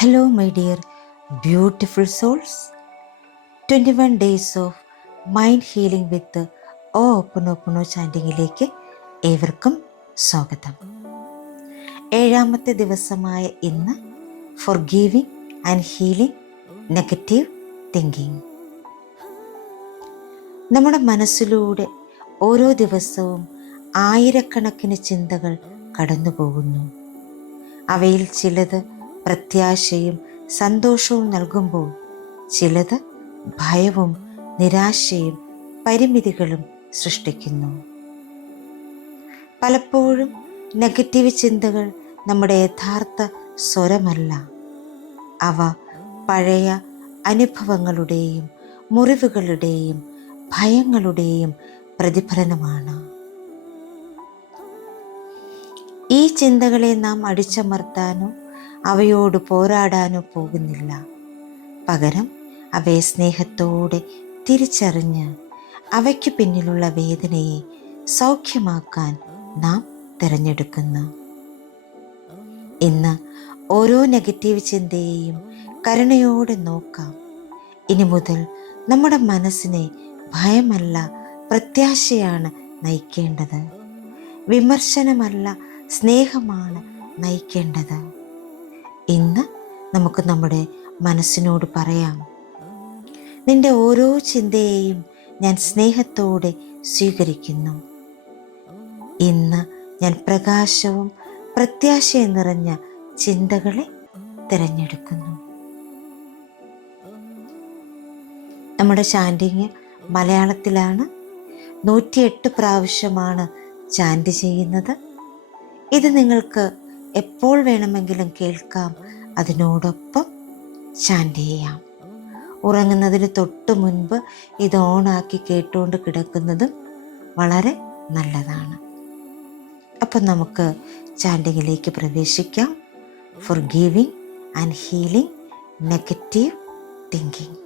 Hello, my dear beautiful souls. 21 days of mind healing with ഓപ്പണോപ്പണോ ചാൻഡിങ്ങിലേക്ക് ഏവർക്കും സ്വാഗതം. 7ാമത്തെ ദിവസമായ ഇന്ന് ഫോർഗീവിങ് ആൻഡ് ഹീലിംഗ് നെഗറ്റീവ് തിങ്കിങ്. നമ്മുടെ മനസ്സിലൂടെ ഓരോ ദിവസവും ആയിരക്കണക്കിന് ചിന്തകൾ കടന്നു പോകുന്നു. അവയിൽ ചിലത് പ്രത്യാശയും സന്തോഷവും നൽകുമ്പോൾ ചിലത് ഭയവും നിരാശയും പരിമിതികളും സൃഷ്ടിക്കുന്നു. പലപ്പോഴും നെഗറ്റീവ് ചിന്തകൾ നമ്മുടെ യഥാർത്ഥ സ്വരമല്ല. അവ പഴയ അനുഭവങ്ങളുടെയും മുറിവുകളുടെയും ഭയങ്ങളുടെയും പ്രതിഫലനമാണ്. ഈ ചിന്തകളെ നാം അടിച്ചമർത്താനോ അവയോട് പോരാടാനോ പോകുന്നില്ല. പകരം അവയെ സ്നേഹത്തോടെ തിരിച്ചറിഞ്ഞ് അവയ്ക്ക് പിന്നിലുള്ള വേദനയെ സൗഖ്യമാക്കാൻ നാം തിരഞ്ഞെടുക്കുന്നു. ഇന്ന് ഓരോ നെഗറ്റീവ് ചിന്തയെയും കരുണയോടെ നോക്കാം. ഇനി മുതൽ നമ്മുടെ മനസ്സിനെ ഭയമല്ല, പ്രത്യാശയാണ് നയിക്കേണ്ടത്. വിമർശനമല്ല, സ്നേഹമാണ് നയിക്കേണ്ടത്. ഇന്ന് നമുക്ക് നമ്മുടെ മനസ്സിനോട് പറയാം, നിന്റെ ഓരോ ചിന്തയെയും ഞാൻ സ്നേഹത്തോടെ സ്വീകരിക്കുന്നു. ഇന്ന് ഞാൻ പ്രകാശവും പ്രത്യാശയും നിറഞ്ഞ ചിന്തകളെ തിരഞ്ഞെടുക്കുന്നു. നമ്മുടെ ചാൻഡിങ് മലയാളത്തിലാണ്. 108 പ്രാവശ്യമാണ് ചാൻഡ് ചെയ്യുന്നത്. ഇത് നിങ്ങൾക്ക് എപ്പോൾ വേണമെങ്കിലും കേൾക്കാം. അതിനോടൊപ്പം ചാൻഡ് ചെയ്യാം. ഉറങ്ങുന്നതിന് തൊട്ട് മുൻപ് ഇത് ഓണാക്കി കേട്ടുകൊണ്ട് കിടക്കുന്നതും വളരെ നല്ലതാണ്. അപ്പം നമുക്ക് ചാൻഡിങ്ങിലേക്ക് പ്രവേശിക്കാം. ഫോർഗീവിങ് ആൻഡ് ഹീലിംഗ് നെഗറ്റീവ് തിങ്കിങ്.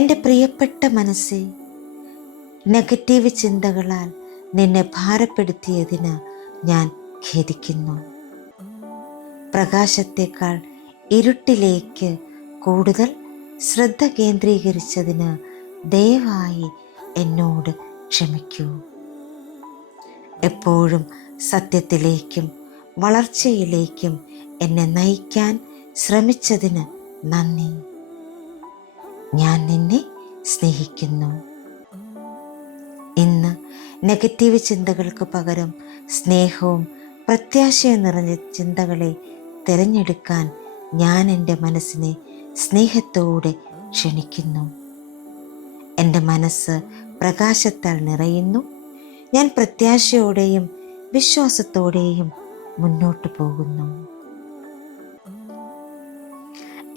എൻ്റെ പ്രിയപ്പെട്ട മനസ്സേ, നെഗറ്റീവ് ചിന്തകളാൽ നിന്നെ ഭാരപ്പെടുത്തിയതിന് ഞാൻ ഖേദിക്കുന്നു. പ്രകാശത്തേക്കാൾ ഇരുട്ടിലേക്ക് കൂടുതൽ ശ്രദ്ധ കേന്ദ്രീകരിച്ചതിന് ദയവായി എന്നോട് ക്ഷമിക്കൂ. എപ്പോഴും സത്യത്തിലേക്കും വളർച്ചയിലേക്കും എന്നെ നയിക്കാൻ ശ്രമിച്ചതിന് നന്ദി. ഞാൻ നിന്നെ സ്നേഹിക്കുന്നു. ഇന്ന് നെഗറ്റീവ് ചിന്തകൾക്ക് പകരം സ്നേഹവും പ്രത്യാശയും നിറഞ്ഞ ചിന്തകളെ തിരഞ്ഞെടുക്കാൻ ഞാൻ എൻ്റെ മനസ്സിനെ സ്നേഹത്തോടെ ക്ഷണിക്കുന്നു. എൻ്റെ മനസ്സ് പ്രകാശത്താൽ നിറയുന്നു. ഞാൻ പ്രത്യാശയോടെയും വിശ്വാസത്തോടെയും മുന്നോട്ട് പോകുന്നു.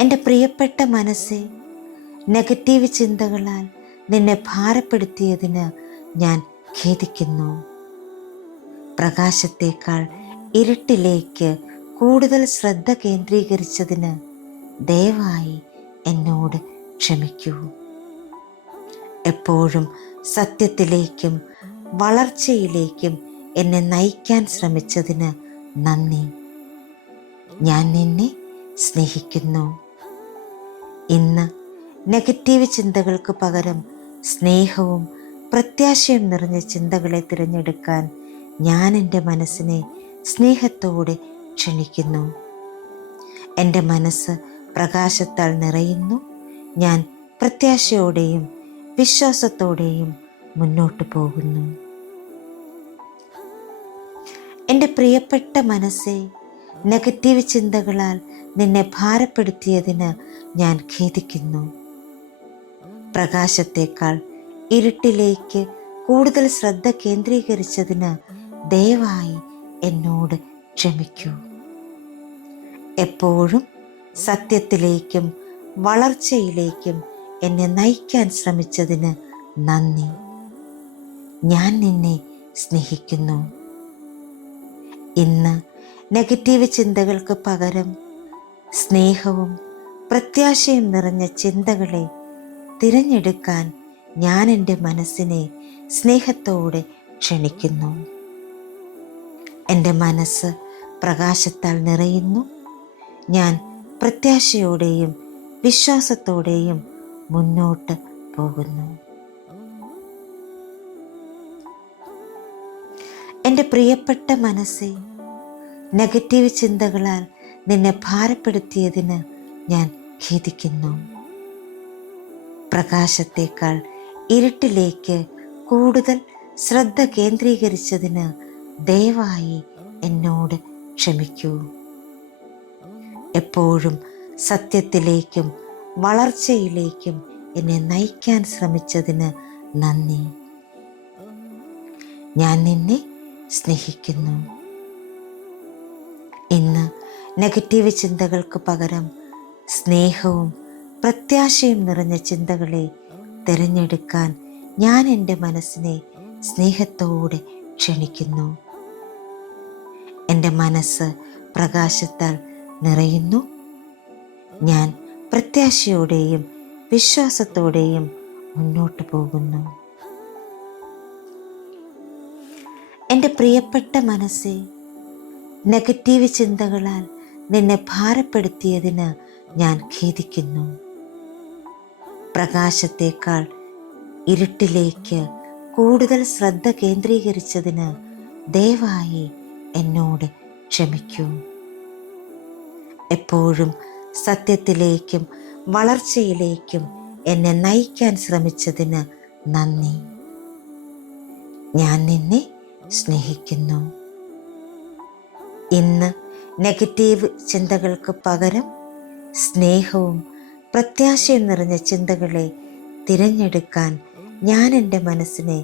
എൻ്റെ പ്രിയപ്പെട്ട മനസ്സേ, നെഗറ്റീവ് ചിന്തകളാൽ നിന്നെ ഭാരപ്പെടുത്തിയതിന് ഞാൻ ഖേദിക്കുന്നു. പ്രകാശത്തേക്കാൾ ഇരുട്ടിലേക്ക് കൂടുതൽ ശ്രദ്ധ കേന്ദ്രീകരിച്ചതിന് ദയവായി എന്നോട് ക്ഷമിക്കൂ. എപ്പോഴും സത്യത്തിലേക്കും വളർച്ചയിലേക്കും എന്നെ നയിക്കാൻ ശ്രമിച്ചതിന് നന്ദി. ഞാൻ നിന്നെ സ്നേഹിക്കുന്നു. ഇന്ന് നെഗറ്റീവ് ചിന്തകൾക്ക് പകരം സ്നേഹവും പ്രത്യാശയും നിറഞ്ഞ ചിന്തകളെ തിരഞ്ഞെടുക്കാൻ ഞാൻ എൻ്റെ മനസ്സിനെ സ്നേഹത്തോടെ ക്ഷണിക്കുന്നു. എൻ്റെ മനസ്സ് പ്രകാശത്താൽ നിറയുന്നു. ഞാൻ പ്രത്യാശയോടെയും വിശ്വാസത്തോടെയും മുന്നോട്ട് പോകുന്നു. എൻ്റെ പ്രിയപ്പെട്ട മനസ്സേ, നെഗറ്റീവ് ചിന്തകളാൽ നിന്നെ ഭാരപ്പെടുത്തിയതിന് ഞാൻ ഖേദിക്കുന്നു. പ്രകാശത്തേക്കാൾ ഇരുട്ടിലേക്ക് കൂടുതൽ ശ്രദ്ധ കേന്ദ്രീകരിച്ചതിന് ദയവായി എന്നോട് ക്ഷമിക്കൂ. എപ്പോഴും സത്യത്തിലേക്കും വളർച്ചയിലേക്കും എന്നെ നയിക്കാൻ ശ്രമിച്ചതിന് നന്ദി. ഞാൻ നിന്നെ സ്നേഹിക്കുന്നു. ഇന്ന് നെഗറ്റീവ് ചിന്തകൾക്ക് പകരം സ്നേഹവും പ്രത്യാശയും നിറഞ്ഞ ചിന്തകളെ തിരഞ്ഞെടുക്കാൻ ഞാൻ എൻ്റെ മനസ്സിനെ സ്നേഹത്തോടെ ക്ഷണിക്കുന്നു. എൻ്റെ മനസ്സ് പ്രകാശത്താൽ നിറയുന്നു. ഞാൻ പ്രത്യാശയോടെയും വിശ്വാസത്തോടെയും മുന്നോട്ട് പോകുന്നു. എൻ്റെ പ്രിയപ്പെട്ട മനസ്സേ, നെഗറ്റീവ് ചിന്തകളാൽ നിന്നെ ഭാരപ്പെടുത്തിയതിന് ഞാൻ ഖേദിക്കുന്നു. പ്രകാശത്തേക്കാൾ ഇരുട്ടിലേക്ക് കൂടുതൽ ശ്രദ്ധ കേന്ദ്രീകരിച്ചതിന് ദയവായി എന്നോട് ക്ഷമിക്കൂ. എപ്പോഴും സത്യത്തിലേക്കും വളർച്ചയിലേക്കും എന്നെ നയിക്കാൻ ശ്രമിച്ചതിന് നന്ദി. ഞാൻ നിന്നെ സ്നേഹിക്കുന്നു. ഇന്ന് നെഗറ്റീവ് ചിന്തകൾക്ക് പകരം സ്നേഹവും പ്രത്യാശയും നിറഞ്ഞ ചിന്തകളെ തിരഞ്ഞെടുക്കാൻ ഞാൻ എൻ്റെ മനസ്സിനെ സ്നേഹത്തോടെ ക്ഷണിക്കുന്നു. എൻ്റെ മനസ്സ് പ്രകാശത്താൽ നിറയുന്നു. ഞാൻ പ്രത്യാശയോടെയും വിശ്വാസത്തോടെയും മുന്നോട്ട് പോകുന്നു. എൻ്റെ പ്രിയപ്പെട്ട മനസ്സേ, നെഗറ്റീവ് ചിന്തകളാൽ നിന്നെ ഭാരപ്പെടുത്തിയതിന് ഞാൻ ഖേദിക്കുന്നു. പ്രകാശത്തേക്കാൾ ഇരുട്ടിലേക്ക് കൂടുതൽ ശ്രദ്ധ കേന്ദ്രീകരിച്ചതിന് ദയവായി എന്നോട് ക്ഷമിക്കൂ. എപ്പോഴും സത്യത്തിലേക്കും വളർച്ചയിലേക്കും എന്നെ നയിക്കാൻ ശ്രമിച്ചതിന് നന്ദി. ഞാൻ നിന്നെ സ്നേഹിക്കുന്നു. ഇന്ന് നെഗറ്റീവ് ചിന്തകൾക്ക് പകരം സ്നേഹവും പ്രത്യാശയും നിറഞ്ഞ ചിന്തകളെ തിരഞ്ഞെടുക്കാൻ ഞാൻ എൻ്റെ മനസ്സിനെ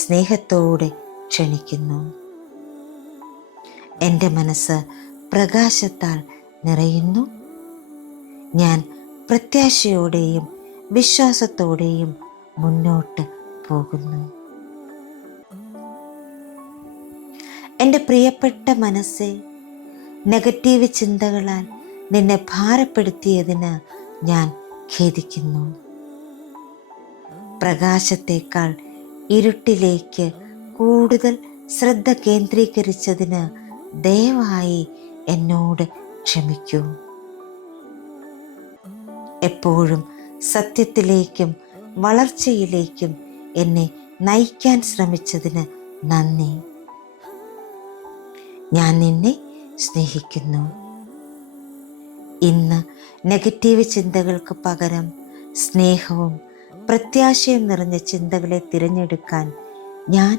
സ്നേഹത്തോടെ ക്ഷണിക്കുന്നു. എൻ്റെ മനസ്സ് പ്രകാശത്താൽ നിറയുന്നു. ഞാൻ പ്രത്യാശയോടെയും വിശ്വാസത്തോടെയും മുന്നോട്ട് പോകുന്നു. എൻ്റെ പ്രിയപ്പെട്ട മനസ്സേ, നെഗറ്റീവ് ചിന്തകളാൽ നിന്നെ ഭാരപ്പെടുത്തിയതിന് ഞാൻ ഖേദിക്കുന്നു. പ്രകാശത്തേക്കാൾ ഇരുട്ടിലേക്ക് കൂടുതൽ ശ്രദ്ധ കേന്ദ്രീകരിച്ചതിന് ദയവായി എന്നോട് ക്ഷമിക്കൂ. എപ്പോഴും സത്യത്തിലേക്കും വളർച്ചയിലേക്കും എന്നെ നയിക്കാൻ ശ്രമിച്ചതിന് നന്ദി. ഞാൻ നിന്നെ സ്നേഹിക്കുന്നു. ഇന്ന് നെഗറ്റീവ് ചിന്തകൾക്ക് പകരം സ്നേഹവും പ്രത്യാശയും നിറഞ്ഞ ചിന്തകളെ തിരഞ്ഞെടുക്കാൻ ഞാൻ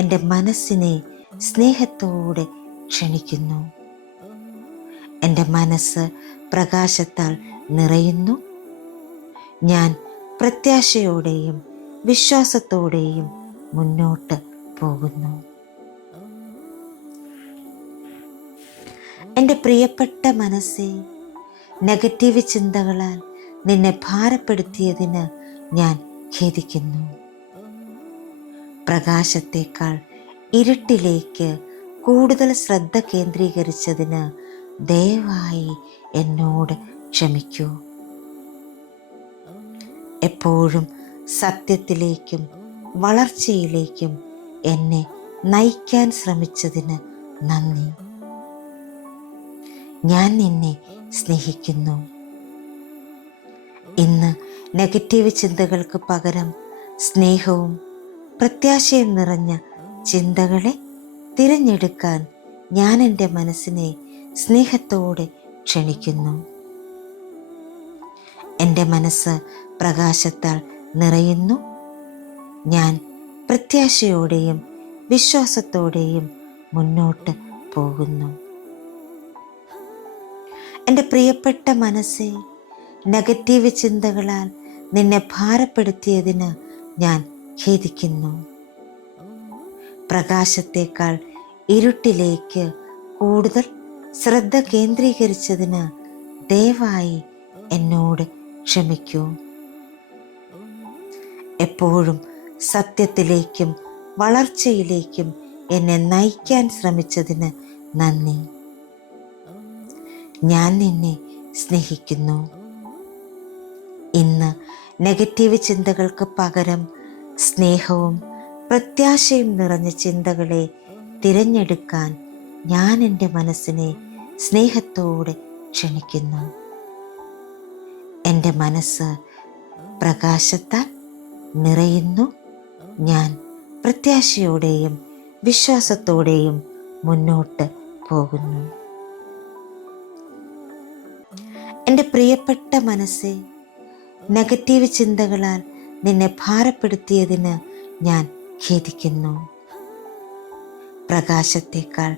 എൻ്റെ മനസ്സിനെ സ്നേഹത്തോടെ ക്ഷണിക്കുന്നു. എൻ്റെ മനസ്സ് പ്രകാശത്താൽ നിറയുന്നു. ഞാൻ പ്രത്യാശയോടെയും വിശ്വാസത്തോടെയും മുന്നോട്ട് പോകുന്നു. എൻ്റെ പ്രിയപ്പെട്ട മനസ്സേ, നെഗറ്റീവ് ചിന്തകളാൽ നിന്നെ ഭാരപ്പെടുത്തിയതിന് ഞാൻ ഖേദിക്കുന്നു. പ്രകാശത്തേക്കാൾ ഇരുട്ടിലേക്ക് കൂടുതൽ ശ്രദ്ധ കേന്ദ്രീകരിച്ചതിന് ദയവായി എന്നോട് ക്ഷമിക്കൂ. എപ്പോഴും സത്യത്തിലേക്കും വളർച്ചയിലേക്കും എന്നെ നയിക്കാൻ ശ്രമിച്ചതിന് നന്ദി. ഞാൻ നിന്നെ സ്നേഹിക്കുന്നു. ഇന്ന് നെഗറ്റീവ് ചിന്തകൾക്ക് പകരം സ്നേഹവും പ്രത്യാശയും നിറഞ്ഞ ചിന്തകളെ തിരഞ്ഞെടുക്കാൻ ഞാൻ എൻ്റെ മനസ്സിനെ സ്നേഹത്തോടെ ക്ഷണിക്കുന്നു. എൻ്റെ മനസ്സ് പ്രകാശത്താൽ നിറയുന്നു. ഞാൻ പ്രത്യാശയോടെയും വിശ്വാസത്തോടെയും മുന്നോട്ട് പോകുന്നു. എൻ്റെ പ്രിയപ്പെട്ട മനസ്സേ, നെഗറ്റീവ് ചിന്തകളാൽ നിന്നെ ഭാരപ്പെടുത്തിയതിന് ഞാൻ ഖേദിക്കുന്നു. പ്രകാശത്തേക്കാൾ ഇരുട്ടിലേക്ക് കൂടുതൽ ശ്രദ്ധ കേന്ദ്രീകരിച്ചതിന് ദയവായി എന്നോട് ക്ഷമിക്കൂ. എപ്പോഴും സത്യത്തിലേക്കും വളർച്ചയിലേക്കും എന്നെ നയിക്കാൻ ശ്രമിച്ചതിന് നന്ദി. ഞാൻ നിന്നെ സ്നേഹിക്കുന്നു. ഇന്ന് നെഗറ്റീവ് ചിന്തകൾക്ക് പകരം സ്നേഹവും പ്രത്യാശയും നിറഞ്ഞ ചിന്തകളെ തിരഞ്ഞെടുക്കാൻ ഞാൻ എൻ്റെ മനസ്സിനെ സ്നേഹത്തോടെ ക്ഷണിക്കുന്നു. എൻ്റെ മനസ്സ് പ്രകാശത്താൽ നിറയുന്നു. ഞാൻ പ്രത്യാശയോടെയും വിശ്വാസത്തോടെയും മുന്നോട്ട് പോകുന്നു. എൻ്റെ പ്രിയപ്പെട്ട മനസ്സേ, നെഗറ്റീവ് ചിന്തകളാൽ നിന്നെ ഭാരപ്പെടുത്തിയതിന് ഞാൻ ഖേദിക്കുന്നു. പ്രകാശത്തേക്കാൾ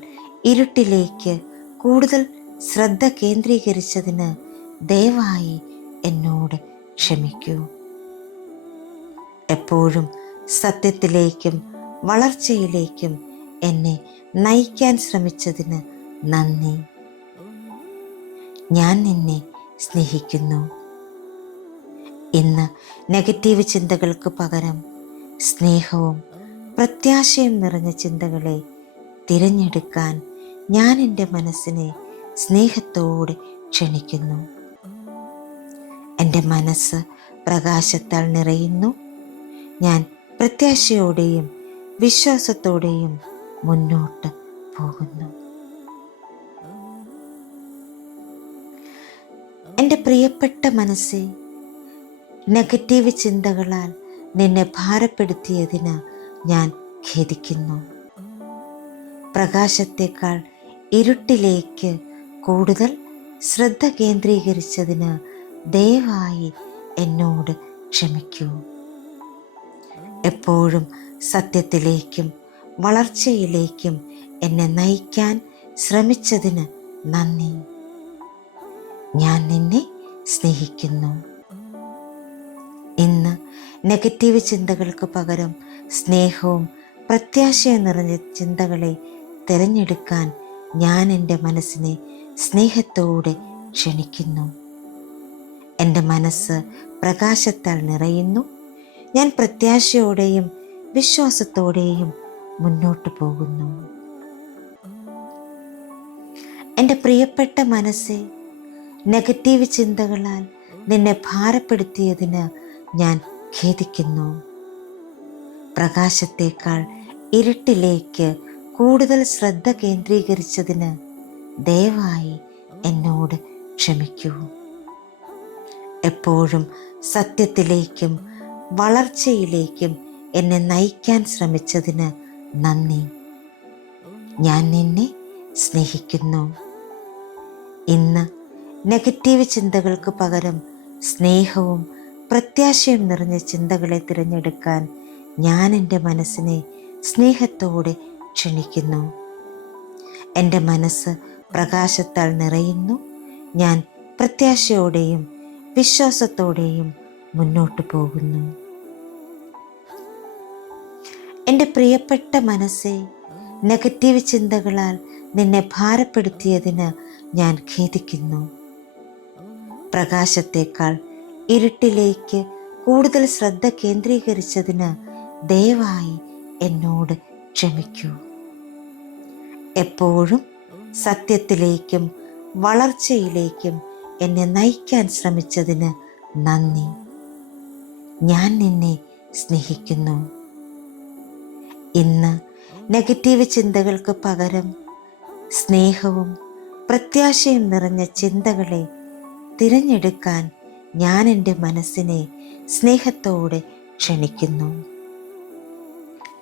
ഇരുട്ടിലേക്ക് കൂടുതൽ ശ്രദ്ധ കേന്ദ്രീകരിച്ചതിന് ദയവായി എന്നോട് ക്ഷമിക്കൂ. എപ്പോഴും സത്യത്തിലേക്കും വളർച്ചയിലേക്കും എന്നെ നയിക്കാൻ ശ്രമിച്ചതിന് നന്ദി. ഞാൻ നിന്നെ സ്നേഹിക്കുന്നു. ഇന്ന് നെഗറ്റീവ് ചിന്തകൾക്ക് പകരം സ്നേഹവും പ്രത്യാശയും നിറഞ്ഞ ചിന്തകളെ തിരഞ്ഞെടുക്കാൻ ഞാൻ എൻ്റെ മനസ്സിനെ സ്നേഹത്തോടെ ക്ഷണിക്കുന്നു. എൻ്റെ മനസ്സ് പ്രകാശത്താൽ നിറയുന്നു. ഞാൻ പ്രത്യാശയോടെയും വിശ്വാസത്തോടെയും മുന്നോട്ട് പോകുന്നു. എൻ്റെ പ്രിയപ്പെട്ട മനസ്സേ, നെഗറ്റീവ് ചിന്തകളാൽ നിന്നെ ഭാരപ്പെടുത്തിയതിന് ഞാൻ ഖേദിക്കുന്നു. പ്രകാശത്തേക്കാൾ ഇരുട്ടിലേക്ക് കൂടുതൽ ശ്രദ്ധ കേന്ദ്രീകരിച്ചതിന് ദയവായി എന്നോട് ക്ഷമിക്കൂ. എപ്പോഴും സത്യത്തിലേക്കും വളർച്ചയിലേക്കും എന്നെ നയിക്കാൻ ശ്രമിച്ചതിന് നന്ദി. ഞാൻ നിന്നെ സ്നേഹിക്കുന്നു. ഇന്ന് നെഗറ്റീവ് ചിന്തകൾക്ക് പകരം സ്നേഹവും പ്രത്യാശയും നിറഞ്ഞ ചിന്തകളെ തിരഞ്ഞെടുക്കാൻ ഞാൻ എൻ്റെ മനസ്സിനെ സ്നേഹത്തോടെ ക്ഷണിക്കുന്നു. എൻ്റെ മനസ്സ് പ്രകാശത്താൽ നിറയുന്നു. ഞാൻ പ്രത്യാശയോടെയും വിശ്വാസത്തോടെയും മുന്നോട്ട് പോകുന്നു. എൻ്റെ പ്രിയപ്പെട്ട മനസ്സേ, നെഗറ്റീവ് ചിന്തകളാൽ നിന്നെ ഭാരപ്പെടുത്തിയതിന് ഞാൻ ഖേദിക്കുന്നു. പ്രകാശത്തേക്കാൾ ഇരുട്ടിലേക്ക് കൂടുതൽ ശ്രദ്ധ കേന്ദ്രീകരിച്ചതിന് ദയവായി എന്നോട് ക്ഷമിക്കൂ. എപ്പോഴും സത്യത്തിലേക്കും വളർച്ചയിലേക്കും എന്നെ നയിക്കാൻ ശ്രമിച്ചതിന് നന്ദി. ഞാൻ നിന്നെ സ്നേഹിക്കുന്നു. ഇന്ന് നെഗറ്റീവ് ചിന്തകൾക്ക് പകരം സ്നേഹവും പ്രത്യാശയും നിറഞ്ഞ ചിന്തകളെ തിരഞ്ഞെടുക്കാൻ ഞാൻ എൻ്റെ മനസ്സിനെ സ്നേഹത്തോടെ ക്ഷണിക്കുന്നു. എൻ്റെ മനസ്സ് പ്രകാശത്താൽ നിറയുന്നു. ഞാൻ പ്രത്യാശയോടെയും വിശ്വാസത്തോടെയും മുന്നോട്ട് പോകുന്നു. എൻ്റെ പ്രിയപ്പെട്ട മനസ്സേ, നെഗറ്റീവ് ചിന്തകളാൽ നിന്നെ ഭാരപ്പെടുത്തിയതിന് ഞാൻ ഖേദിക്കുന്നു. പ്രകാശത്തേക്കാൾ ഇരുട്ടിലേക്ക് കൂടുതൽ ശ്രദ്ധ കേന്ദ്രീകരിച്ചതിന് ദയവായി എന്നോട് ക്ഷമിക്കൂ. എപ്പോഴും സത്യത്തിലേക്കും വളർച്ചയിലേക്കും എന്നെ നയിക്കാൻ ശ്രമിച്ചതിന് നന്ദി. ഞാൻ നിന്നെ സ്നേഹിക്കുന്നു. ഇന്ന് നെഗറ്റീവ് ചിന്തകൾക്ക് പകരം സ്നേഹവും പ്രത്യാശയും നിറഞ്ഞ ചിന്തകളെ തിരഞ്ഞെടുക്കാൻ ഞാൻ എൻ്റെ മനസ്സിനെ സ്നേഹത്തോടെ ക്ഷണിക്കുന്നു.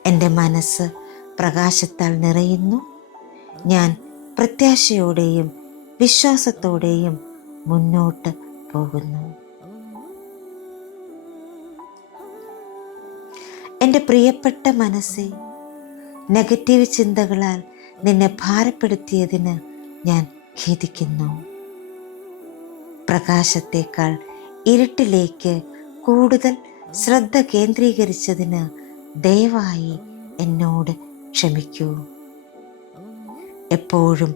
എൻ്റെ മനസ്സ് പ്രകാശത്താൽ നിറയുന്നു. ഞാൻ പ്രത്യാശയോടെയും വിശ്വാസത്തോടെയും മുന്നോട്ട് പോകുന്നു. എൻ്റെ പ്രിയപ്പെട്ട മനസ്സേ, നെഗറ്റീവ് ചിന്തകളാൽ നിന്നെ ഭാരപ്പെടുത്തിയതിന് ഞാൻ ഖേദിക്കുന്നു. പ്രകാശത്തേക്കാൾ ഇരുട്ടിലേക്ക് കൂടുതൽ ശ്രദ്ധ കേന്ദ്രീകരിച്ചതിന് ദയവായി എന്നോട് ക്ഷമിക്കൂ. എപ്പോഴും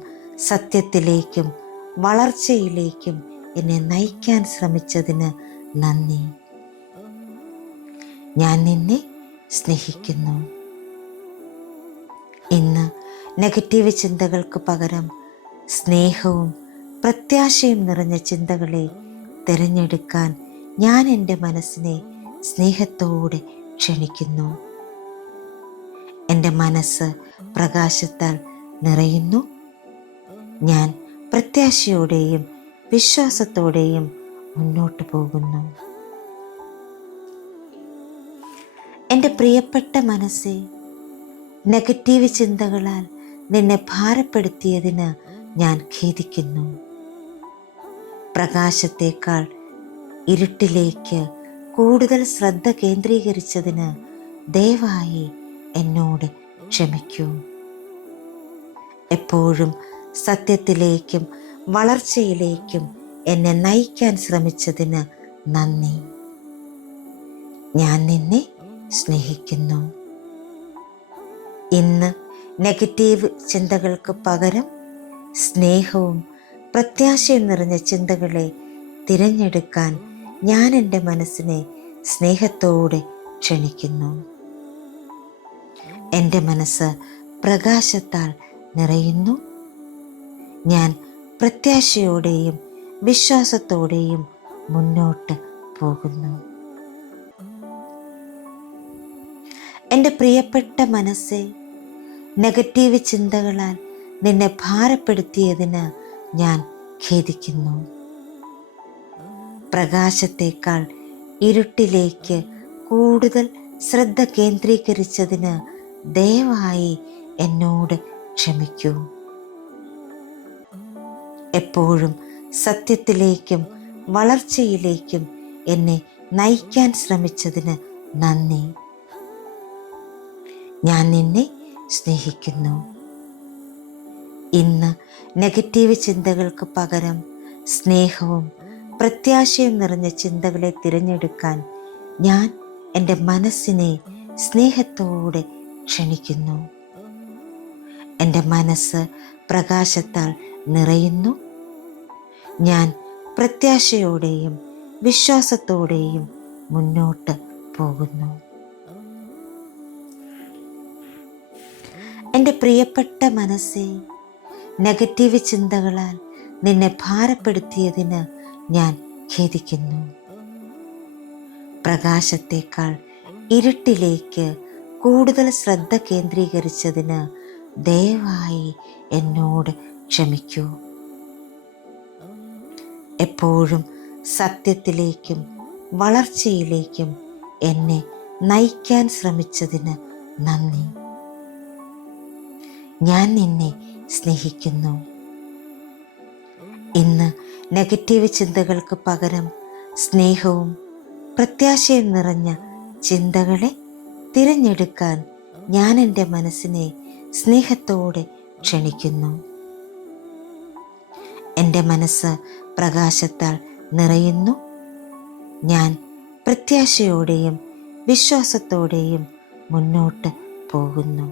സത്യത്തിലേക്കും വളർച്ചയിലേക്കും എന്നെ നയിക്കാൻ ശ്രമിച്ചതിന് നന്ദി. ഞാൻ നിന്നെ സ്നേഹിക്കുന്നു. ഇന്ന് നെഗറ്റീവ് ചിന്തകൾക്ക് പകരം സ്നേഹവും പ്രത്യാശയും നിറഞ്ഞ ചിന്തകളെ തിരഞ്ഞെടുക്കാൻ ഞാൻ എൻ്റെ മനസ്സിനെ സ്നേഹത്തോടെ ക്ഷണിക്കുന്നു. എൻ്റെ മനസ്സ് പ്രകാശത്താൽ നിറയുന്നു. ഞാൻ പ്രത്യാശയോടെയും വിശ്വാസത്തോടെയും മുന്നോട്ട് പോകുന്നു. എൻ്റെ പ്രിയപ്പെട്ട മനസ്സേ, നെഗറ്റീവ് ചിന്തകളാൽ നിന്നെ ഭാരപ്പെടുത്തിയതിന് ഞാൻ ഖേദിക്കുന്നു. പ്രകാശത്തേക്കാൾ ഇരുട്ടിലേക്ക് കൂടുതൽ ശ്രദ്ധ കേന്ദ്രീകരിച്ചതിന് ദയവായി എന്നോട് ക്ഷമിക്കൂ. എപ്പോഴും സത്യത്തിലേക്കും വളർച്ചയിലേക്കും എന്നെ നയിക്കാൻ ശ്രമിച്ചതിന് നന്ദി. ഞാൻ നിന്നെ സ്നേഹിക്കുന്നു. ഇന്ന് നെഗറ്റീവ് ചിന്തകൾക്ക് പകരം സ്നേഹവും പ്രത്യാശയും നിറഞ്ഞ ചിന്തകളെ തിരഞ്ഞെടുക്കാൻ ഞാൻ എൻ്റെ മനസ്സിനെ സ്നേഹത്തോടെ ക്ഷണിക്കുന്നു. എൻ്റെ മനസ്സ് പ്രകാശത്താൽ നിറയുന്നു. ഞാൻ പ്രത്യാശയോടെയും വിശ്വാസത്തോടെയും മുന്നോട്ട് പോകുന്നു. എൻ്റെ പ്രിയപ്പെട്ട മനസ്സേ, നെഗറ്റീവ് ചിന്തകളാൽ നിന്നെ ഭാരപ്പെടുത്തിയതിന് ഞാൻ ഖേദിക്കുന്നു. പ്രകാശത്തേക്കാൾ ഇരുട്ടിലേക്ക് കൂടുതൽ ശ്രദ്ധ കേന്ദ്രീകരിച്ചതിന് ദയവായി എന്നോട് ക്ഷമിക്കൂ. എപ്പോഴും സത്യത്തിലേക്കും വളർച്ചയിലേക്കും എന്നെ നയിക്കാൻ ശ്രമിച്ചതിന് നന്ദി. ഞാൻ നിന്നെ സ്നേഹിക്കുന്നു. ഇന്ന് നെഗറ്റീവ് ചിന്തകൾക്ക് പകരം സ്നേഹവും പ്രത്യാശയും നിറഞ്ഞ ചിന്തകളെ തിരഞ്ഞെടുക്കാൻ ഞാൻ എൻ്റെ മനസ്സിനെ സ്നേഹത്തോടെ ക്ഷണിക്കുന്നു. എൻ്റെ മനസ്സ് പ്രകാശത്താൽ നിറയുന്നു. ഞാൻ പ്രത്യാശയോടെയും വിശ്വാസത്തോടെയും മുന്നോട്ട് പോകുന്നു. എൻ്റെ പ്രിയപ്പെട്ട മനസ്സേ, നെഗറ്റീവ് ചിന്തകളാൽ നിന്നെ ഭാരപ്പെടുത്തിയതിന് ഞാൻ ഖേദിക്കുന്നു. പ്രകാശത്തേക്കാൾ ഇരുട്ടിലേക്ക് കൂടുതൽ ശ്രദ്ധ കേന്ദ്രീകരിച്ചതിന് ദയവായി എന്നോട് ക്ഷമിക്കൂ. എപ്പോഴും സത്യത്തിലേക്കും വളർച്ചയിലേക്കും എന്നെ നയിക്കാൻ ശ്രമിച്ചതിന് നന്ദി. ഞാൻ നിന്നെ സ്നേഹിക്കുന്നു. ഇന്ന് നെഗറ്റീവ് ചിന്തകൾക്ക് പകരം സ്നേഹവും പ്രത്യാശയും നിറഞ്ഞ ചിന്തകളെ തിരഞ്ഞെടുക്കാൻ ഞാൻ എൻ്റെ മനസ്സിനെ സ്നേഹത്തോടെ ക്ഷണിക്കുന്നു. എൻ്റെ മനസ്സ് പ്രകാശത്താൽ നിറയുന്നു. ഞാൻ പ്രത്യാശയോടെയും വിശ്വാസത്തോടെയും മുന്നോട്ട് പോകുന്നു.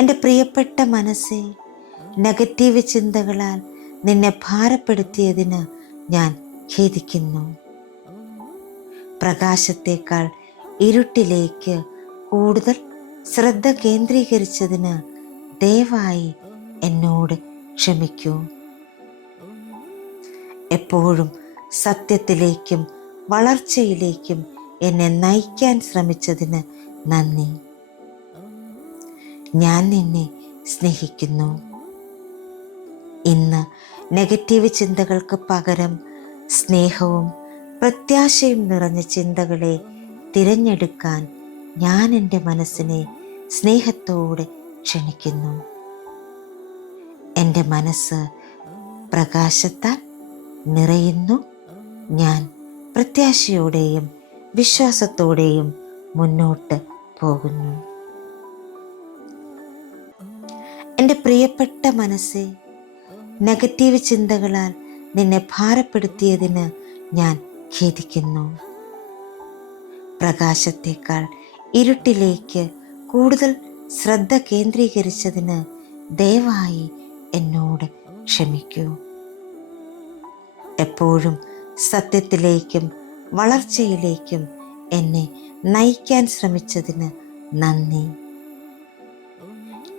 എൻ്റെ പ്രിയപ്പെട്ട മനസ്സേ, നെഗറ്റീവ് ചിന്തകളാൽ നിന്നെ ഭാരപ്പെടുത്തിയതിന് ഞാൻ ഖേദിക്കുന്നു. പ്രകാശത്തേക്കാൾ ഇരുട്ടിലേക്ക് കൂടുതൽ ശ്രദ്ധ കേന്ദ്രീകരിച്ചതിന് ദയവായി എന്നോട് ക്ഷമിക്കൂ. എപ്പോഴും സത്യത്തിലേക്കും വളർച്ചയിലേക്കും എന്നെ നയിക്കാൻ ശ്രമിച്ചതിന് നന്ദി. ഞാൻ നിന്നെ സ്നേഹിക്കുന്നു. ഇന്ന് നെഗറ്റീവ് ചിന്തകൾക്ക് പകരം സ്നേഹവും പ്രത്യാശയും നിറഞ്ഞ ചിന്തകളെ തിരഞ്ഞെടുക്കാൻ ഞാൻ എൻ്റെ മനസ്സിനെ സ്നേഹത്തോടെ ക്ഷണിക്കുന്നു. എൻ്റെ മനസ്സ് പ്രകാശത്താൽ നിറയുന്നു. ഞാൻ പ്രത്യാശയോടെയും വിശ്വാസത്തോടെയും മുന്നോട്ട് പോകുന്നു. എൻ്റെ പ്രിയപ്പെട്ട മനസ്സേ, നെഗറ്റീവ് ചിന്തകളാൽ നിന്നെ ഭാരപ്പെടുത്തിയതിന് ഞാൻ ഖേദിക്കുന്നു. പ്രകാശത്തേക്കാൾ ഇരുട്ടിലേക്ക് കൂടുതൽ ശ്രദ്ധ കേന്ദ്രീകരിച്ചതിന് ദയവായി എന്നോട് ക്ഷമിക്കൂ. എപ്പോഴും സത്യത്തിലേക്കും വളർച്ചയിലേക്കും എന്നെ നയിക്കാൻ ശ്രമിച്ചതിന് നന്ദി.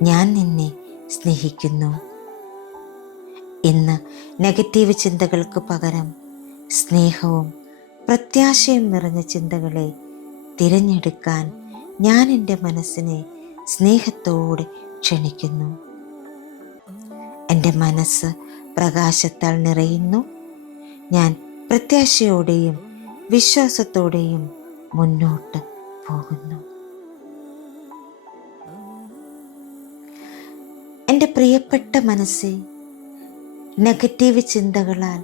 ഞാൻ നിന്നെ സ്നേഹിക്കുന്നു. ഇന്ന് നെഗറ്റീവ് ചിന്തകൾക്ക് പകരം സ്നേഹവും പ്രത്യാശയും നിറഞ്ഞ ചിന്തകളെ തിരഞ്ഞെടുക്കാൻ ഞാൻ എൻ്റെ മനസ്സിനെ സ്നേഹത്തോടെ ക്ഷണിക്കുന്നു. എൻ്റെ മനസ്സ് പ്രകാശത്താൽ നിറയുന്നു. ഞാൻ പ്രത്യാശയോടെയും വിശ്വാസത്തോടെയും മുന്നോട്ട് പോകുന്നു. എൻ്റെ പ്രിയപ്പെട്ട മനസ്സേ, നെഗറ്റീവ് ചിന്തകളാൽ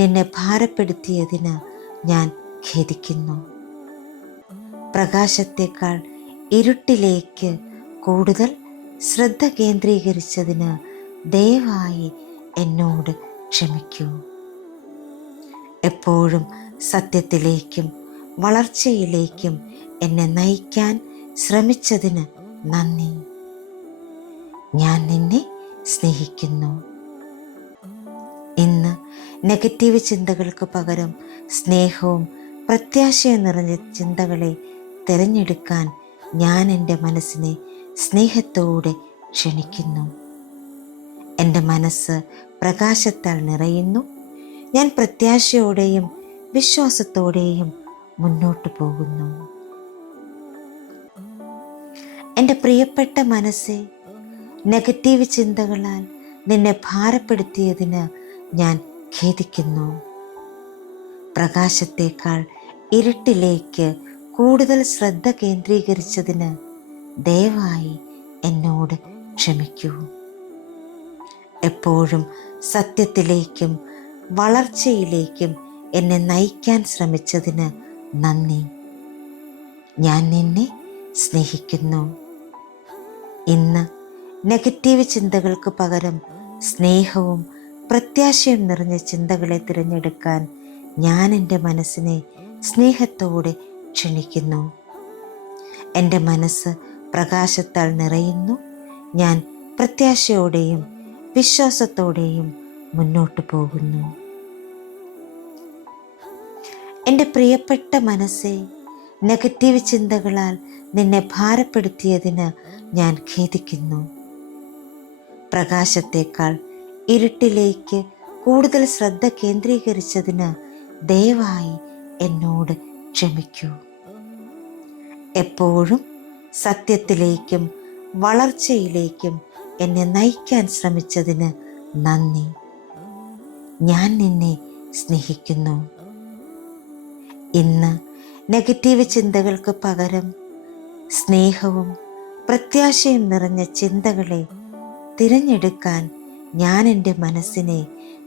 നിന്നെ ഭാരപ്പെടുത്തിയതിന് ഞാൻ ഖേദിക്കുന്നു. പ്രകാശത്തേക്കാൾ ഇരുട്ടിലേക്ക് കൂടുതൽ ശ്രദ്ധ കേന്ദ്രീകരിച്ചതിന് ദയവായി എന്നോട് ക്ഷമിക്കൂ. എപ്പോഴും സത്യത്തിലേക്കും വളർച്ചയിലേക്കും എന്നെ നയിക്കാൻ ശ്രമിച്ചതിന് നന്ദി. ഞാൻ നിന്നെ സ്നേഹിക്കുന്നു. ഇന്ന് നെഗറ്റീവ് ചിന്തകൾക്ക് പകരം സ്നേഹവും പ്രത്യാശയും നിറഞ്ഞ ചിന്തകളെ തിരഞ്ഞെടുക്കാൻ ഞാൻ എൻ്റെ മനസ്സിനെ സ്നേഹത്തോടെ ക്ഷണിക്കുന്നു. എൻ്റെ മനസ്സ് പ്രകാശത്താൽ നിറയുന്നു. ഞാൻ പ്രത്യാശയോടെയും വിശ്വാസത്തോടെയും മുന്നോട്ട് പോകുന്നു. എൻ്റെ പ്രിയപ്പെട്ട മനസ്സേ, നെഗറ്റീവ് ചിന്തകളാൽ നിന്നെ ഭാരപ്പെടുത്തിയതിന് ഞാൻ ഖേദിക്കുന്നു. പ്രകാശത്തേക്കാൾ ഇരുട്ടിലേക്ക് കൂടുതൽ ശ്രദ്ധ കേന്ദ്രീകരിച്ചതിന് ദയവായി എന്നോട് ക്ഷമിക്കൂ. എപ്പോഴും സത്യത്തിലേക്കും വളർച്ചയിലേക്കും എന്നെ നയിക്കാൻ ശ്രമിച്ചതിന് നന്ദി. ഞാൻ നിന്നെ സ്നേഹിക്കുന്നു. ഇന്ന് നെഗറ്റീവ് ചിന്തകൾക്ക് പകരം സ്നേഹവും പ്രത്യാശയും നിറഞ്ഞ ചിന്തകളെ തിരഞ്ഞെടുക്കാൻ ഞാൻ എൻ്റെ മനസ്സിനെ സ്നേഹത്തോടെ ക്ഷണിക്കുന്നു. എൻ്റെ മനസ്സ് പ്രകാശത്താൽ നിറയുന്നു. ഞാൻ പ്രത്യാശയോടെയും വിശ്വാസത്തോടെയും മുന്നോട്ട് പോകുന്നു. എൻ്റെ പ്രിയപ്പെട്ട മനസ്സേ, നെഗറ്റീവ് ചിന്തകളാൽ നിന്നെ ഭാരപ്പെടുത്തിയതിന് ഞാൻ ഖേദിക്കുന്നു. പ്രകാശത്തേക്കാൾ ഇരുട്ടിലേക്ക് കൂടുതൽ ശ്രദ്ധ കേന്ദ്രീകരിച്ചതിന് ദയവായി എന്നോട് ക്ഷമിക്കൂ. എപ്പോഴും സത്യത്തിലേക്കും വളർച്ചയിലേക്കും എന്നെ നയിക്കാൻ ശ്രമിച്ചതിന് നന്ദി. ഞാൻ നിന്നെ സ്നേഹിക്കുന്നു. ഇന്ന് നെഗറ്റീവ് ചിന്തകൾക്ക് പകരം സ്നേഹവും പ്രത്യാശയും നിറഞ്ഞ ചിന്തകളെ തിരഞ്ഞെടുക്കാൻ ഞാൻ എൻ്റെ മനസ്സിനെ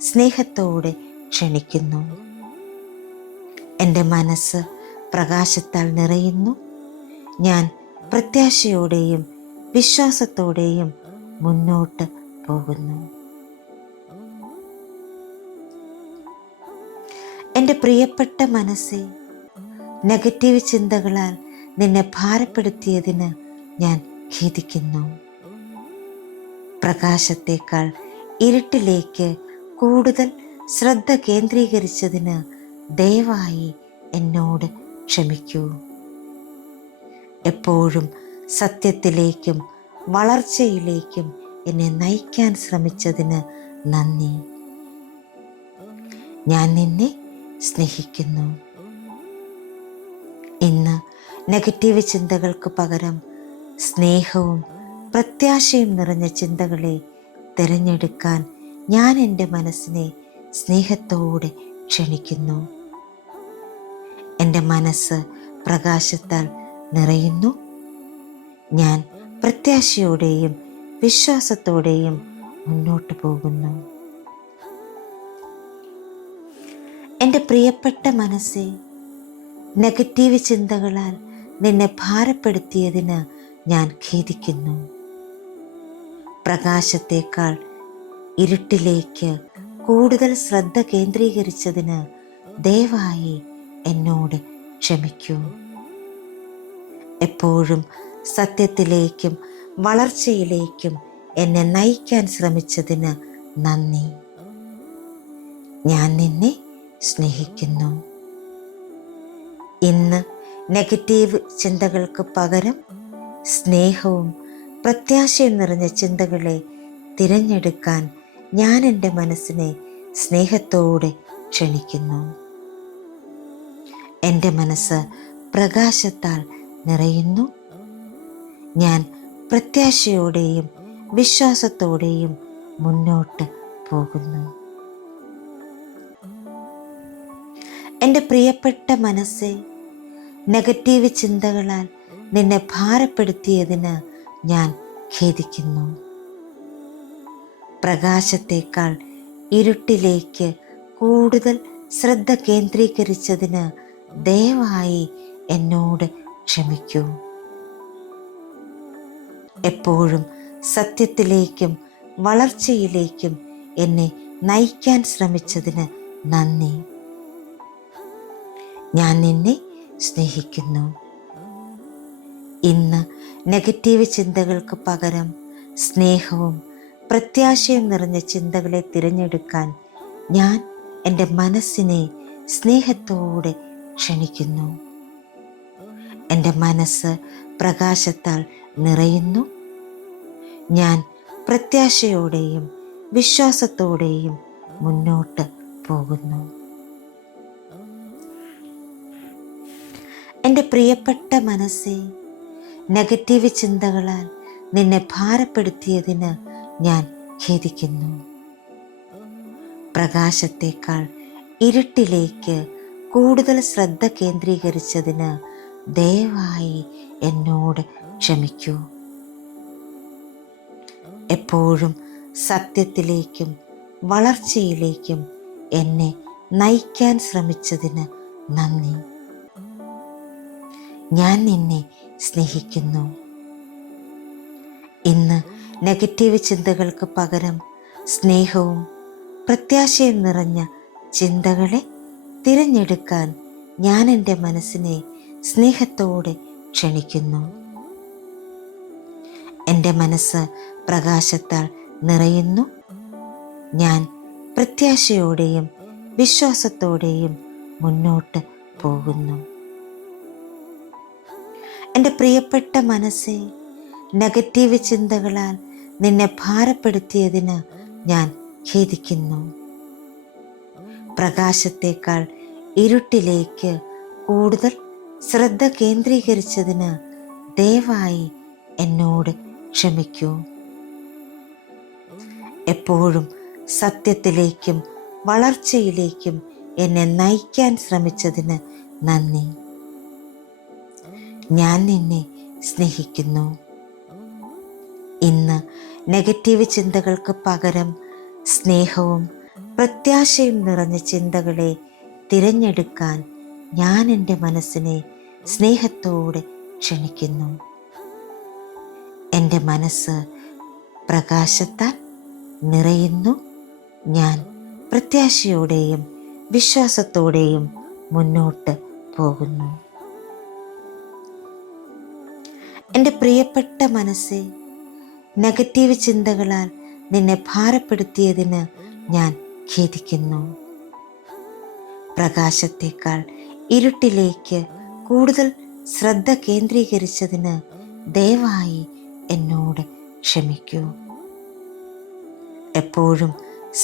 സ്നേഹത്തോടെ ക്ഷണിക്കുന്നു. എൻ്റെ മനസ്സ് പ്രകാശത്താൽ നിറയുന്നു. ഞാൻ പ്രത്യാശയോടെയും വിശ്വാസത്തോടെയും മുന്നോട്ട് പോകുന്നു. എൻ്റെ പ്രിയപ്പെട്ട മനസ്സേ, നെഗറ്റീവ് ചിന്തകളാൽ നിന്നെ ഭാരപ്പെടുത്തിയതിന് ഞാൻ ഖേദിക്കുന്നു. പ്രകാശത്തേക്കാൾ ഇരുട്ടിലേക്ക് കൂടുതൽ ശ്രദ്ധ കേന്ദ്രീകരിച്ചതിന് ദയവായി എന്നോട് ക്ഷമിക്കൂ. എപ്പോഴും സത്യത്തിലേക്കും വളർച്ചയിലേക്കും എന്നെ നയിക്കാൻ ശ്രമിച്ചതിന് നന്ദി. ഞാൻ നിന്നെ സ്നേഹിക്കുന്നു. ഇന്ന് നെഗറ്റീവ് ചിന്തകൾക്ക് പകരം സ്നേഹവും പ്രത്യാശയും നിറഞ്ഞ ചിന്തകളെ തിരഞ്ഞെടുക്കാൻ ഞാൻ എൻ്റെ മനസ്സിനെ സ്നേഹത്തോടെ ക്ഷണിക്കുന്നു. എൻ്റെ മനസ്സ് പ്രകാശത്താൽ നിറയുന്നു. ഞാൻ പ്രത്യാശയോടെയും വിശ്വാസത്തോടെയും മുന്നോട്ട് പോകുന്നു. എൻ്റെ പ്രിയപ്പെട്ട മനസ്സേ, നെഗറ്റീവ് ചിന്തകളാൽ നിന്നെ ഭാരപ്പെടുത്തിയതിന് ഞാൻ ഖേദിക്കുന്നു. പ്രകാശത്തേക്കാൾ ഇരുട്ടിലേക്ക് കൂടുതൽ ശ്രദ്ധ കേന്ദ്രീകരിച്ചതിന് ദയവായി എന്നോട് ക്ഷമിക്കൂ. എപ്പോഴും സത്യത്തിലേക്കും വളർച്ചയിലേക്കും എന്നെ നയിക്കാൻ ശ്രമിച്ചതിന് നന്ദി. ഞാൻ നിന്നെ സ്നേഹിക്കുന്നു. ഇന്ന് നെഗറ്റീവ് ചിന്തകൾക്ക് പകരം സ്നേഹവും പ്രത്യാശയും നിറഞ്ഞ ചിന്തകളെ തിരഞ്ഞെടുക്കാൻ ഞാൻ എൻ്റെ മനസ്സിനെ സ്നേഹത്തോടെ ക്ഷണിക്കുന്നു. എൻ്റെ മനസ്സ് പ്രകാശത്താൽ നിറയുന്നു. ഞാൻ പ്രത്യാശയോടെയും വിശ്വാസത്തോടെയും മുന്നോട്ട് പോകുന്നു. എൻ്റെ പ്രിയപ്പെട്ട മനസ്സേ, നെഗറ്റീവ് ചിന്തകളാൽ നിന്നെ ഭാരപ്പെടുത്തിയതിന് ഞാൻ ഖേദിക്കുന്നു. പ്രകാശത്തേക്കാൾ ഇരുട്ടിലേക്ക് കൂടുതൽ ശ്രദ്ധ കേന്ദ്രീകരിച്ചതിന് ദയവായി എന്നോട് ക്ഷമിക്കൂ. എപ്പോഴും സത്യത്തിലേക്കും വളർച്ചയിലേക്കും എന്നെ നയിക്കാൻ ശ്രമിച്ചതിന് നന്ദി. ഞാൻ നിന്നെ സ്നേഹിക്കുന്നു. ഇന്ന് നെഗറ്റീവ് ചിന്തകൾക്ക് പകരം സ്നേഹവും പ്രത്യാശയും നിറഞ്ഞ ചിന്തകളെ തിരഞ്ഞെടുക്കാൻ ഞാൻ എൻ്റെ മനസ്സിനെ സ്നേഹത്തോടെ ക്ഷണിക്കുന്നു. എൻ്റെ മനസ്സ് പ്രകാശത്താൽ നിറയുന്നു. ഞാൻ പ്രത്യാശയോടെയും വിശ്വാസത്തോടെയും മുന്നോട്ട് പോകുന്നു. എൻ്റെ പ്രിയപ്പെട്ട മനസ്സേ, നെഗറ്റീവ് ചിന്തകളാൽ നിന്നെ ഭാരപ്പെടുത്തിയതിന് ഞാൻ ഖേദിക്കുന്നു. പ്രകാശത്തേക്കാൾ ഇരുട്ടിലേക്ക് കൂടുതൽ ശ്രദ്ധ കേന്ദ്രീകരിച്ചതിന് ദയവായി എന്നോട് ക്ഷമിക്കൂ. എപ്പോഴും സത്യത്തിലേക്കും വളർച്ചയിലേക്കും എന്നെ നയിക്കാൻ ശ്രമിച്ചതിന് നന്ദി. ഞാൻ നിന്നെ സ്നേഹിക്കുന്നു. ഇന്ന് നെഗറ്റീവ് ചിന്തകൾക്ക് പകരം സ്നേഹവും പ്രത്യാശയും നിറഞ്ഞ ചിന്തകളെ തിരഞ്ഞെടുക്കാൻ ഞാൻ എൻ്റെ മനസ്സിനെ സ്നേഹത്തോടെ ക്ഷണിക്കുന്നു. എൻ്റെ മനസ്സ് പ്രകാശത്താൽ നിറയുന്നു. ഞാൻ പ്രത്യാശയോടെയും വിശ്വാസത്തോടെയും മുന്നോട്ട് പോകുന്നു. എൻ്റെ പ്രിയപ്പെട്ട മനസ്സേ, നെഗറ്റീവ് ചിന്തകളാൽ നിന്നെ ഭാരപ്പെടുത്തിയതിന് ഞാൻ ഖേദിക്കുന്നു. പ്രകാശത്തേക്കാൾ ഇരുട്ടിലേക്ക് കൂടുതൽ ശ്രദ്ധ കേന്ദ്രീകരിച്ചതിന് ദയവായി എന്നോട് ക്ഷമിക്കൂ. എപ്പോഴും സത്യത്തിലേക്കും വളർച്ചയിലേക്കും എന്നെ നയിക്കാൻ ശ്രമിച്ചതിന് നന്ദി. ഞാൻ നിന്നെ സ്നേഹിക്കുന്നു. ഇന്ന് നെഗറ്റീവ് ചിന്തകൾക്ക് പകരം സ്നേഹവും പ്രത്യാശയും നിറഞ്ഞ ചിന്തകളെ തിരഞ്ഞെടുക്കാൻ ഞാൻ എൻ്റെ മനസ്സിനെ സ്നേഹത്തോടെ ക്ഷണിക്കുന്നു. എൻ്റെ മനസ്സ് പ്രകാശത്താൽ നിറയുന്നു. ഞാൻ പ്രത്യാശയോടെയും വിശ്വാസത്തോടെയും മുന്നോട്ട് പോകുന്നു. എൻ്റെ പ്രിയപ്പെട്ട മനസ്സേ, നെഗറ്റീവ് ചിന്തകളാൽ നിന്നെ ഭാരപ്പെടുത്തിയതിന് ഞാൻ ഖേദിക്കുന്നു. പ്രകാശത്തേക്കാൾ ഇരുട്ടിലേക്ക് കൂടുതൽ ശ്രദ്ധ കേന്ദ്രീകരിച്ചതിന് ദയവായി എന്നോട് ക്ഷമിക്കൂ. എപ്പോഴും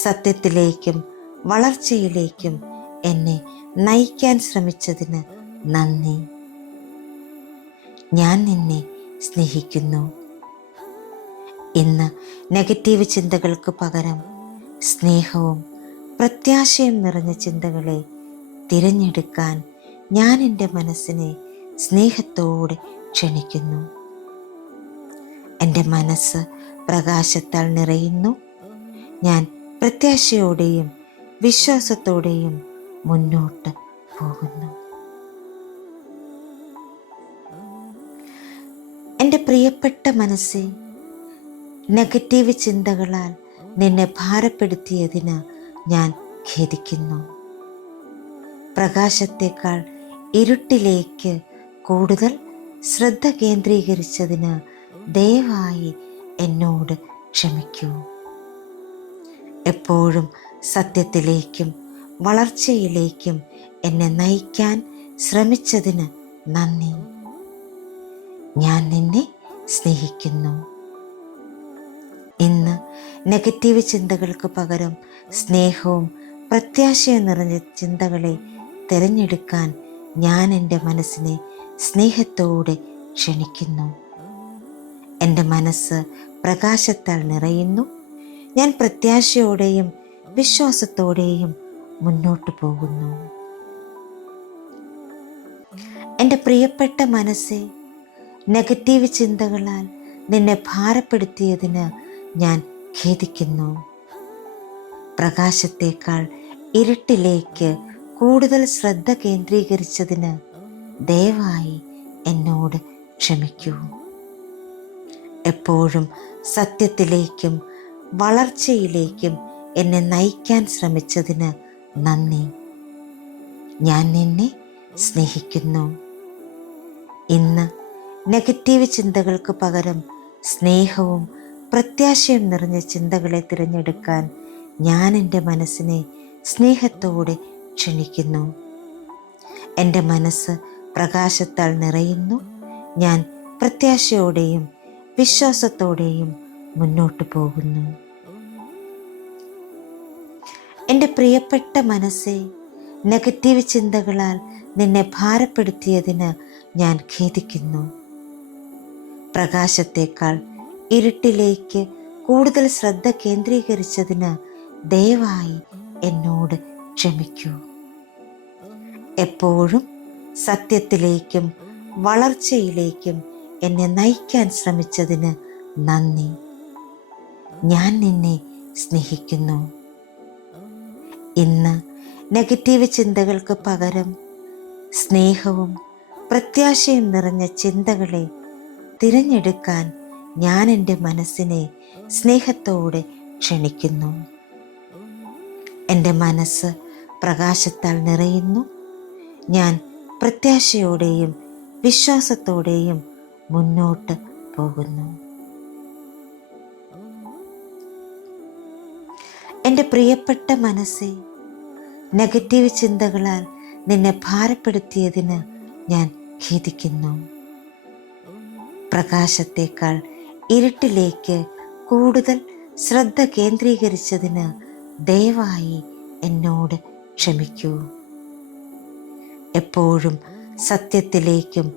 സത്യത്തിലേക്കും വളർച്ചയിലേക്കും എന്നെ നയിക്കാൻ ശ്രമിച്ചതിന് നന്ദി. ഞാൻ നിന്നെ സ്നേഹിക്കുന്നു. ഇന്ന് നെഗറ്റീവ് ചിന്തകൾക്ക് പകരം സ്നേഹവും പ്രത്യാശയും നിറഞ്ഞ ചിന്തകളെ തിരഞ്ഞെടുക്കാൻ ഞാൻ എൻ്റെ മനസ്സിനെ സ്നേഹത്തോടെ ക്ഷണിക്കുന്നു. എൻ്റെ മനസ്സ് പ്രകാശത്താൽ നിറയുന്നു. ഞാൻ പ്രത്യാശയോടെയും വിശ്വാസത്തോടെയും മുന്നോട്ട് പോകുന്നു. എൻ്റെ പ്രിയപ്പെട്ട മനസ്സേ, നെഗറ്റീവ് ചിന്തകളാൽ നിന്നെ ഭാരപ്പെടുത്തിയതിന് ഞാൻ ഖേദിക്കുന്നു. പ്രകാശത്തേക്കാൾ ഇരുട്ടിലേക്ക് കൂടുതൽ ശ്രദ്ധ കേന്ദ്രീകരിച്ചതിന് ദയവായി എന്നോട് ക്ഷമിക്കൂ. എപ്പോഴും സത്യത്തിലേക്കും വളർച്ചയിലേക്കും എന്നെ നയിക്കാൻ ശ്രമിച്ചതിന് നന്ദി. ഞാൻ നിന്നെ സ്നേഹിക്കുന്നു. ഇന്ന് നെഗറ്റീവ് ചിന്തകൾക്ക് പകരം സ്നേഹവും പ്രത്യാശയും നിറഞ്ഞ ചിന്തകളെ തിരഞ്ഞെടുക്കാൻ ഞാൻ എൻ്റെ മനസ്സിനെ സ്നേഹത്തോടെ ക്ഷണിക്കുന്നു. എൻ്റെ മനസ്സ് പ്രകാശത്താൽ നിറയുന്നു. ഞാൻ പ്രത്യാശയോടെയും വിശ്വാസത്തോടെയും മുന്നോട്ട് പോകുന്നു. എൻ്റെ പ്രിയപ്പെട്ട മനസ്സേ, നെഗറ്റീവ് ചിന്തകളാൽ നിന്നെ ഭാരപ്പെടുത്തിയതിന് ഞാൻ ഖേദിക്കുന്നു. പ്രകാശത്തേക്കാൾ ഇരുട്ടിലേക്ക് കൂടുതൽ ശ്രദ്ധ കേന്ദ്രീകരിച്ചതിന് ദയവായി എന്നോട് ക്ഷമിക്കൂ. എപ്പോഴും സത്യത്തിലേക്കും വളർച്ചയിലേക്കും എന്നെ നയിക്കാൻ ശ്രമിച്ചതിന് നന്ദി. ഞാൻ നിന്നെ സ്നേഹിക്കുന്നു. ഇന്ന് നെഗറ്റീവ് ചിന്തകൾക്ക് പകരം സ്നേഹവും പ്രത്യാശയും നിറഞ്ഞ ചിന്തകളെ തിരഞ്ഞെടുക്കാൻ ഞാൻ എൻ്റെ മനസ്സിനെ സ്നേഹത്തോടെ ക്ഷണിക്കുന്നു. എൻ്റെ മനസ്സ് പ്രകാശത്താൽ നിറയുന്നു. ഞാൻ പ്രത്യാശയോടെയും വിശ്വാസത്തോടെയും മുന്നോട്ട് പോകുന്നു. എൻ്റെ പ്രിയപ്പെട്ട മനസ്സേ, നെഗറ്റീവ് ചിന്തകളാൽ നിന്നെ ഭാരപ്പെടുത്തിയതിന് ഞാൻ ഖേദിക്കുന്നു. പ്രകാശത്തേക്കാൾ ഇരുട്ടിലേക്ക് കൂടുതൽ ശ്രദ്ധ കേന്ദ്രീകരിച്ചതിന് ദയവായി എന്നോട് ക്ഷമിക്കൂ. എപ്പോഴും സത്യത്തിലേക്കും വളർച്ചയിലേക്കും എന്നെ നയിക്കാൻ ശ്രമിച്ചതിന് നന്ദി. ഞാൻ നിന്നെ സ്നേഹിക്കുന്നു. ഇന്ന് നെഗറ്റീവ് ചിന്തകൾക്ക് പകരം സ്നേഹവും പ്രത്യാശയും നിറഞ്ഞ ചിന്തകളെ തിരഞ്ഞെടുക്കാൻ ഞാൻ എൻ്റെ മനസ്സിനെ സ്നേഹത്തോടെ ക്ഷണിക്കുന്നു. എൻ്റെ മനസ്സ് പ്രകാശത്താൽ നിറയുന്നു. ഞാൻ പ്രത്യാശയോടെയും വിശ്വാസത്തോടെയും മുന്നോട്ട് പോകുന്നു. എൻ്റെ പ്രിയപ്പെട്ട മനസ്സേ, നെഗറ്റീവ് ചിന്തകളാൽ നിന്നെ ഭാരപ്പെടുത്തിയതിന് ഞാൻ ഖേദിക്കുന്നു. പ്രകാശത്തേക്കാൾ ഇരുട്ടിലേക്ക് കൂടുതൽ ശ്രദ്ധ കേന്ദ്രീകരിച്ചതിന് ദയവായി എന്നോട് ക്ഷമിക്കൂ. എപ്പോഴും സത്യത്തിലേക്കും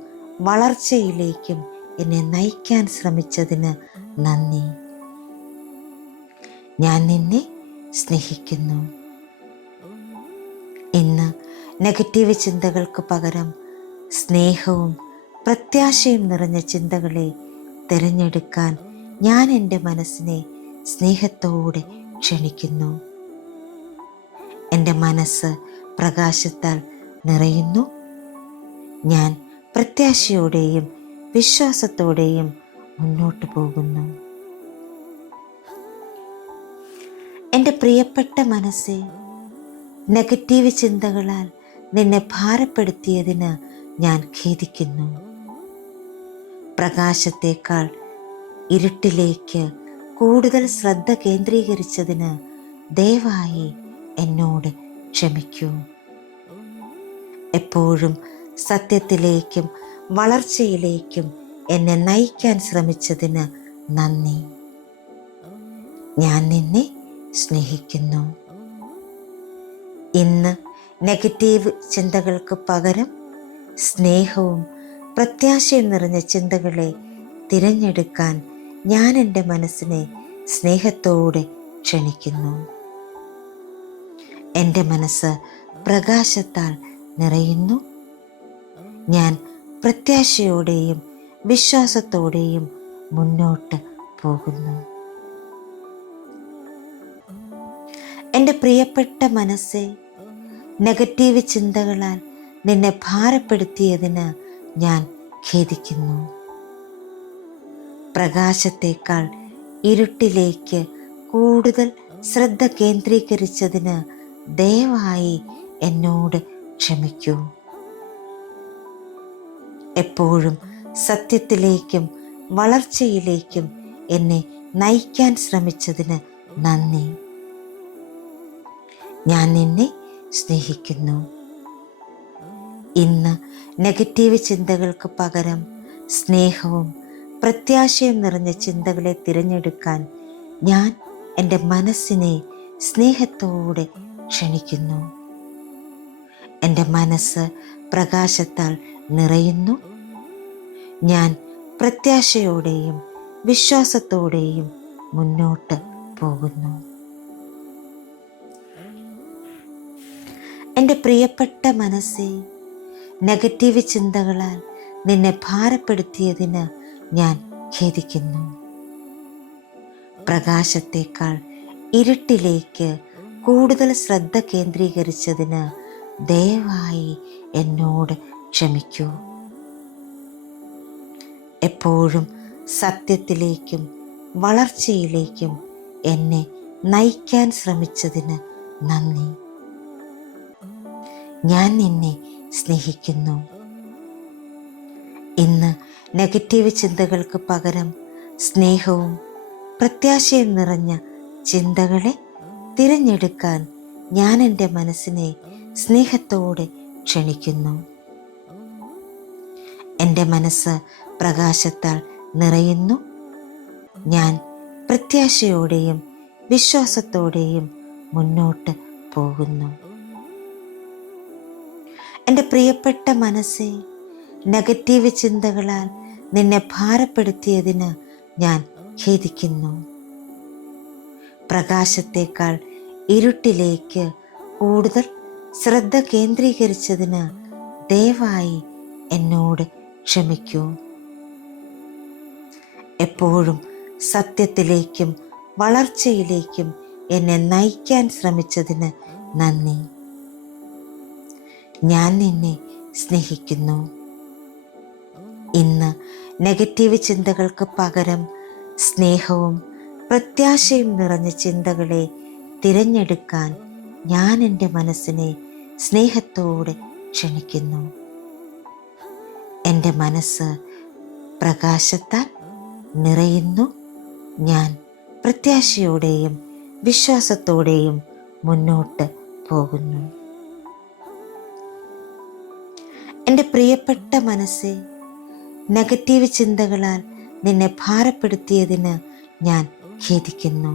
വളർച്ചയിലേക്കും എന്നെ നയിക്കാൻ ശ്രമിച്ചതിന് നന്ദി. ഞാൻ നിന്നെ സ്നേഹിക്കുന്നു. ഇന്ന് നെഗറ്റീവ് ചിന്തകൾക്ക് പകരം സ്നേഹവും പ്രത്യാശയും നിറഞ്ഞ ചിന്തകളെ തിരഞ്ഞെടുക്കാൻ ഞാൻ എൻ്റെ മനസ്സിനെ സ്നേഹത്തോടെ ക്ഷണിക്കുന്നു. എൻ്റെ മനസ്സ് പ്രകാശത്താൽ നിറയുന്നു. ഞാൻ പ്രത്യാശയോടെയും വിശ്വാസത്തോടെയും മുന്നോട്ട് പോകുന്നു. എൻ്റെ പ്രിയപ്പെട്ട മനസ്സേ, നെഗറ്റീവ് ചിന്തകളാൽ നിന്നെ ഭാരപ്പെടുത്തിയതിന് ഞാൻ ഖേദിക്കുന്നു. പ്രകാശത്തേക്കാൾ ഇരുട്ടിലേക്ക് കൂടുതൽ ശ്രദ്ധ കേന്ദ്രീകരിച്ചതിന് ദയവായി എന്നോട് ക്ഷമിക്കൂ. എപ്പോഴും സത്യത്തിലേക്കും വളർച്ചയിലേക്കും എന്നെ നയിക്കാൻ ശ്രമിച്ചതിന് നന്ദി. ഞാൻ നിന്നെ സ്നേഹിക്കുന്നു. ഇന്ന് നെഗറ്റീവ് ചിന്തകൾക്ക് പകരം സ്നേഹവും പ്രത്യാശയും നിറഞ്ഞ ചിന്തകളെ തിരഞ്ഞെടുക്കാൻ ഞാൻ എൻ്റെ മനസ്സിനെ സ്നേഹത്തോടെ ക്ഷണിക്കുന്നു. എൻ്റെ മനസ്സ് പ്രകാശത്താൽ നിറയുന്നു. ഞാൻ പ്രത്യാശയോടെയും വിശ്വാസത്തോടെയും മുന്നോട്ട് പോകുന്നു. എൻ്റെ പ്രിയപ്പെട്ട മനസ്സേ, നെഗറ്റീവ് ചിന്തകളാൽ നിന്നെ ഭാരപ്പെടുത്തിയതിന് ഞാൻ ഖേദിക്കുന്നു. പ്രകാശത്തേക്കാൾ ഇരുട്ടിലേക്ക് കൂടുതൽ ശ്രദ്ധ കേന്ദ്രീകരിച്ചതിന് ദയവായി എന്നോട് ക്ഷമിക്കൂ. എപ്പോഴും സത്യത്തിലേക്കും വളർച്ചയിലേക്കും എന്നെ നയിക്കാൻ ശ്രമിച്ചതിന് നന്ദി. ഞാൻ നിന്നെ സ്നേഹിക്കുന്നു. ഇന്ന് നെഗറ്റീവ് ചിന്തകൾക്ക് പകരം സ്നേഹവും പ്രത്യാശയും നിറഞ്ഞ ചിന്തകളെ തിരഞ്ഞെടുക്കാൻ ഞാൻ എൻ്റെ മനസ്സിനെ സ്നേഹത്തോടെ ക്ഷണിക്കുന്നു. എൻ്റെ മനസ്സ് പ്രകാശത്താൽ നിറയുന്നു. ഞാൻ പ്രത്യാശയോടെയും വിശ്വാസത്തോടെയും മുന്നോട്ട് പോകുന്നു. എൻ്റെ പ്രിയപ്പെട്ട മനസ്സേ, നെഗറ്റീവ് ചിന്തകളാൽ നിന്നെ ഭാരപ്പെടുത്തിയതിന് ഞാൻ ഖേദിക്കുന്നു. പ്രകാശത്തേക്കാൾ ഇരുട്ടിലേക്ക് കൂടുതൽ ശ്രദ്ധ കേന്ദ്രീകരിച്ചതിന് ദയവായി എന്നോട് ക്ഷമിക്കൂ. എപ്പോഴും സത്യത്തിലേക്കും വളർച്ചയിലേക്കും എന്നെ നയിക്കാൻ ശ്രമിച്ചതിന് നന്ദി. ഞാൻ നിന്നെ സ്നേഹിക്കുന്നു. ഇന്ന് നെഗറ്റീവ് ചിന്തകൾക്ക് പകരം സ്നേഹവും പ്രത്യാശയും നിറഞ്ഞ ചിന്തകളെ തിരഞ്ഞെടുക്കാൻ ഞാൻ എൻ്റെ മനസ്സിനെ സ്നേഹത്തോടെ ക്ഷണിക്കുന്നു. എൻ്റെ മനസ്സ് പ്രകാശത്താൽ നിറയുന്നു. ഞാൻ പ്രത്യാശയോടെയും വിശ്വാസത്തോടെയും മുന്നോട്ട് പോകുന്നു. എൻ്റെ പ്രിയപ്പെട്ട മനസ്സേ, നെഗറ്റീവ് ചിന്തകളാൽ നിന്നെ ഭാരപ്പെടുത്തിയതിന് ഞാൻ ഖേദിക്കുന്നു. പ്രകാശത്തേക്കാൾ ഇരുട്ടിലേക്ക് കൂടുതൽ ശ്രദ്ധ കേന്ദ്രീകരിച്ചതിന് ദയവായി എന്നോട് ക്ഷമിക്കൂ. എപ്പോഴും സത്യത്തിലേക്കും വളർച്ചയിലേക്കും എന്നെ നയിക്കാൻ ശ്രമിച്ചതിന് നന്ദി. ഞാൻ നിന്നെ സ്നേഹിക്കുന്നു. ഇന്ന് നെഗറ്റീവ് ചിന്തകൾക്ക് പകരം സ്നേഹവും പ്രത്യാശയും നിറഞ്ഞ ചിന്തകളെ തിരഞ്ഞെടുക്കാൻ ഞാൻ എൻ്റെ മനസ്സിനെ സ്നേഹത്തോടെ ക്ഷണിക്കുന്നു. എൻ്റെ മനസ്സ് പ്രകാശത്താൽ നിറയുന്നു. ഞാൻ പ്രത്യാശയോടെയും വിശ്വാസത്തോടെയും മുന്നോട്ട് പോകുന്നു. എൻ്റെ പ്രിയപ്പെട്ട മനസ്സേ, നെഗറ്റീവ് ചിന്തകളാൽ നിന്നെ ഭാരപ്പെടുത്തിയതിന് ഞാൻ ഖേദിക്കുന്നു.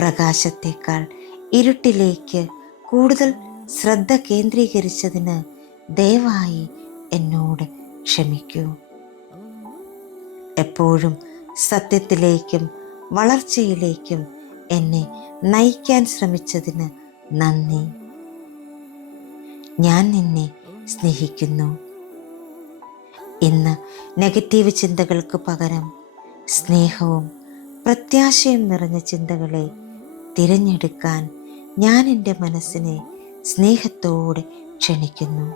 പ്രകാശത്തേക്കാൾ ഇരുട്ടിലേക്ക് കൂടുതൽ ശ്രദ്ധ കേന്ദ്രീകരിച്ചതിന് ദയവായി എന്നോട് ക്ഷമിക്കൂ. എപ്പോഴും സത്യത്തിലേക്കും വളർച്ചയിലേക്കും എന്നെ നയിക്കാൻ ശ്രമിച്ചതിന് നന്ദി. ഞാൻ നിന്നെ സ്നേഹിക്കുന്നു. ഇന്ന് നെഗറ്റീവ് ചിന്തകൾക്ക് പകരം സ്നേഹവും പ്രത്യാശയും നിറഞ്ഞ ചിന്തകളെ തിരഞ്ഞെടുക്കാൻ ഞാൻ എൻ്റെ മനസ്സിനെ സ്നേഹത്തോടെ ക്ഷണിക്കുന്നു.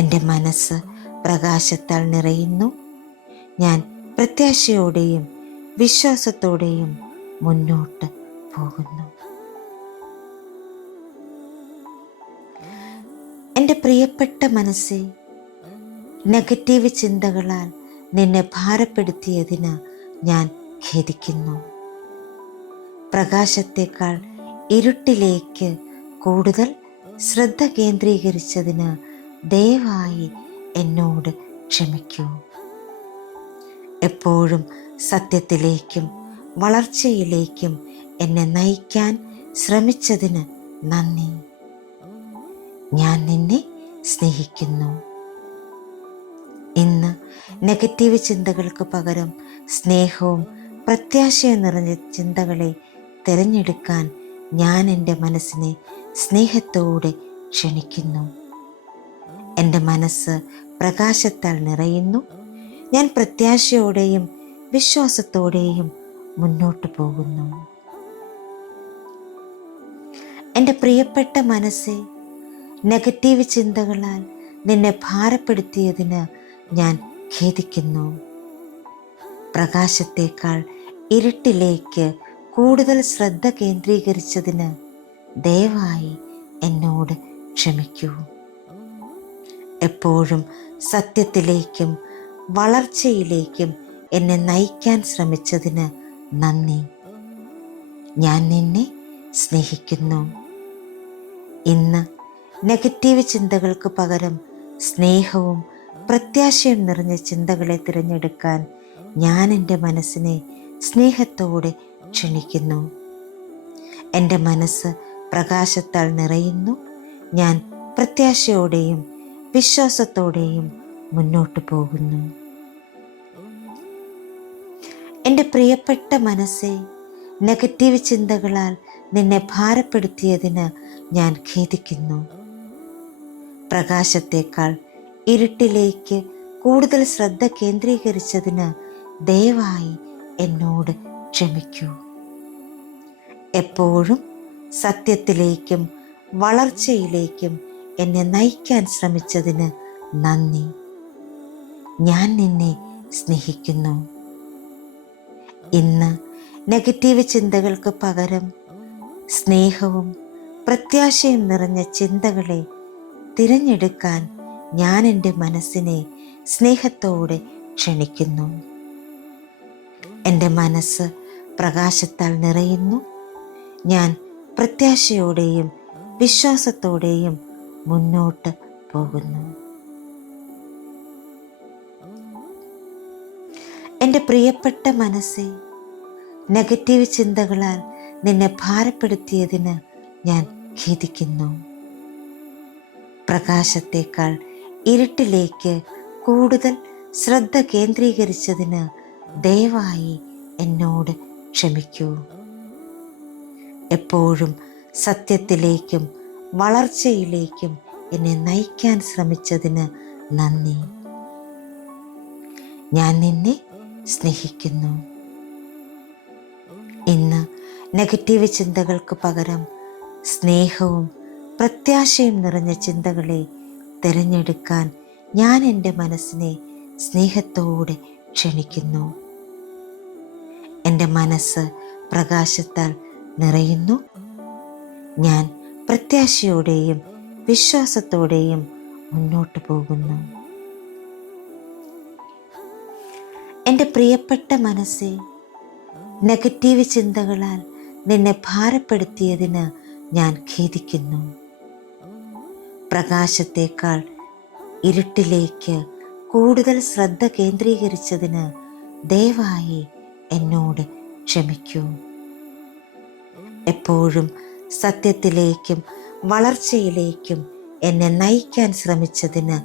എൻ്റെ മനസ്സ് പ്രകാശത്താൽ നിറയുന്നു. ഞാൻ പ്രത്യാശയോടെയും വിശ്വാസത്തോടെയും മുന്നോട്ട് പോകുന്നു. എൻ്റെ പ്രിയപ്പെട്ട മനസ്സേ, നെഗറ്റീവ് ചിന്തകളാൽ നിന്നെ ഭാരപ്പെടുത്തിയതിന് ഞാൻ ഖേദിക്കുന്നു. പ്രകാശത്തേക്കാൾ ഇരുട്ടിലേക്ക് കൂടുതൽ ശ്രദ്ധ കേന്ദ്രീകരിച്ചതിന് ദയവായി എന്നോട് ക്ഷമിക്കൂ. എപ്പോഴും സത്യത്തിലേക്കും വളർച്ചയിലേക്കും എന്നെ നയിക്കാൻ ശ്രമിച്ചതിന് നന്ദി. ഞാൻ നിന്നെ സ്നേഹിക്കുന്നു. ഇന്ന് നെഗറ്റീവ് ചിന്തകൾക്ക് പകരം സ്നേഹവും പ്രത്യാശയും നിറഞ്ഞ ചിന്തകളെ തിരഞ്ഞെടുക്കാൻ ഞാൻ എൻ്റെ മനസ്സിനെ സ്നേഹത്തോടെ ക്ഷണിക്കുന്നു. എൻ്റെ മനസ്സ് പ്രകാശത്താൽ നിറയുന്നു. ഞാൻ പ്രത്യാശയോടെയും വിശ്വാസത്തോടെയും മുന്നോട്ട് പോകുന്നു. എൻ്റെ പ്രിയപ്പെട്ട മനസ്സേ, നെഗറ്റീവ് ചിന്തകളാൽ നിന്നെ ഭാരപ്പെടുത്തിയതിന് ഞാൻ ഖേദിക്കുന്നു. പ്രകാശത്തേക്കാൾ ഇരുട്ടിലേക്ക് കൂടുതൽ ശ്രദ്ധ കേന്ദ്രീകരിച്ചതിന് ദയവായി എന്നോട് ക്ഷമിക്കൂ. എപ്പോഴും സത്യത്തിലേക്കും വളർച്ചയിലേക്കും എന്നെ നയിക്കാൻ ശ്രമിച്ചതിന് നന്ദി. ഞാൻ നിന്നെ സ്നേഹിക്കുന്നു. ഇന്ന് നെഗറ്റീവ് ചിന്തകൾക്ക് പകരം സ്നേഹവും പ്രത്യാശയും നിറഞ്ഞ ചിന്തകളെ തിരഞ്ഞെടുക്കാൻ ഞാൻ എൻ്റെ മനസ്സിനെ സ്നേഹത്തോടെ ക്ഷണിക്കുന്നു. എൻ്റെ മനസ്സ് പ്രകാശത്താൽ നിറയുന്നു. ഞാൻ പ്രത്യാശയോടെയും വിശ്വാസത്തോടെയും മുന്നോട്ട് പോകുന്നു. എൻ്റെ പ്രിയപ്പെട്ട മനസ്സേ, നെഗറ്റീവ് ചിന്തകളാൽ നിന്നെ ഭാരപ്പെടുത്തിയതിന് ഞാൻ ഖേദിക്കുന്നു. പ്രകാശത്തേക്കാൾ ഇരുട്ടിലേക്ക് കൂടുതൽ ശ്രദ്ധ കേന്ദ്രീകരിച്ചതിന് ദയവായി എന്നോട് ക്ഷമിക്കൂ. എപ്പോഴും സത്യത്തിലേക്കും വളർച്ചയിലേക്കും എന്നെ നയിക്കാൻ ശ്രമിച്ചതിന് നന്ദി. ഞാൻ നിന്നെ സ്നേഹിക്കുന്നു. ഇന്ന് നെഗറ്റീവ് ചിന്തകൾക്ക് പകരം സ്നേഹവും പ്രത്യാശയും നിറഞ്ഞ ചിന്തകളെ തിരഞ്ഞെടുക്കാൻ ഞാൻ എൻ്റെ മനസ്സിനെ സ്നേഹത്തോടെ ക്ഷണിക്കുന്നു. എൻ്റെ മനസ്സ് പ്രകാശത്താൽ നിറയുന്നു. ഞാൻ പ്രത്യാശയോടെയും വിശ്വാസത്തോടെയും മുന്നോട്ട് പോകുന്നു. എൻ്റെ പ്രിയപ്പെട്ട മനസ്സേ, നെഗറ്റീവ് ചിന്തകളാൽ നിന്നെ ഭാരപ്പെടുത്തിയതിന് ഞാൻ ഖേദിക്കുന്നു. പ്രകാശത്തേക്കാൾ ഇരുട്ടിലേക്ക് കൂടുതൽ ശ്രദ്ധ കേന്ദ്രീകരിച്ചതിന് ദയവായി എന്നോട് ക്ഷമിക്കൂ. എപ്പോഴും സത്യത്തിലേക്കും വളർച്ചയിലേക്കും എന്നെ നയിക്കാൻ ശ്രമിച്ചതിന് നന്ദി. ഞാൻ നിന്നെ സ്നേഹിക്കുന്നു. ഇന്ന് നെഗറ്റീവ് ചിന്തകൾക്ക് പകരം സ്നേഹവും പ്രത്യാശയും നിറഞ്ഞ ചിന്തകളെ തിരഞ്ഞെടുക്കാൻ ഞാൻ എൻ്റെ മനസ്സിനെ സ്നേഹത്തോടെ ക്ഷണിക്കുന്നു. എൻ്റെ മനസ്സ് പ്രകാശത്താൽ നിറയുന്നു. ഞാൻ പ്രത്യാശയോടെയും വിശ്വാസത്തോടെയും മുന്നോട്ട് പോകുന്നു. എൻ്റെ പ്രിയപ്പെട്ട മനസ്സേ, നെഗറ്റീവ് ചിന്തകളാൽ നിന്നെ ഭാരപ്പെടുത്തിയതിന് ഞാൻ ഖേദിക്കുന്നു. പ്രകാശത്തേക്കാൾ ഇരുട്ടിലേക്ക് കൂടുതൽ ശ്രദ്ധ കേന്ദ്രീകരിച്ചതിന് ദയവായി എന്നോട് ക്ഷമിക്കൂ. എപ്പോഴും സത്യത്തിലേക്കും വളർച്ചയിലേക്കും എന്നെ നയിക്കാൻ ശ്രമിച്ചതിന്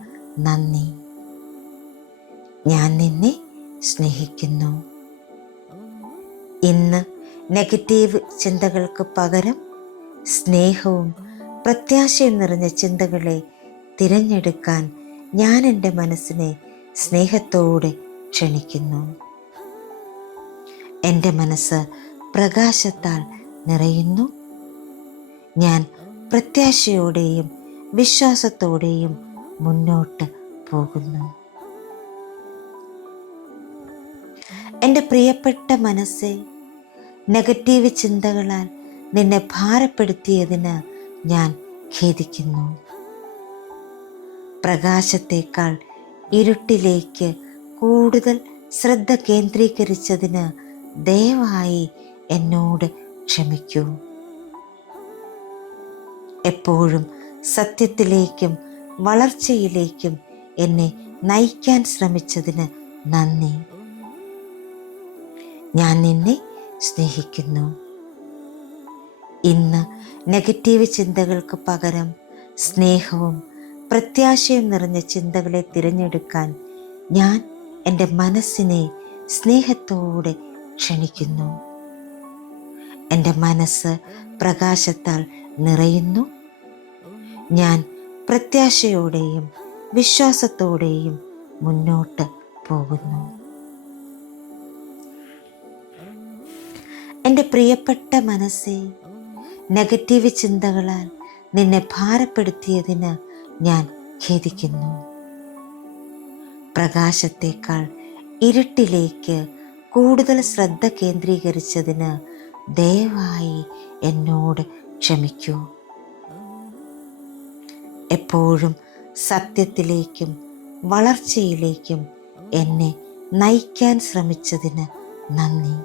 നന്ദി. ഞാൻ നിന്നെ സ്നേഹിക്കുന്നു. ഇന്ന് നെഗറ്റീവ് ചിന്തകൾക്ക് പകരം സ്നേഹവും പ്രത്യാശയും നിറഞ്ഞ ചിന്തകളെ തിരഞ്ഞെടുക്കാൻ ഞാൻ എൻ്റെ മനസ്സിനെ സ്നേഹത്തോടെ ക്ഷണിക്കുന്നു. എൻ്റെ മനസ്സ് പ്രകാശത്താൽ നിറയുന്നു. ഞാൻ പ്രത്യാശയോടെയും വിശ്വാസത്തോടെയും മുന്നോട്ട് പോകുന്നു. എൻ്റെ പ്രിയപ്പെട്ട മനസ്സേ, നെഗറ്റീവ് ചിന്തകളാൽ നിന്നെ ഭാരപ്പെടുത്തിയതിന് ഞാൻ ഖേദിക്കുന്നു. പ്രകാശത്തേക്കാൾ ഇരുട്ടിലേക്ക് കൂടുതൽ ശ്രദ്ധ കേന്ദ്രീകരിച്ചതിന് ദയവായി എന്നോട് ക്ഷമിക്കൂ. എപ്പോഴും സത്യത്തിലേക്കും വളർച്ചയിലേക്കും എന്നെ നയിക്കാൻ ശ്രമിച്ചതിന് നന്ദി. ഞാൻ നിന്നെ സ്നേഹിക്കുന്നു. ഇന്ന് നെഗറ്റീവ് ചിന്തകൾക്ക് പകരം സ്നേഹവും പ്രത്യാശയും നിറഞ്ഞ ചിന്തകളെ തിരഞ്ഞെടുക്കാൻ ഞാൻ എൻ്റെ മനസ്സിനെ സ്നേഹത്തോടെ ക്ഷണിക്കുന്നു. എൻ്റെ മനസ്സ് പ്രകാശത്താൽ നിറയുന്നു. ഞാൻ പ്രത്യാശയോടെയും വിശ്വാസത്തോടെയും മുന്നോട്ട് പോകുന്നു. എൻ്റെ പ്രിയപ്പെട്ട മനസ്സേ, നെഗറ്റീവ് ചിന്തകളാൽ നിന്നെ ഭാരപ്പെടുത്തിയതിന് ഞാൻ ഖേദിക്കുന്നു. പ്രകാശത്തേക്കാൾ ഇരുട്ടിലേക്ക് കൂടുതൽ ശ്രദ്ധ കേന്ദ്രീകരിച്ചതിന് ദയവായി എന്നോട് ക്ഷമിക്കൂ. എപ്പോഴും സത്യത്തിലേക്കും വളർച്ചയിലേക്കും എന്നെ നയിക്കാൻ ശ്രമിച്ചതിന് നന്ദി.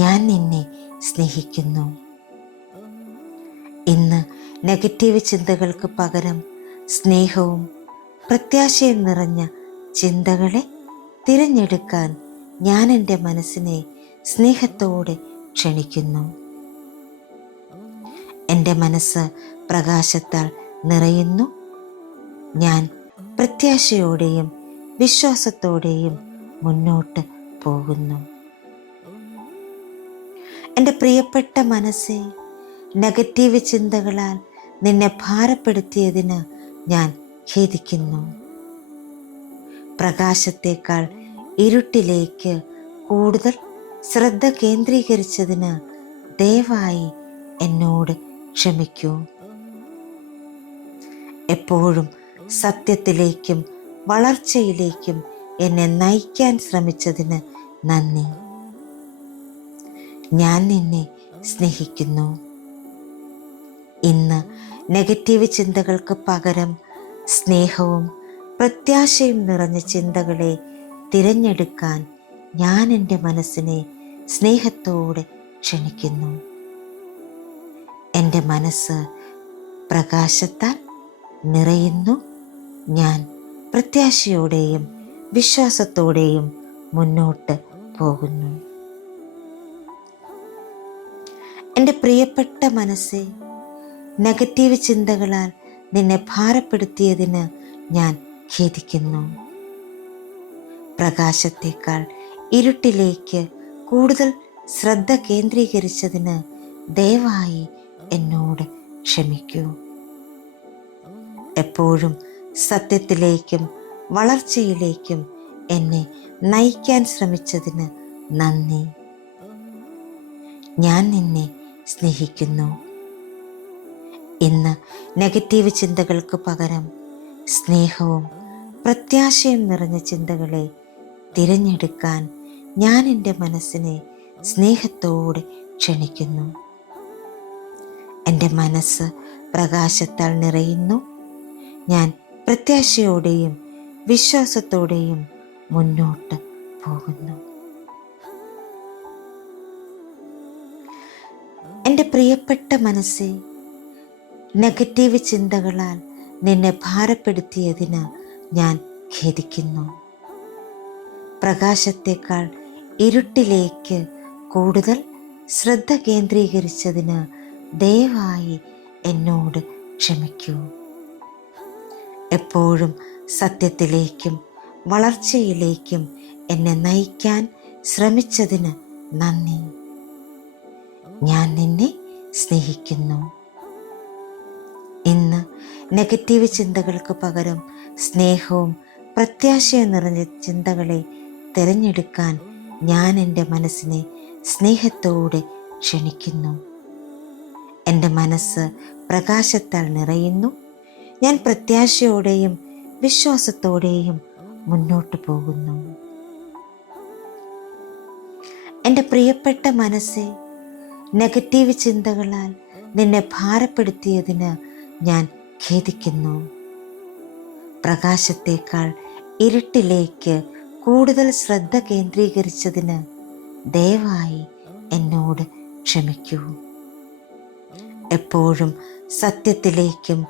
ഞാൻ നിന്നെ സ്നേഹിക്കുന്നു. ഇന്ന് നെഗറ്റീവ് ചിന്തകൾക്ക് പകരം സ്നേഹവും പ്രത്യാശയും നിറഞ്ഞ ചിന്തകളെ തിരഞ്ഞെടുക്കാൻ ഞാൻ എൻ്റെ മനസ്സിനെ സ്നേഹത്തോടെ ക്ഷണിക്കുന്നു. എൻ്റെ മനസ്സ് പ്രകാശത്താൽ നിറയുന്നു. ഞാൻ പ്രത്യാശയോടെയും വിശ്വാസത്തോടെയും മുന്നോട്ട് പോകുന്നു. എൻ്റെ പ്രിയപ്പെട്ട മനസ്സേ, നെഗറ്റീവ് ചിന്തകളാൽ നിന്നെ ഭാരപ്പെടുത്തിയതിന് ഞാൻ ഖേദിക്കുന്നു. പ്രകാശത്തേക്കാൾ ഇരുട്ടിലേക്ക് കൂടുതൽ ശ്രദ്ധ കേന്ദ്രീകരിച്ചതിന് ദയവായി എന്നോട് ക്ഷമിക്കൂ. എപ്പോഴും സത്യത്തിലേക്കും വളർച്ചയിലേക്കും എന്നെ നയിക്കാൻ ശ്രമിച്ചതിന് നന്ദി. ഞാൻ നിന്നെ സ്നേഹിക്കുന്നു. ഇന്ന് നെഗറ്റീവ് ചിന്തകൾക്ക് പകരം സ്നേഹവും പ്രത്യാശയും നിറഞ്ഞ ചിന്തകളെ തിരഞ്ഞെടുക്കാൻ ഞാൻ എൻ്റെ മനസ്സിനെ സ്നേഹത്തോടെ ക്ഷണിക്കുന്നു. എൻ്റെ മനസ്സ് പ്രകാശത്താൽ നിറയുന്നു. ഞാൻ പ്രത്യാശയോടെയും വിശ്വാസത്തോടെയും മുന്നോട്ട് പോകുന്നു. എൻ്റെ പ്രിയപ്പെട്ട മനസ്സേ, നെഗറ്റീവ് ചിന്തകളാൽ നിന്നെ ഭാരപ്പെടുത്തിയതിന് ഞാൻ ഖേദിക്കുന്നു. പ്രകാശത്തേക്കാൾ ഇരുട്ടിലേക്ക് കൂടുതൽ ശ്രദ്ധ കേന്ദ്രീകരിച്ചതിന് ദയവായി എന്നോട് ക്ഷമിക്കൂ. എപ്പോഴും സത്യത്തിലേക്കും വളർച്ചയിലേക്കും എന്നെ നയിക്കാൻ ശ്രമിച്ചതിന് നന്ദി. ഞാൻ നിന്നെ സ്നേഹിക്കുന്നു. ഇന്ന് നെഗറ്റീവ് ചിന്തകൾക്ക് പകരം സ്നേഹവും പ്രത്യാശയും നിറഞ്ഞ ചിന്തകളെ തിരഞ്ഞെടുക്കാൻ ഞാൻ എൻ്റെ മനസ്സിനെ സ്നേഹത്തോടെ ക്ഷണിക്കുന്നു. എൻ്റെ മനസ്സ് പ്രകാശത്താൽ നിറയുന്നു. ഞാൻ പ്രത്യാശയോടെയും വിശ്വാസത്തോടെയും മുന്നോട്ട് പോകുന്നു. എൻ്റെ പ്രിയപ്പെട്ട മനസ്സേ, നെഗറ്റീവ് ചിന്തകളാൽ നിന്നെ ഭാരപ്പെടുത്തിയതിന് ഞാൻ ഖേദിക്കുന്നു. പ്രകാശത്തേക്കാൾ ഇരുട്ടിലേക്ക് കൂടുതൽ ശ്രദ്ധ കേന്ദ്രീകരിച്ചതിന് ദയവായി എന്നോട് ക്ഷമിക്കൂ. എപ്പോഴും സത്യത്തിലേക്കും വളർച്ചയിലേക്കും എന്നെ നയിക്കാൻ ശ്രമിച്ചതിന് നന്ദി. ഞാൻ നിന്നെ സ്നേഹിക്കുന്നു. ഇന്ന് നെഗറ്റീവ് ചിന്തകൾക്ക് പകരം സ്നേഹവും പ്രത്യാശയും നിറഞ്ഞ ചിന്തകളെ തിരഞ്ഞെടുക്കാൻ ഞാൻ എൻ്റെ മനസ്സിനെ സ്നേഹത്തോടെ ക്ഷണിക്കുന്നു. എൻ്റെ മനസ്സ് പ്രകാശത്താൽ നിറയുന്നു. ഞാൻ പ്രത്യാശയോടെയും വിശ്വാസത്തോടെയും മുന്നോട്ട് പോകുന്നു. എൻ്റെ പ്രിയപ്പെട്ട മനസ്സേ, നെഗറ്റീവ് ചിന്തകളാൽ നിന്നെ ഭാരപ്പെടുത്തിയതിന് ഞാൻ ഖേദിക്കുന്നു. പ്രകാശത്തേക്കാൾ ഇരുട്ടിലേക്ക് കൂടുതൽ ശ്രദ്ധ കേന്ദ്രീകരിച്ചതിന് ദയവായി എന്നോട് ക്ഷമിക്കൂ. എപ്പോഴും സത്യത്തിലേക്കും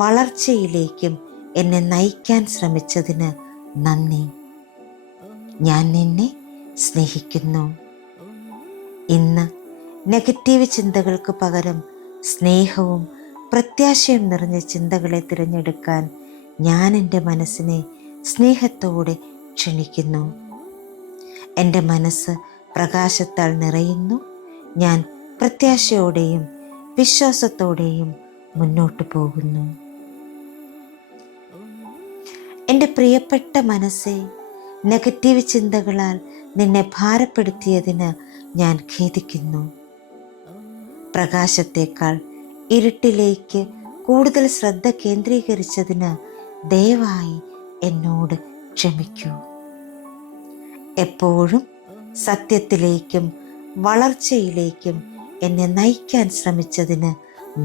വളർച്ചയിലേക്കും എന്നെ നയിക്കാൻ ശ്രമിച്ചതിന് നന്ദി. ഞാൻ നിന്നെ സ്നേഹിക്കുന്നു. ഇന്ന് നെഗറ്റീവ് ചിന്തകൾക്ക് പകരം സ്നേഹവും പ്രത്യാശയും നിറഞ്ഞ ചിന്തകളെ തിരഞ്ഞെടുക്കാൻ ഞാൻ എൻ്റെ മനസ്സിനെ സ്നേഹത്തോടെ ക്ഷണിക്കുന്നു. എൻ്റെ മനസ്സ് പ്രകാശത്താൽ നിറയുന്നു. ഞാൻ പ്രത്യാശയോടെയും വിശ്വാസത്തോടെയും മുന്നോട്ട് പോകുന്നു. എൻ്റെ പ്രിയപ്പെട്ട മനസ്സേ, നെഗറ്റീവ് ചിന്തകളാൽ നിന്നെ ഭാരപ്പെടുത്തിയതിന് ഞാൻ ഖേദിക്കുന്നു. പ്രകാശത്തേക്കാൾ ഇരുട്ടിലേക്ക് കൂടുതൽ ശ്രദ്ധ കേന്ദ്രീകരിച്ചതിന് ദയവായി എന്നോട് ക്ഷമിക്കൂ. എപ്പോഴും സത്യത്തിലേക്കും വളർച്ചയിലേക്കും എന്നെ നയിക്കാൻ ശ്രമിച്ചതിന്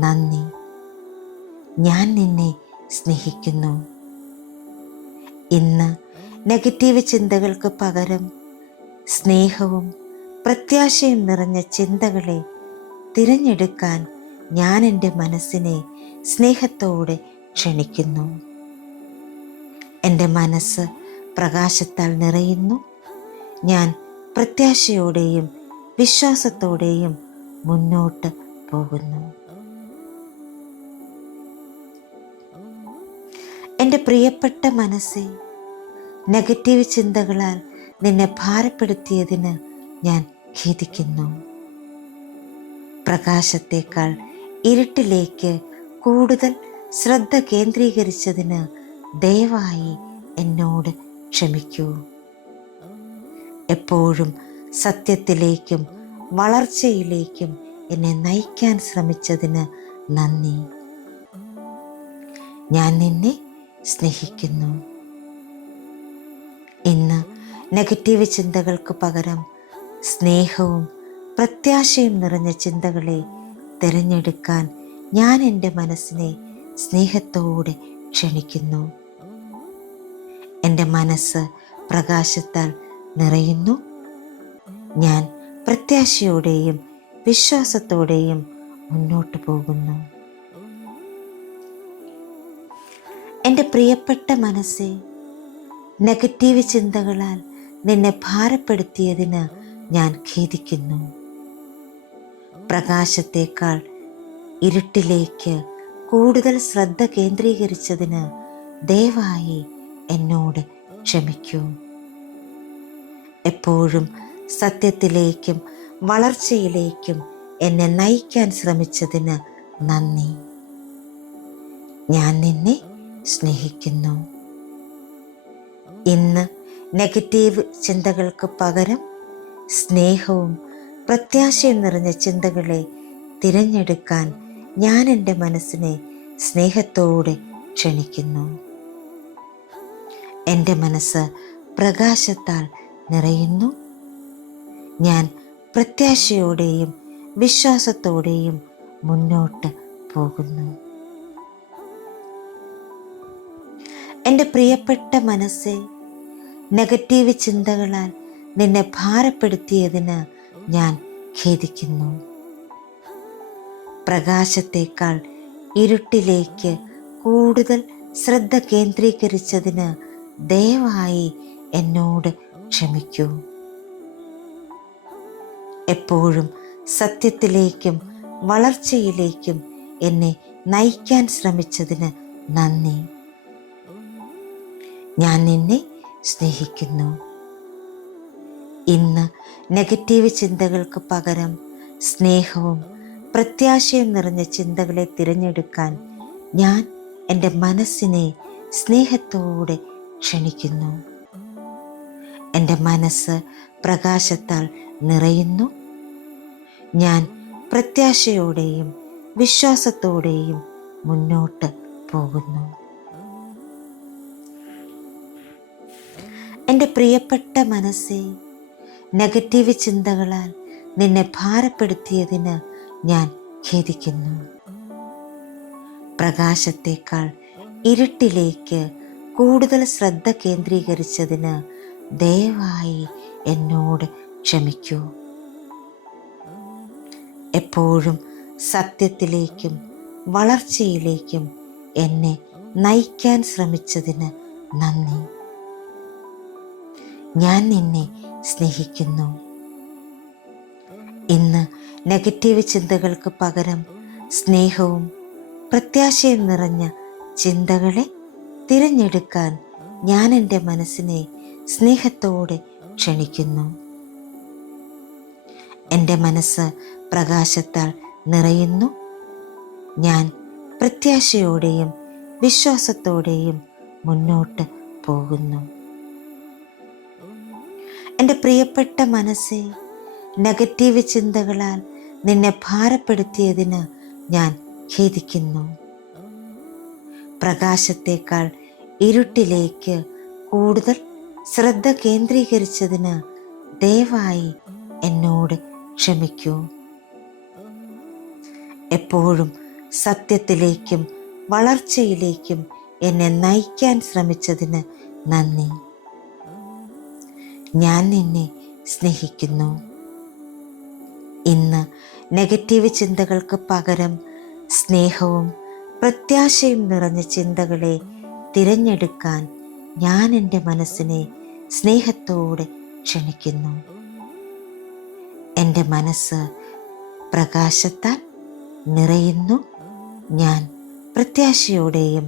നന്ദി. ഞാൻ നിന്നെ സ്നേഹിക്കുന്നു. ഇന്ന് നെഗറ്റീവ് ചിന്തകൾക്ക് പകരം സ്നേഹവും പ്രത്യാശയും നിറഞ്ഞ ചിന്തകളെ തിരഞ്ഞെടുക്കാൻ ഞാൻ എൻ്റെ മനസ്സിനെ സ്നേഹത്തോടെ ക്ഷണിക്കുന്നു. എൻ്റെ മനസ്സ് പ്രകാശത്താൽ നിറയുന്നു. ഞാൻ പ്രത്യാശയോടെയും വിശ്വാസത്തോടെയും മുന്നോട്ട് പോകുന്നു. എൻ്റെ പ്രിയപ്പെട്ട മനസ്സേ, നെഗറ്റീവ് ചിന്തകളാൽ നിന്നെ ഭാരപ്പെടുത്തിയതിന് ഞാൻ ഖേദിക്കുന്നു. പ്രകാശത്തേക്കാൾ ഇരുട്ടിലേക്ക് കൂടുതൽ ശ്രദ്ധ കേന്ദ്രീകരിച്ചതിന് ദയവായി എന്നോട് ക്ഷമിക്കൂ. എപ്പോഴും സത്യത്തിലേക്കും വളർച്ചയിലേക്കും എന്നെ നയിക്കാൻ ശ്രമിച്ചതിന് നന്ദി. ഞാൻ നിന്നെ സ്നേഹിക്കുന്നു. ഇന്ന് നെഗറ്റീവ് ചിന്തകൾക്ക് പകരം സ്നേഹവും പ്രത്യാശയും നിറഞ്ഞ ചിന്തകളെ തിരഞ്ഞെടുക്കാൻ ഞാൻ എൻ്റെ മനസ്സിനെ സ്നേഹത്തോടെ ക്ഷണിക്കുന്നു. എൻ്റെ മനസ്സ് പ്രകാശത്താൽ നിറയുന്നു. ഞാൻ പ്രത്യാശയോടെയും വിശ്വാസത്തോടെയും മുന്നോട്ട് പോകുന്നു. എൻ്റെ പ്രിയപ്പെട്ട മനസ്സേ, നെഗറ്റീവ് ചിന്തകളാൽ നിന്നെ ഭാരപ്പെടുത്തിയതിന് ഞാൻ ഖേദിക്കുന്നു. പ്രകാശത്തേക്കാൾ ഇരുട്ടിലേക്ക് കൂടുതൽ ശ്രദ്ധ കേന്ദ്രീകരിച്ചതിന് ദയവായി എന്നോട് ക്ഷമിക്കൂ. എപ്പോഴും സത്യത്തിലേക്കും വളർച്ചയിലേക്കും എന്നെ നയിക്കാൻ ശ്രമിച്ചതിന് നന്ദി. ഞാൻ നിന്നെ സ്നേഹിക്കുന്നു. ഇന്ന് നെഗറ്റീവ് ചിന്തകൾക്ക് പകരം സ്നേഹവും പ്രത്യാശയും നിറഞ്ഞ ചിന്തകളെ തിരഞ്ഞെടുക്കാൻ ഞാൻ എൻ്റെ മനസ്സിനെ സ്നേഹത്തോടെ ക്ഷണിക്കുന്നു. എൻ്റെ മനസ്സ് പ്രകാശത്താൽ നിറയുന്നു. ഞാൻ പ്രത്യാശയോടെയും വിശ്വാസത്തോടെയും മുന്നോട്ട് പോകുന്നു. എൻ്റെ പ്രിയപ്പെട്ട മനസ്സേ, നെഗറ്റീവ് ചിന്തകളാൽ നിന്നെ ഭാരപ്പെടുത്തിയതിന് ഞാൻ ഖേദിക്കുന്നു. പ്രകാശത്തേക്കാൾ ഇരുട്ടിലേക്ക് കൂടുതൽ ശ്രദ്ധ കേന്ദ്രീകരിച്ചതിന് ദയവായി എന്നോട് ക്ഷമിക്കൂ. എപ്പോഴും സത്യത്തിലേക്കും വളർച്ചയിലേക്കും എന്നെ നയിക്കാൻ ശ്രമിച്ചതിന് നന്ദി. ഞാൻ നിന്നെ സ്നേഹിക്കുന്നു. ഇന്ന് നെഗറ്റീവ് ചിന്തകൾക്ക് പകരം സ്നേഹവും പ്രത്യാശയും നിറഞ്ഞ ചിന്തകളെ തിരഞ്ഞെടുക്കാൻ ഞാൻ എൻ്റെ മനസ്സിനെ സ്നേഹത്തോടെ ക്ഷണിക്കുന്നു. എൻ്റെ മനസ്സ് പ്രകാശത്താൽ നിറയുന്നു. ഞാൻ പ്രത്യാശയോടെയും വിശ്വാസത്തോടെയും മുന്നോട്ട് പോകുന്നു. എൻ്റെ പ്രിയപ്പെട്ട മനസ്സേ, നെഗറ്റീവ് ചിന്തകളാൽ നിന്നെ ഭാരപ്പെടുത്തിയതിന് ഞാൻ ഖേദിക്കുന്നു. പ്രകാശത്തേക്കാൾ ഇരുട്ടിലേക്ക് കൂടുതൽ ശ്രദ്ധ കേന്ദ്രീകരിച്ചതിന് ദയവായി എന്നോട് ക്ഷമിക്കൂ. എപ്പോഴും സത്യത്തിലേക്കും വളർച്ചയിലേക്കും എന്നെ നയിക്കാൻ ശ്രമിച്ചതിന് നന്ദി. ഞാൻ നിന്നെ സ്നേഹിക്കുന്നു. ഇന്ന് നെഗറ്റീവ് ചിന്തകൾക്ക് പകരം സ്നേഹവും പ്രത്യാശയും നിറഞ്ഞ ചിന്തകളെ തിരഞ്ഞെടുക്കാൻ ഞാൻ എൻ്റെ മനസ്സിനെ സ്നേഹത്തോടെ ക്ഷണിക്കുന്നു. എൻ്റെ മനസ്സ് പ്രകാശത്താൽ നിറയുന്നു. ഞാൻ പ്രത്യാശയോടെയും വിശ്വാസത്തോടെയും മുന്നോട്ട് പോകുന്നു. എൻ്റെ പ്രിയപ്പെട്ട മനസ്സേ, നെഗറ്റീവ് ചിന്തകളാൽ നിന്നെ ഭാരപ്പെടുത്തിയതിന് ഞാൻ ഖേദിക്കുന്നു. പ്രകാശത്തേക്കാൾ ഇരുട്ടിലേക്ക് കൂടുതൽ ശ്രദ്ധ കേന്ദ്രീകരിച്ചതിന് ദയവായി എന്നോട് ക്ഷമിക്കൂ. എപ്പോഴും സത്യത്തിലേക്കും വളർച്ചയിലേക്കും എന്നെ നയിക്കാൻ ശ്രമിച്ചതിന് നന്ദി. ഞാൻ നിന്നെ സ്നേഹിക്കുന്നു. ഇന്ന് നെഗറ്റീവ് ചിന്തകൾക്ക് പകരം സ്നേഹവും പ്രത്യാശയും നിറഞ്ഞ ചിന്തകളെ തിരഞ്ഞെടുക്കാൻ ഞാൻ എൻ്റെ മനസ്സിനെ സ്നേഹത്തോടെ ക്ഷണിക്കുന്നു. എൻ്റെ മനസ്സ് പ്രകാശത്താൽ നിറയുന്നു. ഞാൻ പ്രത്യാശയോടെയും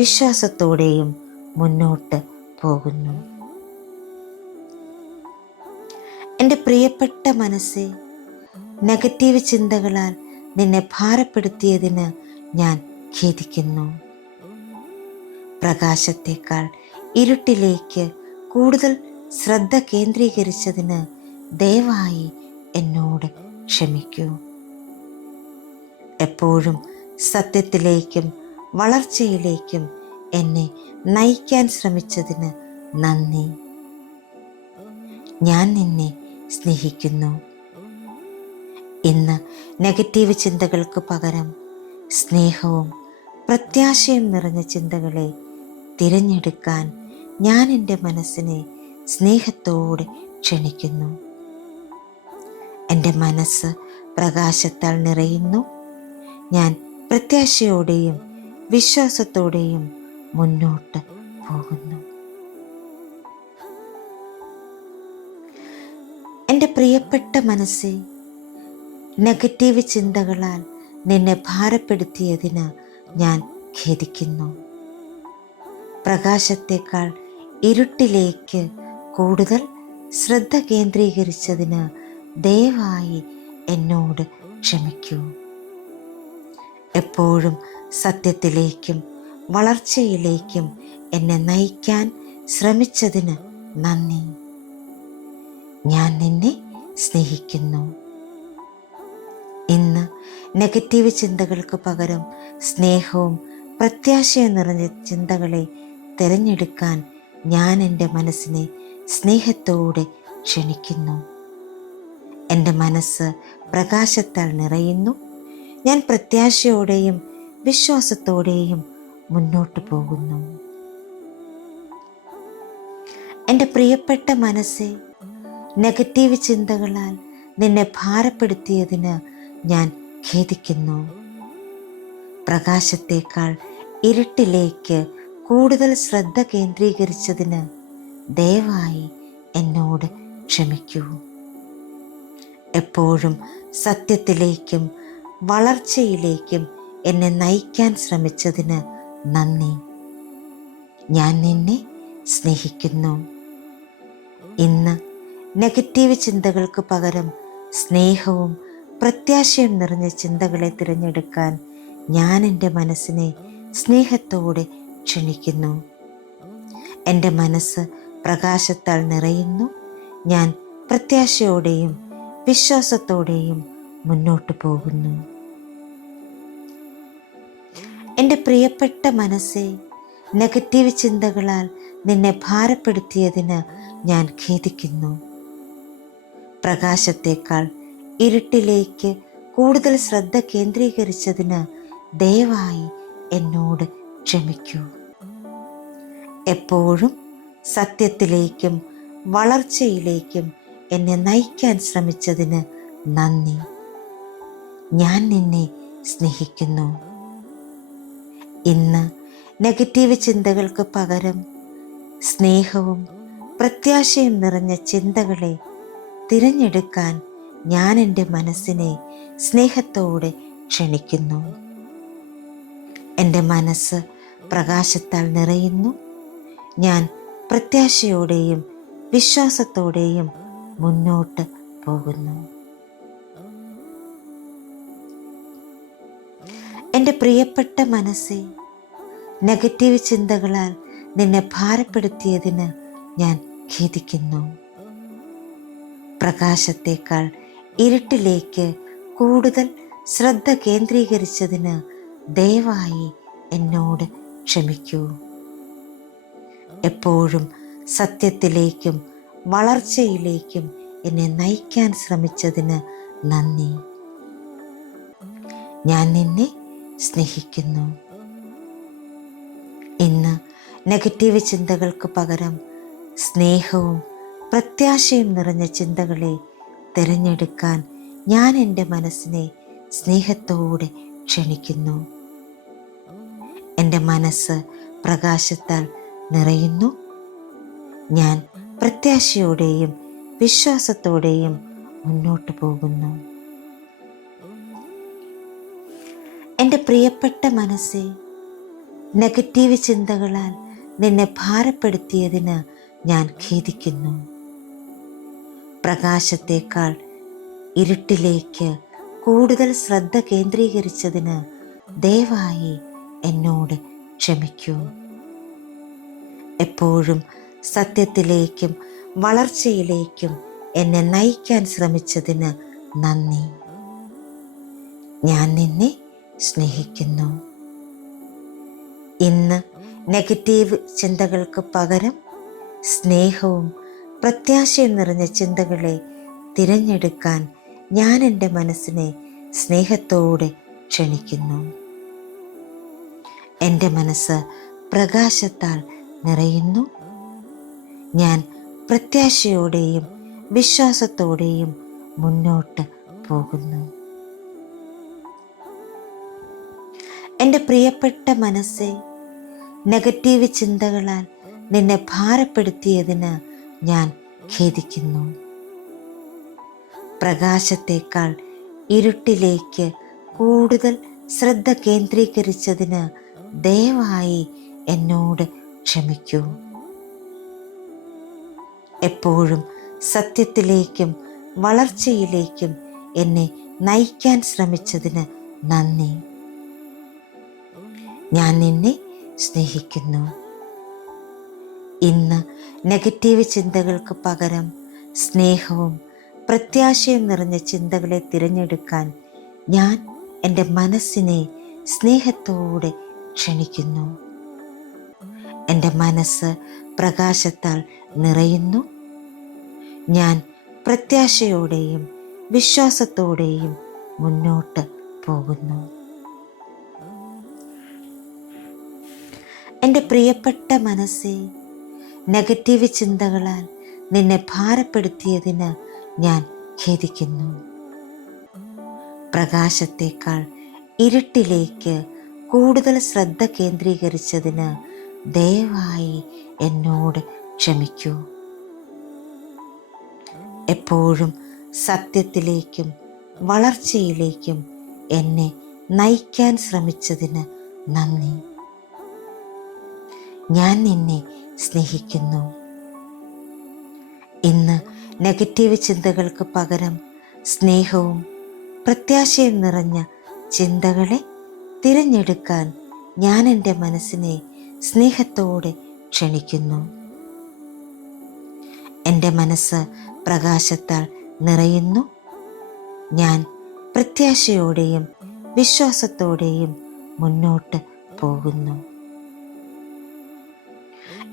വിശ്വാസത്തോടെയും മുന്നോട്ട് പോകുന്നു. എൻ്റെ പ്രിയപ്പെട്ട മനസ്സേ, നെഗറ്റീവ് ചിന്തകളാൽ നിന്നെ ഭാരപ്പെടുത്തിയതിന് ഞാൻ ഖേദിക്കുന്നു. പ്രകാശത്തേക്കാൾ ഇരുട്ടിലേക്ക് കൂടുതൽ ശ്രദ്ധ കേന്ദ്രീകരിച്ചതിന് ദയവായി എന്നോട് ക്ഷമിക്കൂ. എപ്പോഴും സത്യത്തിലേക്കും വളർച്ചയിലേക്കും എന്നെ നയിക്കാൻ ശ്രമിച്ചതിന് നന്ദി. ഞാൻ നിന്നെ സ്നേഹിക്കുന്നു. ഇന്ന് നെഗറ്റീവ് ചിന്തകൾക്ക് പകരം സ്നേഹവും പ്രത്യാശയും നിറഞ്ഞ ചിന്തകളെ തിരഞ്ഞെടുക്കാൻ ഞാൻ എൻ്റെ മനസ്സിനെ സ്നേഹത്തോടെ ക്ഷണിക്കുന്നു. എൻ്റെ മനസ്സ് പ്രകാശത്താൽ നിറയുന്നു. ഞാൻ പ്രത്യാശയോടെയും വിശ്വാസത്തോടെയും മുന്നോട്ട് പോകുന്നു. എൻ്റെ പ്രിയപ്പെട്ട മനസ്സേ, നെഗറ്റീവ് ചിന്തകളാൽ നിന്നെ ഭാരപ്പെടുത്തിയതിന് ഞാൻ ഖേദിക്കുന്നു. പ്രകാശത്തേക്കാൾ ഇരുട്ടിലേക്ക് കൂടുതൽ ശ്രദ്ധ കേന്ദ്രീകരിച്ചതിന് ദയവായി എന്നോട് ക്ഷമിക്കൂ. എപ്പോഴും സത്യത്തിലേക്കും വളർച്ചയിലേക്കും എന്നെ നയിക്കാൻ ശ്രമിച്ചതിന് നന്ദി. ഞാൻ നിന്നെ സ്നേഹിക്കുന്നു. ഇന്ന് നെഗറ്റീവ് ചിന്തകൾക്ക് പകരം സ്നേഹവും പ്രത്യാശയും നിറഞ്ഞ ചിന്തകളെ തിരഞ്ഞെടുക്കാൻ ഞാൻ എൻ്റെ മനസ്സിനെ സ്നേഹത്തോടെ ക്ഷണിക്കുന്നു. എൻ്റെ മനസ്സ് പ്രകാശത്താൽ നിറയുന്നു. ഞാൻ പ്രത്യാശയോടെയും വിശ്വാസത്തോടെയും മുന്നോട്ട് പോകുന്നു. എൻ്റെ പ്രിയപ്പെട്ട മനസ്സേ, നെഗറ്റീവ് ചിന്തകളാൽ നിന്നെ ഭാരപ്പെടുത്തിയതിന് ഞാൻ ഖേദിക്കുന്നു. പ്രകാശത്തേക്കാൾ ഇരുട്ടിലേക്ക് കൂടുതൽ ശ്രദ്ധ കേന്ദ്രീകരിച്ചതിന് ദയവായി എന്നോട് ക്ഷമിക്കൂ. എപ്പോഴും സത്യത്തിലേക്കും വളർച്ചയിലേക്കും എന്നെ നയിക്കാൻ ശ്രമിച്ചതിന് നന്ദി. ഞാൻ നിന്നെ സ്നേഹിക്കുന്നു. ഇന്ന് നെഗറ്റീവ് ചിന്തകൾക്ക് പകരം സ്നേഹവും പ്രത്യാശയും നിറഞ്ഞ ചിന്തകളെ തിരഞ്ഞെടുക്കാൻ ഞാൻ എൻ്റെ മനസ്സിനെ സ്നേഹത്തോടെ ക്ഷണിക്കുന്നു. എൻ്റെ മനസ്സ് പ്രകാശത്താൽ നിറയുന്നു. ഞാൻ പ്രത്യാശയോടെയും വിശ്വാസത്തോടെയും മുന്നോട്ട് പോകുന്നു. എൻ്റെ പ്രിയപ്പെട്ട മനസ്സേ, നെഗറ്റീവ് ചിന്തകളാൽ നിന്നെ ഭാരപ്പെടുത്തിയതിന് ഞാൻ ഖേദിക്കുന്നു. പ്രകാശത്തേക്കാൾ ഇരുട്ടിലേക്ക് കൂടുതൽ ശ്രദ്ധ കേന്ദ്രീകരിച്ചതിന് ദയവായി എന്നോട് ക്ഷമിക്കൂ. എപ്പോഴും സത്യത്തിലേക്കും വളർച്ചയിലേക്കും എന്നെ നയിക്കാൻ ശ്രമിച്ചതിന് നന്ദി. ഞാൻ നിന്നെ സ്നേഹിക്കുന്നു. ഇന്ന് നെഗറ്റീവ് ചിന്തകൾക്ക് പകരം സ്നേഹവും പ്രത്യാശയും നിറഞ്ഞ ചിന്തകളെ തിരഞ്ഞെടുക്കാൻ ഞാൻ എൻ്റെ മനസ്സിനെ സ്നേഹത്തോടെ ക്ഷണിക്കുന്നു. എൻ്റെ മനസ്സ് പ്രകാശത്താൽ നിറയുന്നു. ഞാൻ പ്രത്യാശയോടെയും വിശ്വാസത്തോടെയും മുന്നോട്ട് പോകുന്നു. എൻ്റെ പ്രിയപ്പെട്ട മനസ്സേ, നെഗറ്റീവ് ചിന്തകളാൽ നിന്നെ ഭാരപ്പെടുത്തിയതിന് ഞാൻ ഖേദിക്കുന്നു. പ്രകാശത്തേക്കാൾ ഇരുട്ടിലേക്ക് കൂടുതൽ ശ്രദ്ധ കേന്ദ്രീകരിച്ചതിന് ദയവായി എന്നോട് ക്ഷമിക്കൂ. എപ്പോഴും സത്യത്തിലേക്കും വളർച്ചയിലേക്കും എന്നെ നയിക്കാൻ ശ്രമിച്ചതിന് നന്ദി. ഞാൻ നിന്നെ സ്നേഹിക്കുന്നു. ഇന്ന് നെഗറ്റീവ് ചിന്തകൾക്ക് പകരം സ്നേഹവും പ്രത്യാശയും നിറഞ്ഞ ചിന്തകളെ തിരഞ്ഞെടുക്കാൻ ഞാൻ എൻ്റെ മനസ്സിനെ സ്നേഹത്തോടെ ക്ഷണിക്കുന്നു. എൻ്റെ മനസ്സ് പ്രകാശത്താൽ നിറയുന്നു. ഞാൻ പ്രത്യാശയോടെയും വിശ്വാസത്തോടെയും മുന്നോട്ട് പോകുന്നു. എൻ്റെ പ്രിയപ്പെട്ട മനസ്സേ, നെഗറ്റീവ് ചിന്തകളാൽ നിന്നെ ഭാരപ്പെടുത്തിയതിന് ഞാൻ ഖേദിക്കുന്നു. പ്രകാശത്തേക്കാൾ ഇരുട്ടിലേക്ക് കൂടുതൽ ശ്രദ്ധ കേന്ദ്രീകരിച്ചതിന് ദയവായി എന്നോട് ക്ഷമിക്കൂ. എപ്പോഴും സത്യത്തിലേക്കും വളർച്ചയിലേക്കും എന്നെ നയിക്കാൻ ശ്രമിച്ചതിന് നന്ദി. ഞാൻ നിന്നെ സ്നേഹിക്കുന്നു. ഇന്ന് നെഗറ്റീവ് ചിന്തകൾക്ക് പകരം സ്നേഹവും പ്രത്യാശയും നിറഞ്ഞ ചിന്തകളെ തിരഞ്ഞെടുക്കാൻ ഞാൻ എൻ്റെ മനസ്സിനെ സ്നേഹത്തോടെ ക്ഷണിക്കുന്നു. എൻ്റെ മനസ്സ് പ്രകാശത്താൽ നിറയുന്നു. ഞാൻ പ്രത്യാശയോടെയും വിശ്വാസത്തോടെയും മുന്നോട്ട് പോകുന്നു. എൻ്റെ പ്രിയപ്പെട്ട മനസ്സേ, നെഗറ്റീവ് ചിന്തകളാൽ നിന്നെ ഭാരപ്പെടുത്തിയതിന് ഞാൻ ഖേദിക്കുന്നു. പ്രകാശത്തേക്കാൾ ഇരുട്ടിലേക്ക് കൂടുതൽ ശ്രദ്ധ കേന്ദ്രീകരിച്ചതിന് ദയവായി എന്നോട് ക്ഷമിക്കൂ. എപ്പോഴും സത്യത്തിലേക്കും വളർച്ചയിലേക്കും എന്നെ നയിക്കാൻ ശ്രമിച്ചതിന് നന്ദി. ഞാൻ നിന്നെ സ്നേഹിക്കുന്നു. ഇന്ന് നെഗറ്റീവ് ചിന്തകൾക്ക് പകരം സ്നേഹവും പ്രത്യാശയും നിറഞ്ഞ ചിന്തകളെ തിരഞ്ഞെടുക്കാൻ ഞാൻ എൻ്റെ മനസ്സിനെ സ്നേഹത്തോടെ ക്ഷണിക്കുന്നു. എൻ്റെ മനസ്സ് പ്രകാശത്താൽ നിറയുന്നു. ഞാൻ പ്രത്യാശയോടെയും വിശ്വാസത്തോടെയും മുന്നോട്ട് പോകുന്നു. എൻ്റെ പ്രിയപ്പെട്ട മനസ്സേ, നെഗറ്റീവ് ചിന്തകളാൽ നിന്നെ ഭാരപ്പെടുത്തിയതിന് ഞാൻ ഖേദിക്കുന്നു. പ്രകാശത്തേക്കാൾ ഇരുട്ടിലേക്ക് കൂടുതൽ ശ്രദ്ധ കേന്ദ്രീകരിച്ചതിന് ദയവായി എന്നോട് ക്ഷമിക്കൂ. എപ്പോഴും സത്യത്തിലേക്കും വളർച്ചയിലേക്കും എന്നെ നയിക്കാൻ ശ്രമിച്ചതിന് നന്ദി. ഞാൻ നിന്നെ സ്നേഹിക്കുന്നു. ഇന്ന് നെഗറ്റീവ് ചിന്തകൾക്ക് പകരം സ്നേഹവും പ്രത്യാശയും നിറഞ്ഞ ചിന്തകളെ തിരഞ്ഞെടുക്കാൻ ഞാൻ എൻ്റെ മനസ്സിനെ സ്നേഹത്തോടെ ക്ഷണിക്കുന്നു. എൻ്റെ മനസ്സ് പ്രകാശത്താൽ നിറയുന്നു. ഞാൻ പ്രത്യാശയോടെയും വിശ്വാസത്തോടെയും മുന്നോട്ട് പോകുന്നു.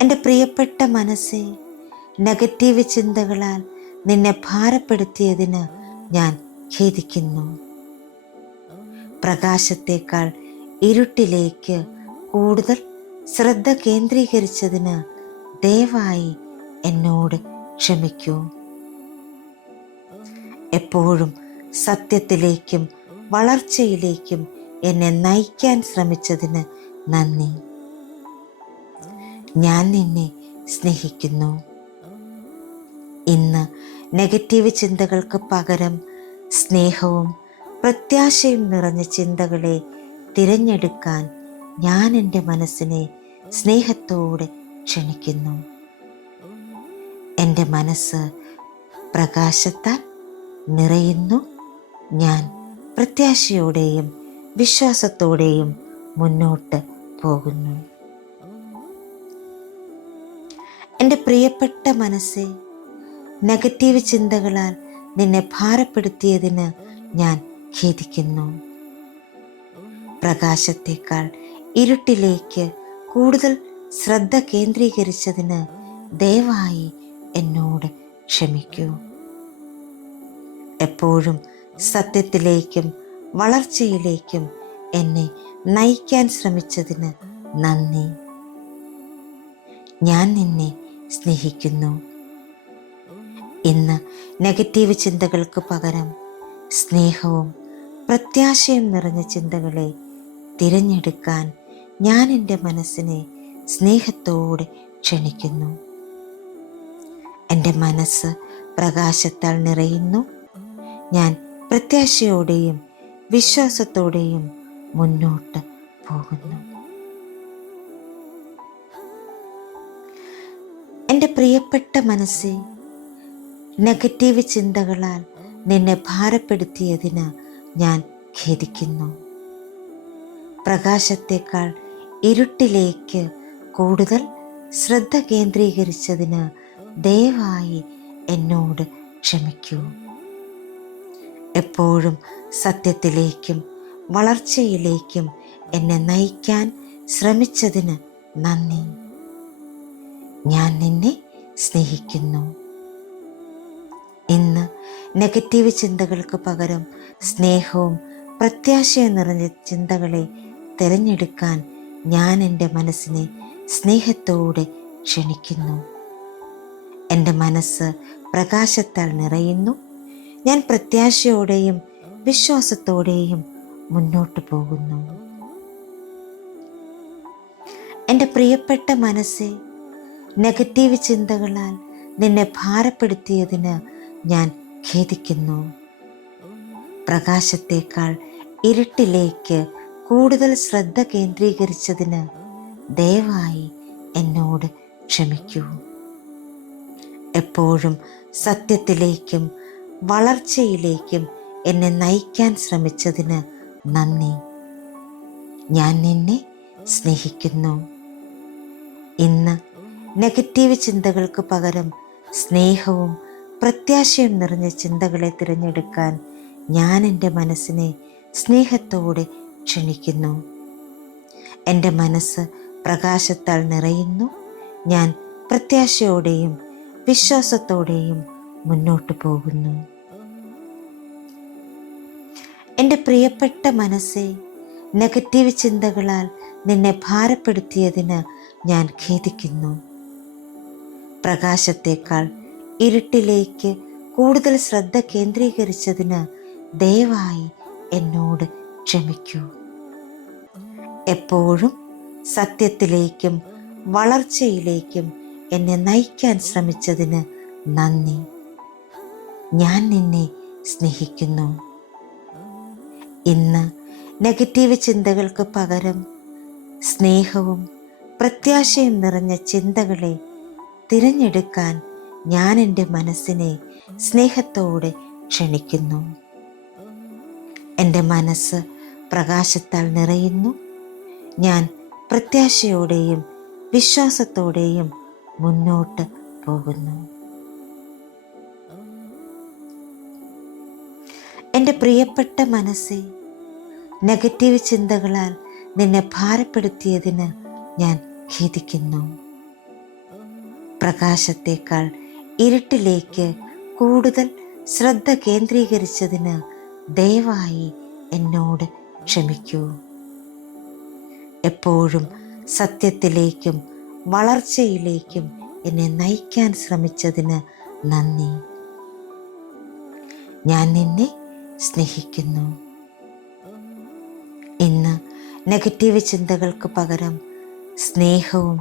എൻ്റെ പ്രിയപ്പെട്ട മനസ്സേ, നെഗറ്റീവ് ചിന്തകളാൽ നിന്നെ ഭാരപ്പെടുത്തിയതിന് ഞാൻ ഖേദിക്കുന്നു. പ്രകാശത്തേക്കാൾ ഇരുട്ടിലേക്ക് കൂടുതൽ ശ്രദ്ധ കേന്ദ്രീകരിച്ചതിന് ദയവായി എന്നോട് ക്ഷമിക്കൂ. എപ്പോഴും സത്യത്തിലേക്കും വളർച്ചയിലേക്കും എന്നെ നയിക്കാൻ ശ്രമിച്ചതിന് നന്ദി. ഞാൻ നിന്നെ സ്നേഹിക്കുന്നു. ഇന്ന് നെഗറ്റീവ് ചിന്തകൾക്ക് പകരം സ്നേഹവും പ്രത്യാശയും നിറഞ്ഞ ചിന്തകളെ തിരഞ്ഞെടുക്കാൻ ഞാൻ എൻ്റെ മനസ്സിനെ സ്നേഹത്തോടെ ക്ഷണിക്കുന്നു. എൻ്റെ മനസ്സ് പ്രകാശത്താൽ നിറയുന്നു. ഞാൻ പ്രത്യാശയോടെയും വിശ്വാസത്തോടെയും മുന്നോട്ട് പോകുന്നു. എൻ്റെ പ്രിയപ്പെട്ട മനസ്സേ, നെഗറ്റീവ് ചിന്തകളാൽ നിന്നെ ഭാരപ്പെടുത്തിയതിന് ഞാൻ ഖേദിക്കുന്നു. പ്രകാശത്തേക്കാൾ ഇരുട്ടിലേക്ക് കൂടുതൽ ശ്രദ്ധ കേന്ദ്രീകരിച്ചതിന് ദയവായി എന്നോട് ക്ഷമിക്കൂ. എപ്പോഴും സത്യത്തിലേക്കും വളർച്ചയിലേക്കും എന്നെ നയിക്കാൻ ശ്രമിച്ചതിന് നന്ദി. ഞാൻ നിന്നെ സ്നേഹിക്കുന്നു. ഇന്ന് നെഗറ്റീവ് ചിന്തകൾക്ക് പകരം സ്നേഹവും പ്രത്യാശയും നിറഞ്ഞ ചിന്തകളെ തിരഞ്ഞെടുക്കാൻ ഞാൻ എൻ്റെ മനസ്സിനെ സ്നേഹത്തോടെ ക്ഷണിക്കുന്നു. എൻ്റെ മനസ്സ് പ്രകാശത്താൽ നിറയുന്നു. ഞാൻ പ്രത്യാശയോടെയും വിശ്വാസത്തോടെയും മുന്നോട്ട് പോകുന്നു. എൻ്റെ പ്രിയപ്പെട്ട മനസ്സേ, നെഗറ്റീവ് ചിന്തകളാൽ നിന്നെ ഭാരപ്പെടുത്തിയതിന് ഞാൻ ഖേദിക്കുന്നു. പ്രകാശത്തേക്കാൾ ഇരുട്ടിലേക്ക് കൂടുതൽ ശ്രദ്ധ കേന്ദ്രീകരിച്ചതിന് ദയവായി എന്നോട് ക്ഷമിക്കൂ. എപ്പോഴും സത്യത്തിലേക്കും വളർച്ചയിലേക്കും എന്നെ നയിക്കാൻ ശ്രമിച്ചതിന് നന്ദി. ഞാൻ നിന്നെ സ്നേഹിക്കുന്നു. ഇന്ന് നെഗറ്റീവ് ചിന്തകൾക്ക് പകരം സ്നേഹവും പ്രത്യാശയും നിറഞ്ഞ ചിന്തകളെ തിരഞ്ഞെടുക്കാൻ ഞാൻ എൻ്റെ മനസ്സിനെ സ്നേഹത്തോടെ ക്ഷണിക്കുന്നു. എൻ്റെ മനസ്സ് പ്രകാശത്താൽ നിറയുന്നു. ഞാൻ പ്രത്യാശയോടെയും വിശ്വാസത്തോടെയും മുന്നോട്ട് പോകുന്നു. എൻ്റെ പ്രിയപ്പെട്ട മനസ്സെ, നെഗറ്റീവ് ചിന്തകളാൽ നിന്നെ ഭാരപ്പെടുത്തിയതിന് ഞാൻ ഖേദിക്കുന്നു. പ്രകാശത്തേക്കാൾ ഇരുട്ടിലേക്ക് കൂടുതൽ ശ്രദ്ധ കേന്ദ്രീകരിച്ചതിന് ദയവായി എന്നോട് ക്ഷമിക്കൂ. എപ്പോഴും സത്യത്തിലേക്കും വളർച്ചയിലേക്കും എന്നെ നയിക്കാൻ ശ്രമിച്ചതിന് നന്ദി. ഞാൻ നിന്നെ സ്നേഹിക്കുന്നു. ഇന്ന് നെഗറ്റീവ് ചിന്തകൾക്ക് പകരം സ്നേഹവും പ്രത്യാശയും നിറഞ്ഞ ചിന്തകളെ തിരഞ്ഞെടുക്കാൻ ഞാൻ എൻ്റെ മനസ്സിനെ സ്നേഹത്തോടെ ക്ഷണിക്കുന്നു. എൻ്റെ മനസ്സ് പ്രകാശത്താൽ നിറയുന്നു. ഞാൻ പ്രത്യാശയോടെയും വിശ്വാസത്തോടെയും മുന്നോട്ട് പോകുന്നു. എൻ്റെ പ്രിയപ്പെട്ട മനസ്സെ, നെഗറ്റീവ് ചിന്തകളാൽ നിന്നെ ഭാരപ്പെടുത്തിയതിന് ഞാൻ ഖേദിക്കുന്നു. പ്രകാശത്തേക്കാൾ ഇരുട്ടിലേക്ക് കൂടുതൽ ശ്രദ്ധ കേന്ദ്രീകരിച്ചതിന് ദയവായി എന്നോട് ക്ഷമിക്കൂ. എപ്പോഴും സത്യത്തിലേക്കും വളർച്ചയിലേക്കും എന്നെ നയിക്കാൻ ശ്രമിച്ചതിന് നന്ദി. ഞാൻ നിന്നെ സ്നേഹിക്കുന്നു. ഇന്ന് നെഗറ്റീവ് ചിന്തകൾക്ക് പകരം സ്നേഹവും പ്രത്യാശയും നിറഞ്ഞ ചിന്തകളെ തിരഞ്ഞെടുക്കാൻ ഞാൻ എൻ്റെ മനസ്സിനെ സ്നേഹത്തോടെ ക്ഷണിക്കുന്നു. എൻ്റെ മനസ്സ് പ്രകാശത്താൽ നിറയുന്നു. ഞാൻ പ്രത്യാശയോടെയും വിശ്വാസത്തോടെയും മുന്നോട്ട് പോകുന്നു. എൻ്റെ പ്രിയപ്പെട്ട മനസ്സെ, നെഗറ്റീവ് ചിന്തകളാൽ നിന്നെ ഭാരപ്പെടുത്തിയതിന് ഞാൻ ഖേദിക്കുന്നു. പ്രകാശത്തേക്കാൾ ഇരുട്ടിലേക്ക് കൂടുതൽ ശ്രദ്ധ കേന്ദ്രീകരിച്ചതിന് ദയവായി എന്നോട് ക്ഷമിക്കൂ. എപ്പോഴും സത്യത്തിലേക്കും വളർച്ചയിലേക്കും എന്നെ നയിക്കാൻ ശ്രമിച്ചതിന് നന്ദി. ഞാൻ നിന്നെ സ്നേഹിക്കുന്നു. ഇന്ന് നെഗറ്റീവ് ചിന്തകൾക്ക് പകരം സ്നേഹവും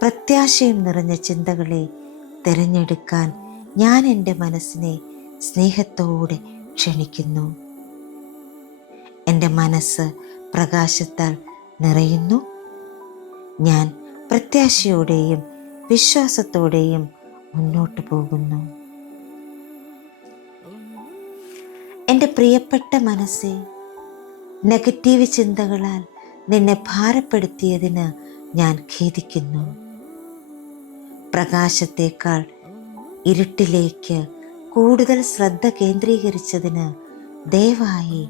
പ്രത്യാശയും നിറഞ്ഞ ചിന്തകളെ തിരഞ്ഞെടുക്കാൻ ഞാൻ എൻ്റെ മനസ്സിനെ സ്നേഹത്തോടെ ക്ഷണിക്കുന്നു. എൻ്റെ മനസ്സ് പ്രകാശത്താൽ നിറയുന്നു. ഞാൻ പ്രത്യാശയോടെയും വിശ്വാസത്തോടെയും മുന്നോട്ട് പോകുന്നു. എൻ്റെ പ്രിയപ്പെട്ട മനസ്സെ, നെഗറ്റീവ് ചിന്തകളാൽ നിന്നെ ഭാരപ്പെടുത്തിയതിന് ഞാൻ ഖേദിക്കുന്നു. പ്രകാശത്തേക്കാൾ ഇരുട്ടിലേക്ക് കൂടുതൽ ശ്രദ്ധ കേന്ദ്രീകരിച്ചതിന് ദയവായി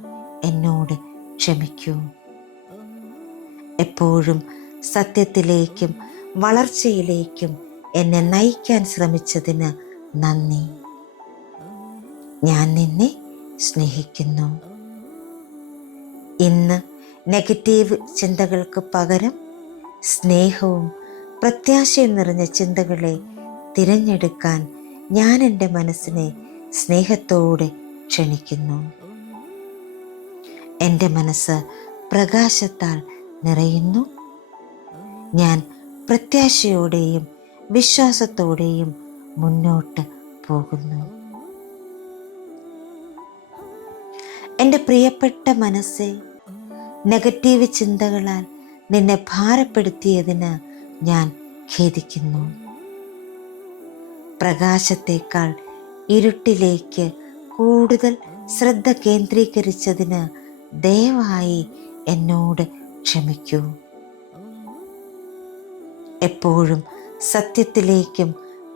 എന്നോട് ക്ഷമിക്കൂ. എപ്പോഴും സത്യത്തിലേക്കും വളർച്ചയിലേക്കും എന്നെ നയിക്കാൻ ശ്രമിച്ചതിന് നന്ദി. ഞാൻ നിന്നെ സ്നേഹിക്കുന്നു. ഇന്ന് നെഗറ്റീവ് ചിന്തകൾക്ക് പകരം സ്നേഹവും പ്രത്യാശയും നിറഞ്ഞ ചിന്തകളെ തിരഞ്ഞെടുക്കാൻ ഞാൻ എൻ്റെ മനസ്സിനെ സ്നേഹത്തോടെ ക്ഷണിക്കുന്നു. എൻ്റെ മനസ്സ് പ്രകാശത്താൽ നിറയുന്നു. ഞാൻ പ്രത്യാശയോടെയും വിശ്വാസത്തോടെയും മുന്നോട്ട് പോകുന്നു. എൻ്റെ പ്രിയപ്പെട്ട മനസ്സെ, നെഗറ്റീവ് ചിന്തകളാൽ നിന്നെ ഭാരപ്പെടുത്തിയതിന് ഞാൻ ഖേദിക്കുന്നു. പ്രകാശത്തേക്കാൾ ഇരുട്ടിലേക്ക് കൂടുതൽ ശ്രദ്ധ കേന്ദ്രീകരിച്ചതിന് ദയവായി എന്നോട് ക്ഷമിക്കൂ. എപ്പോഴും സത്യത്തിലേക്കും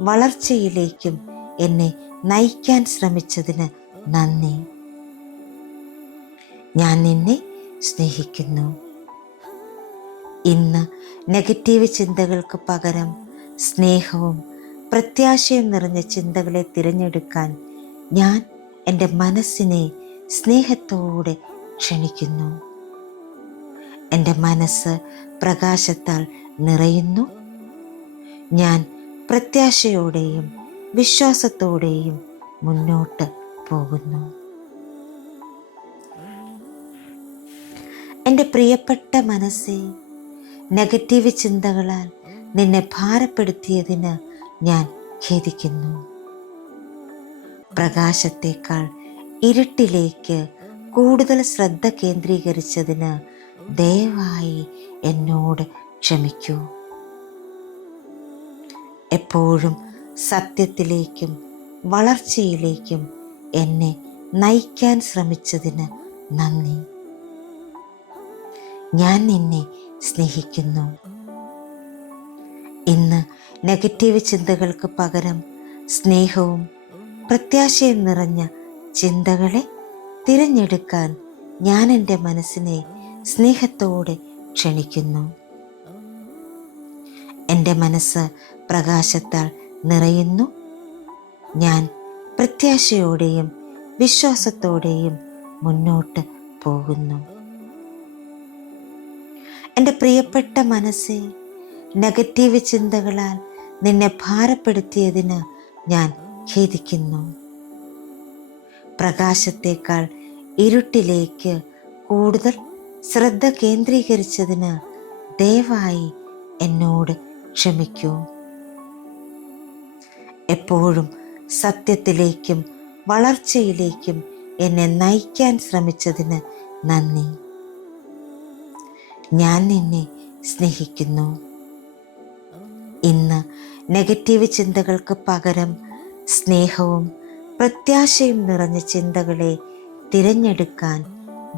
വളർച്ചയിലേക്കും എന്നെ നയിക്കാൻ ശ്രമിച്ചതിന് നന്ദി. ഞാൻ നിന്നെ സ്നേഹിക്കുന്നു. ഇന്ന് നെഗറ്റീവ് ചിന്തകൾക്ക് പകരം സ്നേഹവും പ്രത്യാശയും നിറഞ്ഞ ചിന്തകളെ തിരഞ്ഞെടുക്കാൻ ഞാൻ എൻ്റെ മനസ്സിനെ സ്നേഹത്തോടെ ക്ഷണിക്കുന്നു. എൻ്റെ മനസ്സ് പ്രകാശത്താൽ നിറയുന്നു. ഞാൻ പ്രത്യാശയോടെയും വിശ്വാസത്തോടെയും മുന്നോട്ട് പോകുന്നു. എൻ്റെ പ്രിയപ്പെട്ട മനസ്സേ, നെഗറ്റീവ് ചിന്തകളാൽ നിന്നെ ഭാരപ്പെടുത്തിയതിന് ഞാൻ ഖേദിക്കുന്നു. പ്രകാശത്തേക്കാൾ ഇരുട്ടിലേക്ക് കൂടുതൽ ശ്രദ്ധ കേന്ദ്രീകരിച്ചതിന് ദയവായി എന്നോട് ക്ഷമിക്കൂ. എപ്പോഴും സത്യത്തിലേക്കും വളർച്ചയിലേക്കും എന്നെ നയിക്കാൻ ശ്രമിച്ചതിന് നന്ദി. ഞാൻ നിന്നെ സ്നേഹിക്കുന്നു. ഇന്ന് നെഗറ്റീവ് ചിന്തകൾക്ക് പകരം സ്നേഹവും പ്രത്യാശയും നിറഞ്ഞ ചിന്തകളെ തിരഞ്ഞെടുക്കാൻ ഞാൻ എൻ്റെ മനസ്സിനെ സ്നേഹത്തോടെ ക്ഷണിക്കുന്നു. എൻ്റെ മനസ്സ് പ്രകാശത്താൽ നിറയുന്നു. ഞാൻ പ്രത്യാശയോടെയും വിശ്വാസത്തോടെയും മുന്നോട്ട് പോകുന്നു. എൻ്റെ പ്രിയപ്പെട്ട മനസ്സേ, നെഗറ്റീവ് ചിന്തകളാൽ നിന്നെ ഭാരപ്പെടുത്തിയതിന് ഞാൻ ഖേദിക്കുന്നു. പ്രകാശത്തേക്കാൾ ഇരുട്ടിലേക്ക് കൂടുതൽ ശ്രദ്ധ കേന്ദ്രീകരിച്ചതിന് ദയവായി എന്നോട് ക്ഷമിക്കൂ. എപ്പോഴും സത്യത്തിലേക്കും വളർച്ചയിലേക്കും എന്നെ നയിക്കാൻ ശ്രമിച്ചതിന് നന്ദി. ഞാൻ നിന്നെ സ്നേഹിക്കുന്നു. ഇന്ന് നെഗറ്റീവ് ചിന്തകൾക്ക് പകരം സ്നേഹവും പ്രത്യാശയും നിറഞ്ഞ ചിന്തകളെ തിരഞ്ഞെടുക്കാൻ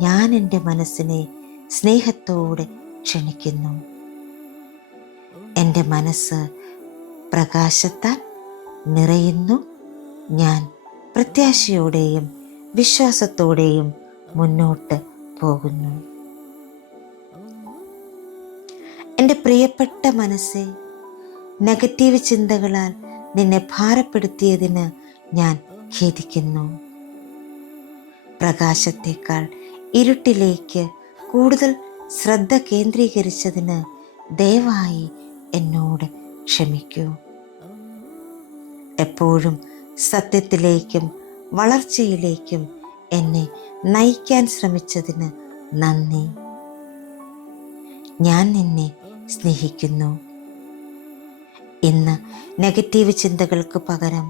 ഞാൻ എൻ്റെ മനസ്സിനെ സ്നേഹത്തോടെ ക്ഷണിക്കുന്നു. എൻ്റെ മനസ്സ് പ്രകാശത്താൽ നിറയുന്നു. ഞാൻ പ്രത്യാശയോടെയും വിശ്വാസത്തോടെയും മുന്നോട്ട് പോകുന്നു. എൻ്റെ പ്രിയപ്പെട്ട മനസ്സേ, നെഗറ്റീവ് ചിന്തകളാൽ നിന്നെ ഭാരപ്പെടുത്തിയതിന് ഞാൻ ഖേദിക്കുന്നു. പ്രകാശത്തേക്കാൾ ഇരുട്ടിലേക്ക് കൂടുതൽ ശ്രദ്ധ കേന്ദ്രീകരിച്ചതിന് ദയവായി എന്നോട് ക്ഷമിക്കൂ. എപ്പോഴും സത്യത്തിലേക്കും വളർച്ചയിലേക്കും എന്നെ നയിക്കാൻ ശ്രമിച്ചതിന് നന്ദി. ഞാൻ നിന്നെ സ്നേഹിക്കുന്നു. ഇന്ന് നെഗറ്റീവ് ചിന്തകൾക്ക് പകരം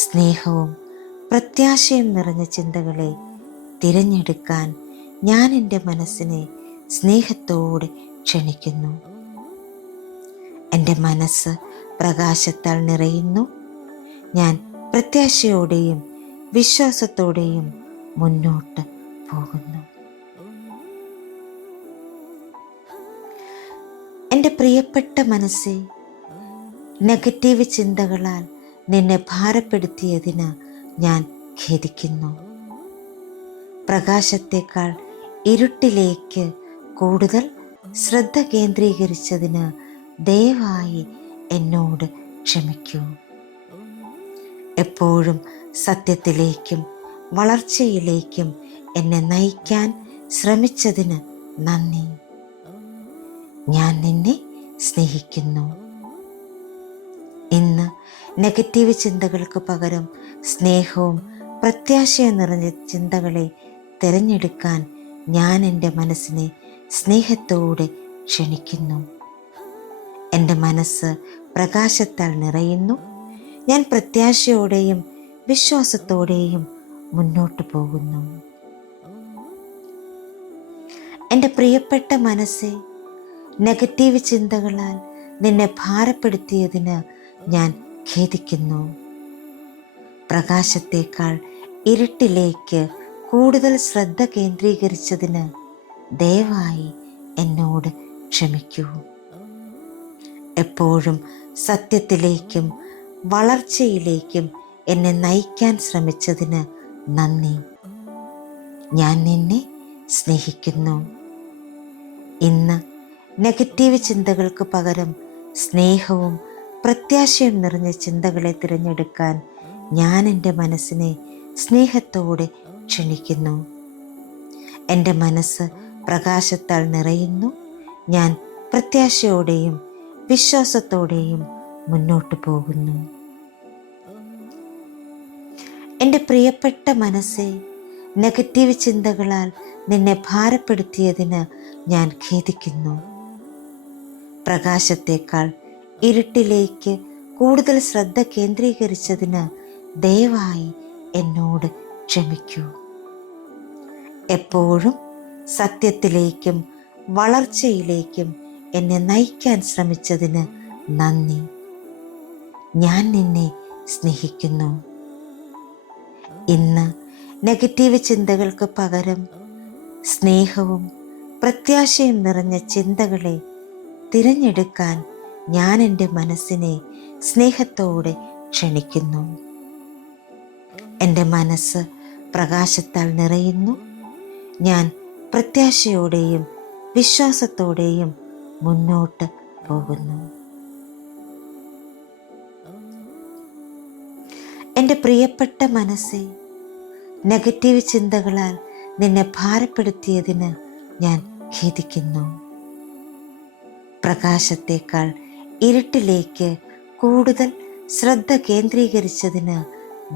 സ്നേഹവും പ്രത്യാശയും നിറഞ്ഞ ചിന്തകളെ തിരഞ്ഞെടുക്കാൻ ഞാൻ എൻ്റെ മനസ്സിനെ സ്നേഹത്തോടെ ക്ഷണിക്കുന്നു. എൻ്റെ മനസ്സ് പ്രകാശത്താൽ നിറയുന്നു. ഞാൻ പ്രത്യാശയോടെയും വിശ്വാസത്തോടെയും മുന്നോട്ട് പോകുന്നു. എൻ്റെ പ്രിയപ്പെട്ട മനസ്സേ, നെഗറ്റീവ് ചിന്തകളാൽ നിന്നെ ഭാരപ്പെടുത്തിയതിന് ഞാൻ ഖേദിക്കുന്നു. പ്രകാശത്തേക്കാൾ ഇരുട്ടിലേക്ക് കൂടുതൽ ശ്രദ്ധ കേന്ദ്രീകരിച്ചതിന് ദയവായി എന്നോട് ക്ഷമിക്കൂ. എപ്പോഴും സത്യത്തിലേക്കും വളർച്ചയിലേക്കും എന്നെ നയിക്കാൻ ശ്രമിച്ചതിന് നന്ദി. ഞാൻ നിന്നെ സ്നേഹിക്കുന്നു. ഇന്ന് നെഗറ്റീവ് ചിന്തകൾക്ക് പകരം സ്നേഹവും പ്രത്യാശയും നിറഞ്ഞ ചിന്തകളെ തിരഞ്ഞെടുക്കാൻ ഞാൻ എൻ്റെ മനസ്സിനെ സ്നേഹത്തോടെ ക്ഷണിക്കുന്നു. എൻ്റെ മനസ്സ് പ്രകാശത്താൽ നിറയുന്നു. ഞാൻ പ്രത്യാശയോടെയും വിശ്വാസത്തോടെയും മുന്നോട്ട് പോകുന്നു. എൻ്റെ പ്രിയപ്പെട്ട മനസ്സേ, നെഗറ്റീവ് ചിന്തകളാൽ നിന്നെ ഭാരപ്പെടുത്തിയതിന് ഞാൻ ഖേദിക്കുന്നു. പ്രകാശത്തേക്കാൾ ഇരുട്ടിലേക്ക് കൂടുതൽ ശ്രദ്ധ കേന്ദ്രീകരിച്ചതിന് ദയവായി എന്നോട് ക്ഷമിക്കൂ. എപ്പോഴും സത്യത്തിലേക്കും വളർച്ചയിലേക്കും എന്നെ നയിക്കാൻ ശ്രമിച്ചതിന് നന്ദി. ഞാൻ നിന്നെ സ്നേഹിക്കുന്നു. ഇന്ന് നെഗറ്റീവ് ചിന്തകൾക്ക് പകരം സ്നേഹവും പ്രത്യാശയും നിറഞ്ഞ ചിന്തകളെ തിരഞ്ഞെടുക്കാൻ ഞാൻ എൻ്റെ മനസ്സിനെ സ്നേഹത്തോടെ ക്ഷണിക്കുന്നു. എൻ്റെ മനസ്സ് പ്രകാശത്താൽ നിറയുന്നു. ഞാൻ പ്രത്യാശയോടെയും വിശ്വാസത്തോടെയും മുന്നോട്ട് പോകുന്നു. എൻ്റെ പ്രിയപ്പെട്ട മനസ്സേ, നെഗറ്റീവ് ചിന്തകളാൽ നിന്നെ ഭാരപ്പെടുത്തിയതിന് ഞാൻ ഖേദിക്കുന്നു. പ്രകാശത്തേക്കാൾ ഇരുട്ടിലേക്ക് കൂടുതൽ ശ്രദ്ധ കേന്ദ്രീകരിച്ചതിന് ദയവായി എന്നോട് ക്ഷമിക്കൂ. എപ്പോഴും സത്യത്തിലേക്കും വളർച്ചയിലേക്കും എന്നെ നയിക്കാൻ ശ്രമിച്ചതിന് നന്ദി. ഞാൻ നിന്നെ സ്നേഹിക്കുന്നു. ഇന്ന് നെഗറ്റീവ് ചിന്തകൾക്ക് പകരം സ്നേഹവും പ്രത്യാശയും നിറഞ്ഞ ചിന്തകളെ തിരഞ്ഞെടുക്കാൻ ഞാൻ എൻ്റെ മനസ്സിനെ സ്നേഹത്തോടെ ക്ഷണിക്കുന്നു. എൻ്റെ മനസ്സ് പ്രകാശത്താൽ നിറയുന്നു. ഞാൻ പ്രത്യാശയോടെയും വിശ്വാസത്തോടെയും മുന്നോട്ട് പോകുന്നു. എൻ്റെ പ്രിയപ്പെട്ട മനസ്സേ, നെഗറ്റീവ് ചിന്തകളാൽ നിന്നെ ഭാരപ്പെടുത്തിയതിന് ഞാൻ ഖേദിക്കുന്നു. പ്രകാശത്തേക്കാൾ ഇരുട്ടിലേക്ക് കൂടുതൽ ശ്രദ്ധ കേന്ദ്രീകരിച്ചതിന്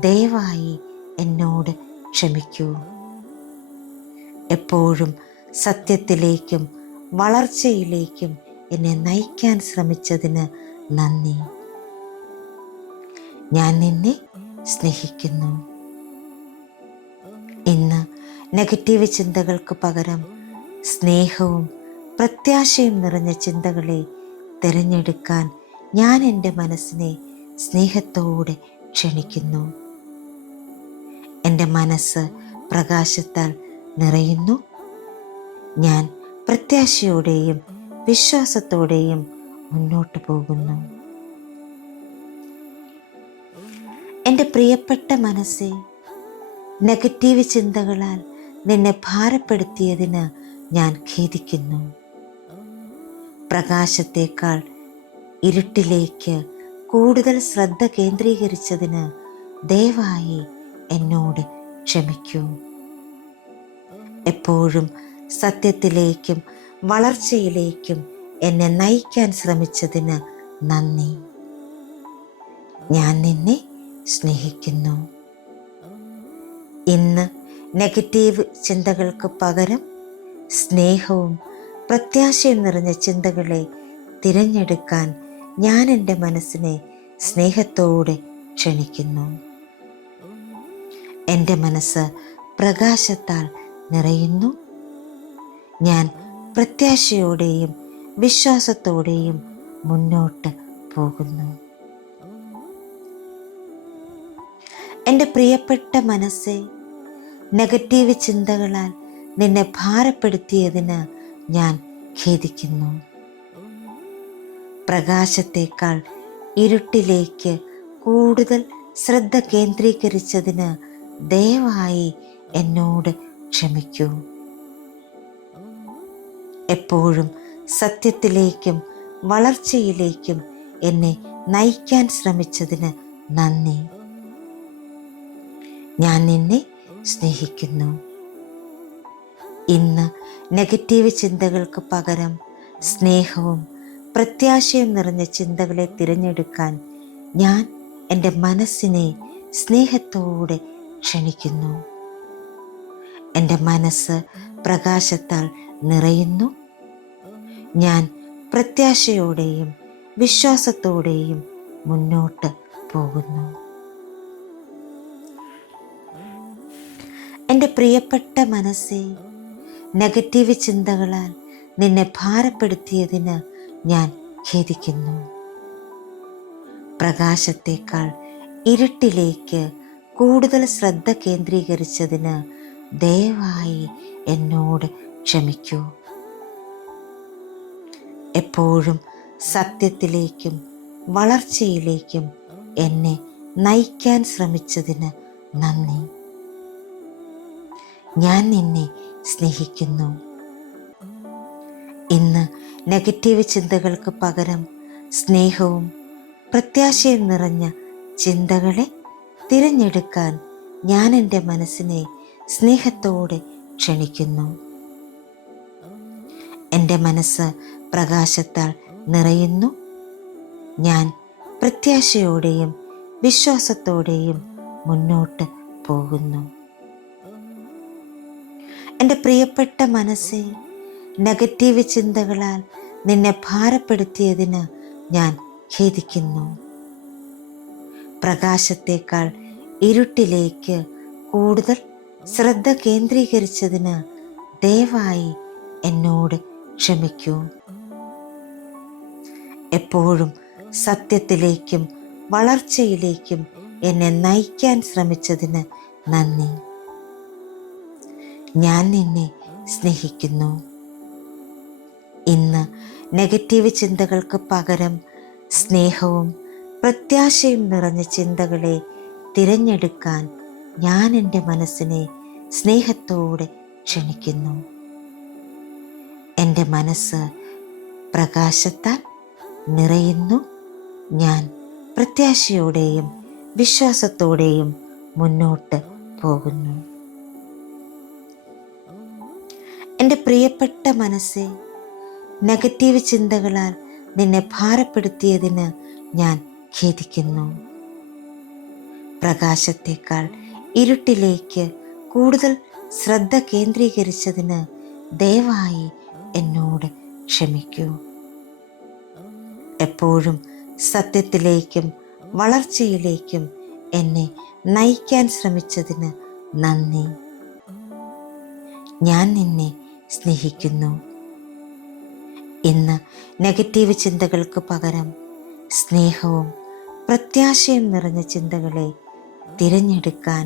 ദയവായി എന്നോട് ക്ഷമിക്കൂ. എപ്പോഴും സത്യത്തിലേക്കും വളർച്ചയിലേക്കും എന്നെ നയിക്കാൻ ശ്രമിച്ചതിന് നന്ദി. ഞാൻ നിന്നെ സ്നേഹിക്കുന്നു. ഇന്ന് നെഗറ്റീവ് ചിന്തകൾക്ക് പകരം സ്നേഹവും പ്രത്യാശയും നിറഞ്ഞ ചിന്തകളെ തിരഞ്ഞെടുക്കാൻ ഞാൻ എൻ്റെ മനസ്സിനെ സ്നേഹത്തോടെ ക്ഷണിക്കുന്നു. എൻ്റെ മനസ്സ് പ്രകാശത്താൽ നിറയുന്നു. ഞാൻ പ്രത്യാശയോടെയും വിശ്വാസത്തോടെയും മുന്നോട്ട് പോകുന്നു. എൻ്റെ പ്രിയപ്പെട്ട മനസ്സേ, നെഗറ്റീവ് ചിന്തകളാൽ നിന്നെ ഭാരപ്പെടുത്തിയതിന് ഞാൻ ഖേദിക്കുന്നു. പ്രകാശത്തേക്കാൾ ഇരുട്ടിലേക്ക് കൂടുതൽ ശ്രദ്ധ കേന്ദ്രീകരിച്ചതിന് ദയവായി എന്നോട് ക്ഷമിക്കൂ. എപ്പോഴും സത്യത്തിലേക്കും വളർച്ചയിലേക്കും എന്നെ നയിക്കാൻ ശ്രമിച്ചതിന് നന്ദി. ഞാൻ നിന്നെ സ്നേഹിക്കുന്നു. ഇന്ന് നെഗറ്റീവ് ചിന്തകൾക്ക് പകരം സ്നേഹവും പ്രത്യാശയും നിറഞ്ഞ ചിന്തകളെ തിരഞ്ഞെടുക്കാൻ ഞാൻ എൻ്റെ മനസ്സിനെ സ്നേഹത്തോടെ ക്ഷണിക്കുന്നു. എൻ്റെ മനസ്സ് പ്രകാശത്താൽ നിറയുന്നു. ഞാൻ പ്രത്യാശയോടെയും വിശ്വാസത്തോടെയും മുന്നോട്ട് പോകുന്നു. എൻ്റെ പ്രിയപ്പെട്ട മനസ്സേ, നെഗറ്റീവ് ചിന്തകളാൽ നിന്നെ ഭാരപ്പെടുത്തിയതിന് ഞാൻ ഖേദിക്കുന്നു. പ്രകാശത്തേക്കാൾ ഇരുട്ടിലേക്ക് കൂടുതൽ ശ്രദ്ധ കേന്ദ്രീകരിച്ചതിന് ദയവായി എന്നോട് ക്ഷമിക്കൂ. എപ്പോഴും സത്യത്തിലേക്കും വളർച്ചയിലേക്കും എന്നെ നയിക്കാൻ ശ്രമിച്ചതിന് നന്ദി. ഞാൻ നിന്നെ സ്നേഹിക്കുന്നു. ഇന്ന് നെഗറ്റീവ് ചിന്തകൾക്ക് പകരം സ്നേഹവും പ്രത്യാശയും നിറഞ്ഞ ചിന്തകളെ തിരഞ്ഞെടുക്കാൻ ഞാൻ എൻ്റെ മനസ്സിനെ സ്നേഹത്തോടെ ക്ഷണിക്കുന്നു. എൻ്റെ മനസ്സ് പ്രകാശത്താൽ നിറയുന്നു. ഞാൻ പ്രത്യാശയോടെയും വിശ്വാസത്തോടെയും മുന്നോട്ട് പോകുന്നു. എൻ്റെ പ്രിയപ്പെട്ട മനസ്സേ, നെഗറ്റീവ് ചിന്തകളാൽ നിന്നെ ഭാരപ്പെടുത്തിയതിന് ഞാൻ ഖേദിക്കുന്നു. പ്രകാശത്തേക്കാൾ ഇരുട്ടിലേക്ക് കൂടുതൽ ശ്രദ്ധ കേന്ദ്രീകരിച്ചതിന് ദയവായി എന്നോട് ക്ഷമിക്കൂ. എപ്പോഴും സത്യത്തിലേക്കും വളർച്ചയിലേക്കും എന്നെ നയിക്കാൻ ശ്രമിച്ചതിന് നന്ദി. ഞാൻ നിന്നെ സ്നേഹിക്കുന്നു. ഇന്ന് നെഗറ്റീവ് ചിന്തകൾക്ക് പകരം സ്നേഹവും പ്രത്യാശയും നിറഞ്ഞ ചിന്തകളെ തിരഞ്ഞെടുക്കാൻ ഞാൻ എൻ്റെ മനസ്സിനെ സ്നേഹത്തോടെ ക്ഷണിക്കുന്നു. എൻ്റെ മനസ്സ് പ്രകാശത്താൽ നിറയുന്നു. ഞാൻ പ്രത്യാശയോടെയും വിശ്വാസത്തോടെയും മുന്നോട്ട് പോകുന്നു. എൻ്റെ പ്രിയപ്പെട്ട മനസ്സേ, നെഗറ്റീവ് ചിന്തകളാൽ നിന്നെ ഭാരപ്പെടുത്തിയതിന് ഞാൻ ഖേദിക്കുന്നു. പ്രകാശത്തേക്കാൾ ഇരുട്ടിലേക്ക് കൂടുതൽ ശ്രദ്ധ കേന്ദ്രീകരിച്ചതിന് ദയവായി എന്നോട് ക്ഷമിക്കൂ. എപ്പോഴും സത്യത്തിലേക്കും വളർച്ചയിലേക്കും എന്നെ നയിക്കാൻ ശ്രമിച്ചതിന് നന്ദി. ഞാൻ നിന്നെ സ്നേഹിക്കുന്നു. ഇന്ന് നെഗറ്റീവ് ചിന്തകൾക്ക് പകരം സ്നേഹവും പ്രത്യാശയും നിറഞ്ഞ ചിന്തകളെ തിരഞ്ഞെടുക്കാൻ ഞാൻ എൻ്റെ മനസ്സിനെ സ്നേഹത്തോടെ ക്ഷണിക്കുന്നു. എൻ്റെ മനസ്സ് പ്രകാശത്താൽ നിറയുന്നു. ഞാൻ പ്രത്യാശയോടെയും വിശ്വാസത്തോടെയും മുന്നോട്ട് പോകുന്നു. എൻ്റെ പ്രിയപ്പെട്ട മനസ്സേ, നെഗറ്റീവ് ചിന്തകളാൽ നിന്നെ ഭാരപ്പെടുത്തിയതിന് ഞാൻ ഖേദിക്കുന്നു. പ്രകാശത്തേക്കാൾ ഇരുട്ടിലേക്ക് കൂടുതൽ ശ്രദ്ധ കേന്ദ്രീകരിച്ചതിന് ദയവായി എന്നോട് ക്ഷമിക്കൂ. എപ്പോഴും സത്യത്തിലേക്കും വളർച്ചയിലേക്കും എന്നെ നയിക്കാൻ ശ്രമിച്ചതിന് നന്ദി. ഞാൻ നിന്നെ സ്നേഹിക്കുന്നു. ഇന്ന് നെഗറ്റീവ് ചിന്തകൾക്ക് പകരം സ്നേഹവും പ്രത്യാശയും നിറഞ്ഞ ചിന്തകളെ തിരഞ്ഞെടുക്കാൻ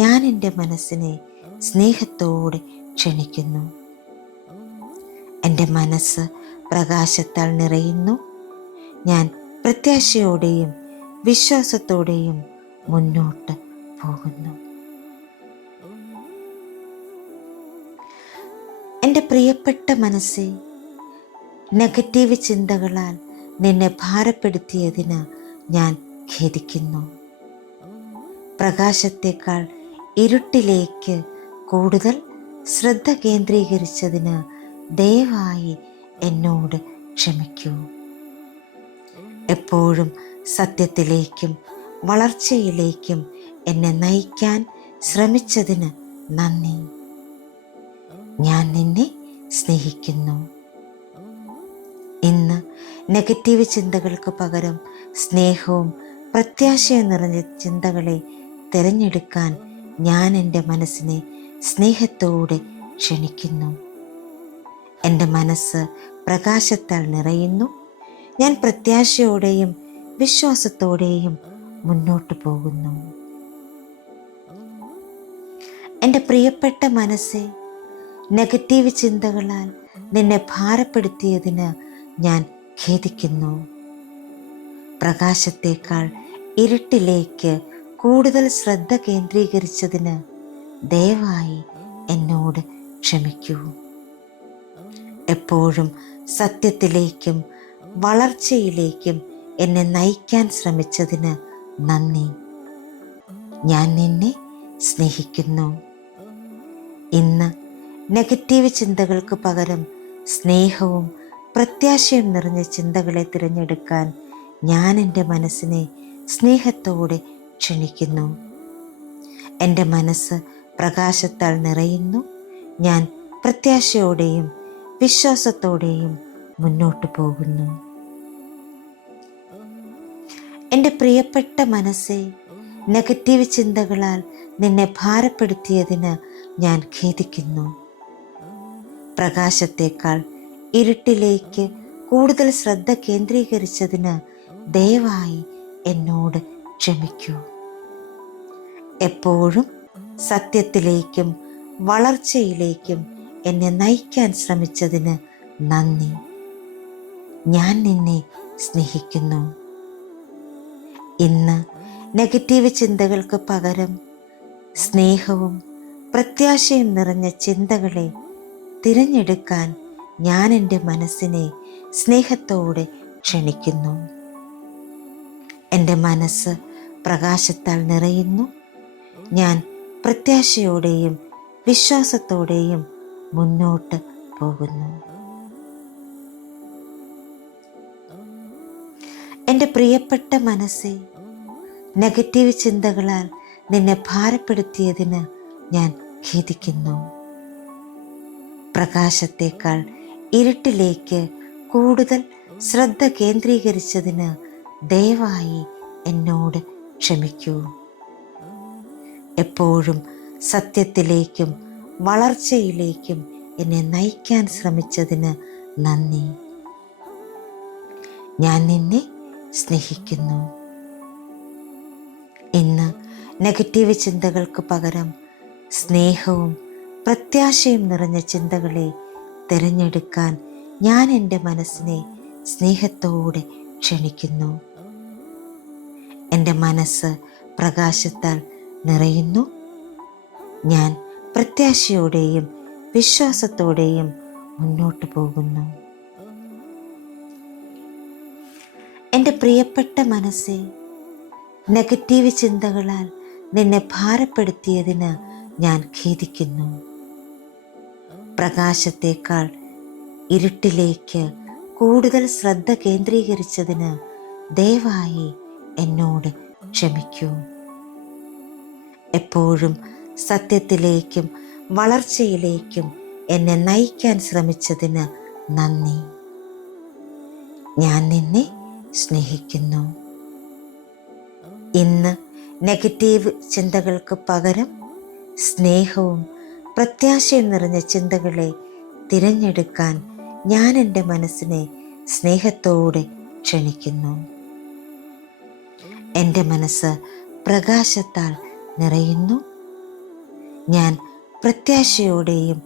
ഞാൻ എൻ്റെ മനസ്സിനെ സ്നേഹത്തോടെ ക്ഷണിക്കുന്നു. എൻ്റെ മനസ്സ് പ്രകാശത്താൽ നിറയുന്നു. ഞാൻ പ്രത്യാശയോടെയും വിശ്വാസത്തോടെയും മുന്നോട്ട് പോകുന്നു. എൻ്റെ പ്രിയപ്പെട്ട മനസ്സേ, നെഗറ്റീവ് ചിന്തകളാൽ നിന്നെ ഭാരപ്പെടുത്തിയതിന് ഞാൻ ഖേദിക്കുന്നു. പ്രകാശത്തേക്കാൾ ഇരുട്ടിലേക്ക് കൂടുതൽ ശ്രദ്ധ കേന്ദ്രീകരിച്ചതിന് ദയവായി എന്നോട് ക്ഷമിക്കൂ. എപ്പോഴും സത്യത്തിലേക്കും വളർച്ചയിലേക്കും എന്നെ നയിക്കാൻ ശ്രമിച്ചതിന് നന്ദി. ഞാൻ നിന്നെ സ്നേഹിക്കുന്നു. ഇന്ന് നെഗറ്റീവ് ചിന്തകൾക്ക് പകരം സ്നേഹവും പ്രത്യാശയും നിറഞ്ഞ ചിന്തകളെ തിരഞ്ഞെടുക്കാൻ ഞാൻ എൻ്റെ മനസ്സിനെ സ്നേഹത്തോടെ ക്ഷണിക്കുന്നു. എൻ്റെ മനസ്സ് പ്രകാശത്താൽ നിറയുന്നു. ഞാൻ പ്രത്യാശയോടെയും വിശ്വാസത്തോടെയും മുന്നോട്ട് പോകുന്നു. എൻ്റെ പ്രിയപ്പെട്ട മനസ്സേ, നെഗറ്റീവ് ചിന്തകളാൽ നിന്നെ ഭാരപ്പെടുത്തിയതിന് ഞാൻ ഖേദിക്കുന്നു. പ്രകാശത്തേക്കാൾ ഇരുട്ടിലേക്ക് കൂടുതൽ ശ്രദ്ധ കേന്ദ്രീകരിച്ചതിന് ദയവായി എന്നോട് ക്ഷമിക്കൂ. എപ്പോഴും സത്യത്തിലേക്കും വളർച്ചയിലേക്കും എന്നെ നയിക്കാൻ ശ്രമിച്ചതിന് നന്ദി. ഞാൻ നിന്നെ സ്നേഹിക്കുന്നു. ഇന്ന് നെഗറ്റീവ് ചിന്തകൾക്ക് പകരം സ്നേഹവും പ്രത്യാശയും നിറഞ്ഞ ചിന്തകളെ തിരഞ്ഞെടുക്കാൻ ഞാൻ എൻ്റെ മനസ്സിനെ സ്നേഹത്തോടെ ക്ഷണിക്കുന്നു. എൻ്റെ മനസ്സ് പ്രകാശത്താൽ നിറയുന്നു. ഞാൻ പ്രത്യാശയോടെയും വിശ്വാസത്തോടെയും മുന്നോട്ട് പോകുന്നു. എൻ്റെ പ്രിയപ്പെട്ട മനസ്സേ, നെഗറ്റീവ് ചിന്തകളാൽ നിന്നെ ഭാരപ്പെടുത്തിയതിന് ഞാൻ ഖേദിക്കുന്നു. പ്രകാശത്തേക്കാൾ ഇരുട്ടിലേക്ക് കൂടുതൽ ശ്രദ്ധ കേന്ദ്രീകരിച്ചതിന് ദയവായി എന്നോട് ക്ഷമിക്കൂ. എപ്പോഴും സത്യത്തിലേക്കും വളർച്ചയിലേക്കും എന്നെ നയിക്കാൻ ശ്രമിച്ചതിന് നന്ദി. ഞാൻ നിന്നെ സ്നേഹിക്കുന്നു. ഇന്ന് നെഗറ്റീവ് ചിന്തകൾക്ക് പകരം സ്നേഹവും പ്രത്യാശയും നിറഞ്ഞ ചിന്തകളെ തിരഞ്ഞെടുക്കാൻ ഞാൻ എൻ്റെ മനസ്സിനെ സ്നേഹത്തോടെ ക്ഷണിക്കുന്നു. എൻ്റെ മനസ്സ് പ്രകാശത്താൽ നിറയുന്നു. ഞാൻ പ്രത്യാശയോടെയും വിശ്വാസത്തോടെയും മുന്നോട്ട് പോകുന്നു. എൻ്റെ പ്രിയപ്പെട്ട മനസ്സേ, നെഗറ്റീവ് ചിന്തകളാൽ നിന്നെ ഭാരപ്പെടുത്തിയതിന് ഞാൻ ഖേദിക്കുന്നു. പ്രകാശത്തേക്കാൾ ഇരുട്ടിലേക്ക് കൂടുതൽ ശ്രദ്ധ കേന്ദ്രീകരിച്ചതിന് ദയവായി എന്നോട് ക്ഷമിക്കൂ. എപ്പോഴും സത്യത്തിലേക്കും വളർച്ചയിലേക്കും എന്നെ നയിക്കാൻ ശ്രമിച്ചതിന് നന്ദി. ഞാൻ നിന്നെ സ്നേഹിക്കുന്നു. ഇന്ന് നെഗറ്റീവ് ചിന്തകൾക്ക് പകരം സ്നേഹവും പ്രത്യാശയും നിറഞ്ഞ ചിന്തകളെ തിരഞ്ഞെടുക്കാൻ ഞാൻ എൻ്റെ മനസ്സിനെ സ്നേഹത്തോടെ ക്ഷണിക്കുന്നു. എൻ്റെ മനസ്സ് പ്രകാശത്താൽ നിറയുന്നു. ഞാൻ പ്രത്യാശയോടെയും വിശ്വാസത്തോടെയും മുന്നോട്ട് പോകുന്നു. എൻ്റെ പ്രിയപ്പെട്ട മനസ്സേ, നെഗറ്റീവ് ചിന്തകളാൽ നിന്നെ ഭാരപ്പെടുത്തിയതിന് ഞാൻ ഖേദിക്കുന്നു. പ്രകാശത്തേക്കാൾ ഇരുട്ടിലേക്ക് കൂടുതൽ ശ്രദ്ധ കേന്ദ്രീകരിച്ചതിന് ദയവായി എന്നോട് ക്ഷമിക്കൂ. എപ്പോഴും സത്യത്തിലേക്കും വളർച്ചയിലേക്കും എന്നെ നയിക്കാൻ ശ്രമിച്ചതിന് നന്ദി. ഞാൻ നിന്നെ സ്നേഹിക്കുന്നു. ഇന്ന് നെഗറ്റീവ് ചിന്തകൾക്ക് പകരം സ്നേഹവും പ്രത്യാശയും നിറഞ്ഞ ചിന്തകളെ തിരഞ്ഞെടുക്കാൻ ഞാൻ എൻ്റെ മനസ്സിനെ സ്നേഹത്തോടെ ക്ഷണിക്കുന്നു. എൻ്റെ മനസ്സ് പ്രകാശത്താൽ നിറയുന്നു. ഞാൻ പ്രത്യാശയോടെയും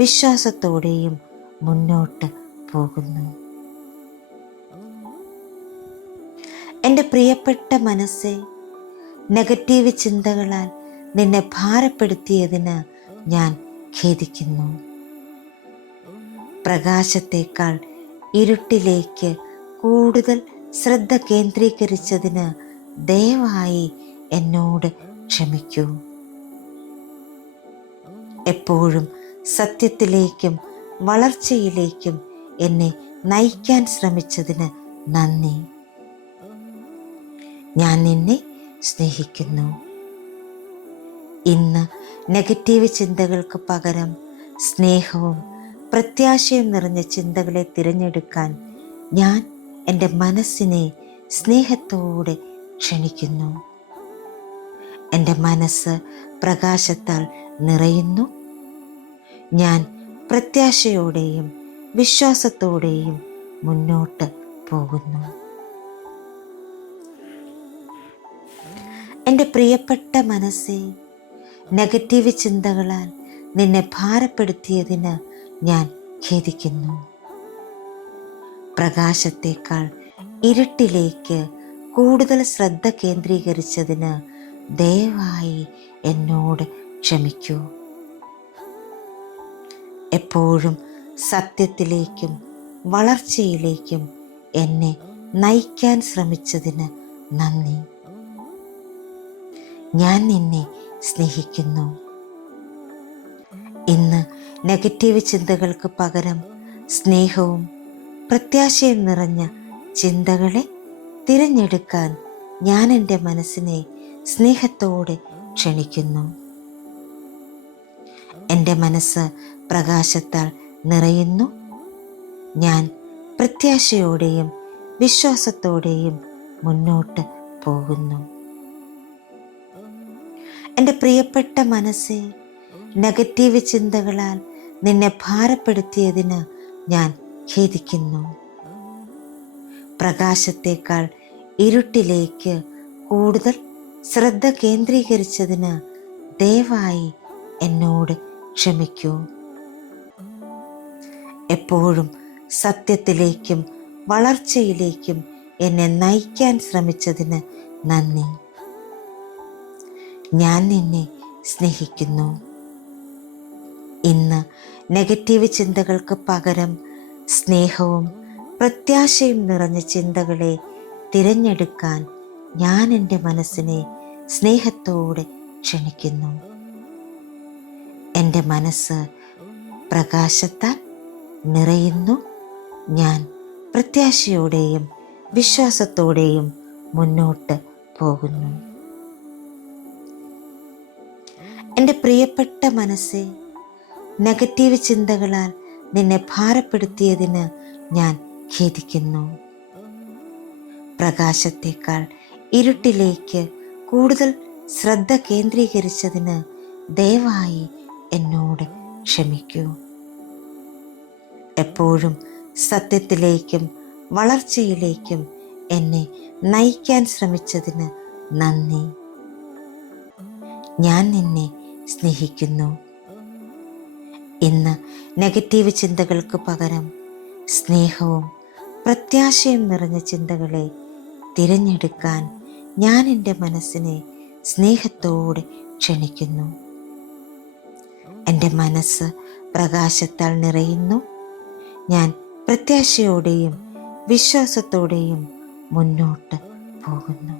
വിശ്വാസത്തോടെയും മുന്നോട്ട് പോകുന്നു. എൻ്റെ പ്രിയപ്പെട്ട മനസ്സേ, നെഗറ്റീവ് ചിന്തകളാൽ നിന്നെ ഭാരപ്പെടുത്തിയതിന് ഞാൻ ഖേദിക്കുന്നു. പ്രകാശത്തേക്കാൾ ഇരുട്ടിലേക്ക് കൂടുതൽ ശ്രദ്ധ കേന്ദ്രീകരിച്ചതിന് ദയവായി എന്നോട് ക്ഷമിക്കൂ. എപ്പോഴും സത്യത്തിലേക്കും വളർച്ചയിലേക്കും എന്നെ നയിക്കാൻ ശ്രമിച്ചതിന് നന്ദി. ഞാൻ നിന്നെ സ്നേഹിക്കുന്നു. ഇന്ന് നെഗറ്റീവ് ചിന്തകൾക്ക് പകരം സ്നേഹവും പ്രത്യാശയും നിറഞ്ഞ ചിന്തകളെ തിരഞ്ഞെടുക്കാൻ ഞാൻ എൻ്റെ മനസ്സിനെ സ്നേഹത്തോടെ ക്ഷണിക്കുന്നു. എൻ്റെ മനസ്സ് പ്രകാശത്താൽ നിറയുന്നു. ഞാൻ പ്രത്യാശയോടെയും വിശ്വാസത്തോടെയും മുന്നോട്ട് പോകുന്നു. എൻ്റെ പ്രിയപ്പെട്ട മനസ്സേ, നെഗറ്റീവ് ചിന്തകളാൽ നിന്നെ ഭാരപ്പെടുത്തിയതിന് ഞാൻ ഖേദിക്കുന്നു. പ്രകാശത്തേക്കാൾ ഇരുട്ടിലേക്ക് കൂടുതൽ ശ്രദ്ധ കേന്ദ്രീകരിച്ചതിന് ദയവായി എന്നോട് ക്ഷമിക്കൂ. എപ്പോഴും സത്യത്തിലേക്കും വളർച്ചയിലേക്കും എന്നെ നയിക്കാൻ ശ്രമിച്ചതിന് നന്ദി. ഞാൻ നിന്നെ സ്നേഹിക്കുന്നു. ഇന്ന് നെഗറ്റീവ് ചിന്തകൾക്ക് പകരം സ്നേഹവും പ്രത്യാശയും നിറഞ്ഞ ചിന്തകളെ തിരഞ്ഞെടുക്കാൻ ഞാൻ എൻ്റെ മനസ്സിനെ സ്നേഹത്തോടെ ക്ഷണിക്കുന്നു. എൻ്റെ മനസ്സ് പ്രകാശത്താൽ നിറയുന്നു. ഞാൻ പ്രത്യാശയോടെയും വിശ്വാസത്തോടെയും മുന്നോട്ട് പോകുന്നു. എൻ്റെ പ്രിയപ്പെട്ട മനസ്സേ, നെഗറ്റീവ് ചിന്തകളാൽ നിന്നെ ഭാരപ്പെടുത്തിയതിന് ഞാൻ ഖേദിക്കുന്നു. പ്രകാശത്തേക്കാൾ ഇരുട്ടിലേക്ക് കൂടുതൽ ശ്രദ്ധ കേന്ദ്രീകരിച്ചതിന് ദയവായി എന്നോട് ക്ഷമിക്കൂ. എപ്പോഴും സത്യത്തിലേക്കും വളർച്ചയിലേക്കും എന്നെ നയിക്കാൻ ശ്രമിച്ചതിന് നന്ദി. ഞാൻ നിന്നെ സ്നേഹിക്കുന്നു. ഇന്ന് നെഗറ്റീവ് ചിന്തകൾക്ക് പകരം സ്നേഹവും പ്രത്യാശയും നിറഞ്ഞ ചിന്തകളെ തിരഞ്ഞെടുക്കാൻ ഞാൻ എൻ്റെ മനസ്സിനെ സ്നേഹത്തോടെ ക്ഷണിക്കുന്നു. എൻ്റെ മനസ്സ് പ്രകാശത്താൽ നിറയുന്നു. ഞാൻ പ്രത്യാശയോടെയും വിശ്വാസത്തോടെയും മുന്നോട്ട് പോകുന്നു. എൻ്റെ പ്രിയപ്പെട്ട മനസ്സേ, നെഗറ്റീവ് ചിന്തകളാൽ നിന്നെ ഭാരപ്പെടുത്തിയതിന് ഞാൻ ഖേദിക്കുന്നു. പ്രകാശത്തേക്കാൾ ഇരുട്ടിലേക്ക് കൂടുതൽ ശ്രദ്ധ കേന്ദ്രീകരിച്ചതിന് ദയവായി എന്നോട് ക്ഷമിക്കൂ. എപ്പോഴും സത്യത്തിലേക്കും വളർച്ചയിലേക്കും എന്നെ നയിക്കാൻ ശ്രമിച്ചതിന് നന്ദി. ഞാൻ നിന്നെ സ്നേഹിക്കുന്നു. ഇന്ന് നെഗറ്റീവ് ചിന്തകൾക്ക് പകരം സ്നേഹവും പ്രത്യാശയും നിറഞ്ഞ ചിന്തകളെ തിരഞ്ഞെടുക്കാൻ ഞാൻ എൻ്റെ മനസ്സിനെ സ്നേഹത്തോടെ ക്ഷണിക്കുന്നു. എൻ്റെ മനസ്സ് പ്രകാശത്താൽ നിറയുന്നു. ഞാൻ പ്രത്യാശയോടെയും വിശ്വാസത്തോടെയും മുന്നോട്ട് പോകുന്നു.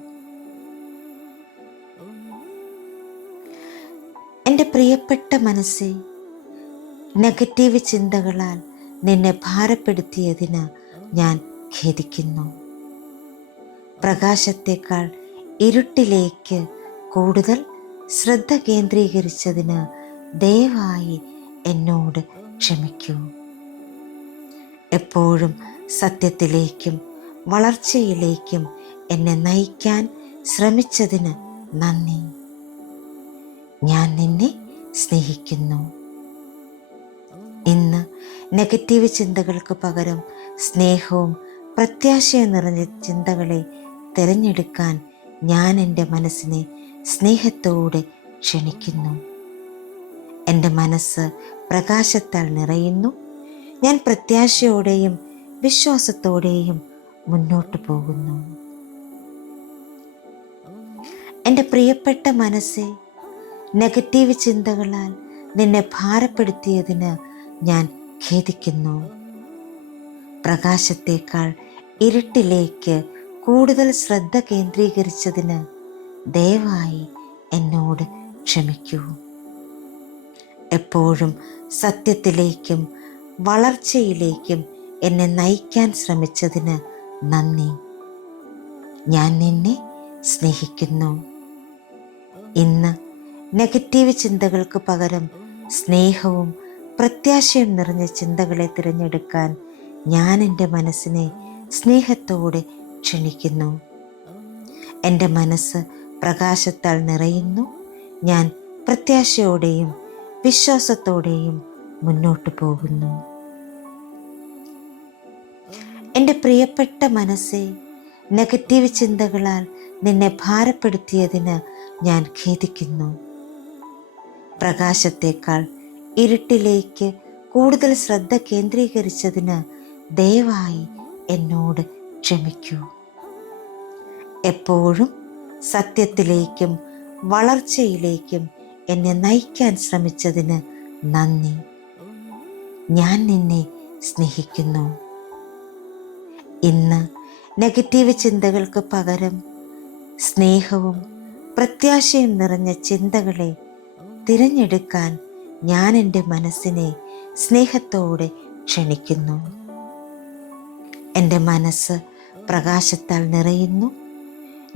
എൻ്റെ പ്രിയപ്പെട്ട മനസ്സേ, നെഗറ്റീവ് ചിന്തകളാൽ നിന്നെ ഭാരപ്പെടുത്തിയതിന് ഞാൻ ഖേദിക്കുന്നു. പ്രകാശത്തേക്കാൾ ഇരുട്ടിലേക്ക് കൂടുതൽ ശ്രദ്ധ കേന്ദ്രീകരിച്ചതിന് ദയവായി എന്നോട് ക്ഷമിക്കൂ. എപ്പോഴും സത്യത്തിലേക്കും വളർച്ചയിലേക്കും എന്നെ നയിക്കാൻ ശ്രമിച്ചതിന് നന്ദി. ഞാൻ നിന്നെ സ്നേഹിക്കുന്നു. ഇന്ന് നെഗറ്റീവ് ചിന്തകൾക്ക് പകരം സ്നേഹവും പ്രത്യാശയും നിറഞ്ഞ ചിന്തകളെ തിരഞ്ഞെടുക്കാൻ ഞാൻ എൻ്റെ മനസ്സിനെ സ്നേഹത്തോടെ ക്ഷണിക്കുന്നു. എൻ്റെ മനസ്സ് പ്രകാശത്താൽ നിറയുന്നു. ഞാൻ പ്രത്യാശയോടെയും വിശ്വാസത്തോടെയും മുന്നോട്ട് പോകുന്നു. എൻ്റെ പ്രിയപ്പെട്ട മനസ്സേ, നെഗറ്റീവ് ചിന്തകളാൽ നിന്നെ ഭാരപ്പെടുത്തിയതിന് ഞാൻ ഖേദിക്കുന്നു. പ്രകാശത്തേക്കാൾ ഇരുട്ടിലേക്ക് കൂടുതൽ ശ്രദ്ധ കേന്ദ്രീകരിച്ചതിന് ദയവായി എന്നോട് ക്ഷമിക്കൂ. എപ്പോഴും സത്യത്തിലേക്കും വളർച്ചയിലേക്കും എന്നെ നയിക്കാൻ ശ്രമിച്ചതിന് നന്ദി. ഞാൻ നിന്നെ സ്നേഹിക്കുന്നു. ഇന്ന് നെഗറ്റീവ് ചിന്തകൾക്ക് പകരം സ്നേഹവും പ്രത്യാശയും നിറഞ്ഞ ചിന്തകളെ തിരഞ്ഞെടുക്കാൻ ഞാൻ എൻ്റെ മനസ്സിനെ സ്നേഹത്തോടെ ക്ഷണിക്കുന്നു. എൻ്റെ മനസ്സ് പ്രകാശത്താൽ നിറയുന്നു. ഞാൻ പ്രത്യാശയോടെയും വിശ്വാസത്തോടെയും മുന്നോട്ട് പോകുന്നു. എൻ്റെ പ്രിയപ്പെട്ട മനസ്സേ, നെഗറ്റീവ് ചിന്തകളാൽ നിന്നെ ഭാരപ്പെടുത്തിയതിന് ഞാൻ ഖേദിക്കുന്നു. പ്രകാശത്തേക്കാൾ ഇരുട്ടിലേക്ക് കൂടുതൽ ശ്രദ്ധ കേന്ദ്രീകരിച്ചതിന് ദയവായി എന്നോട് ക്ഷമിക്കൂ. എപ്പോഴും സത്യത്തിലേക്കും വളർച്ചയിലേക്കും എന്നെ നയിക്കാൻ ശ്രമിച്ചതിന് നന്ദി. ഞാൻ നിന്നെ സ്നേഹിക്കുന്നു. ഇന്ന് നെഗറ്റീവ് ചിന്തകൾക്ക് പകരം സ്നേഹവും പ്രത്യാശയും നിറഞ്ഞ ചിന്തകളെ തിരഞ്ഞെടുക്കാൻ ഞാൻ എൻ്റെ മനസ്സിനെ സ്നേഹത്തോടെ ക്ഷണിക്കുന്നു. എൻ്റെ മനസ്സ് പ്രകാശത്താൽ നിറയുന്നു.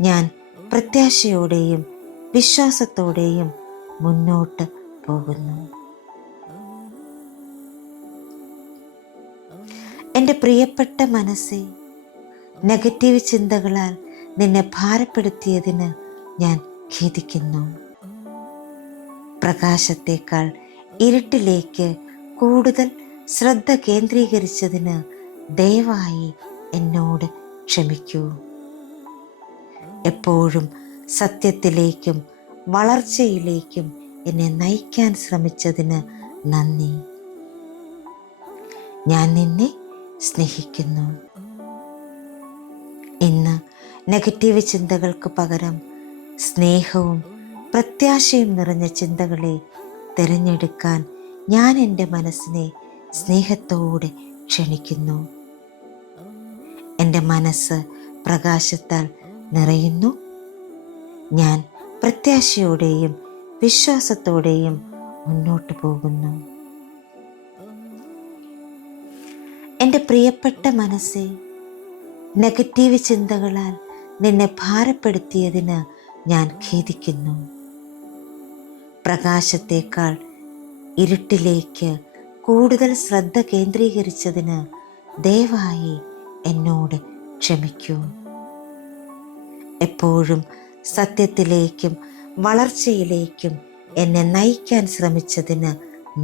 ഞാൻ പ്രത്യാശയോടെയും വിശ്വാസത്തോടെയും മുന്നോട്ട് പോകുന്നു. എൻ്റെ പ്രിയപ്പെട്ട മനസ്സേ, നെഗറ്റീവ് ചിന്തകളാൽ നിന്നെ ഭാരപ്പെടുത്തിയതിന് ഞാൻ ഖേദിക്കുന്നു. പ്രകാശത്തേക്കാൾ ഇരുട്ടിലേക്ക് കൂടുതൽ ശ്രദ്ധ കേന്ദ്രീകരിച്ചതിന് ദയവായി എന്നോട് ക്ഷമിക്കൂ. എപ്പോഴും സത്യത്തിലേക്കും വളർച്ചയിലേക്കും എന്നെ നയിക്കാൻ ശ്രമിച്ചതിന് നന്ദി. ഞാൻ നിന്നെ സ്നേഹിക്കുന്നു. ഇന്ന് നെഗറ്റീവ് ചിന്തകൾക്ക് പകരം സ്നേഹവും പ്രത്യാശയും നിറഞ്ഞ ചിന്തകളെ തിരഞ്ഞെടുക്കാൻ ഞാൻ എൻ്റെ മനസ്സിനെ സ്നേഹത്തോടെ ക്ഷണിക്കുന്നു. എൻ്റെ മനസ്സ് പ്രകാശത്താൽ നിറയുന്നു. ഞാൻ പ്രത്യാശയോടെയും വിശ്വാസത്തോടെയും മുന്നോട്ട് പോകുന്നു. എൻ്റെ പ്രിയപ്പെട്ട മനസ്സേ, നെഗറ്റീവ് ചിന്തകളാൽ നിന്നെ ഭാരപ്പെടുത്തിയതിന് ഞാൻ ഖേദിക്കുന്നു. പ്രകാശത്തേക്കാൾ ഇരുട്ടിലേക്ക് കൂടുതൽ ശ്രദ്ധ കേന്ദ്രീകരിച്ചതിന് ദയവായി എന്നോട് ക്ഷമിക്കൂ. എപ്പോഴും സത്യത്തിലേക്കും വളർച്ചയിലേക്കും എന്നെ നയിക്കാൻ ശ്രമിച്ചതിന്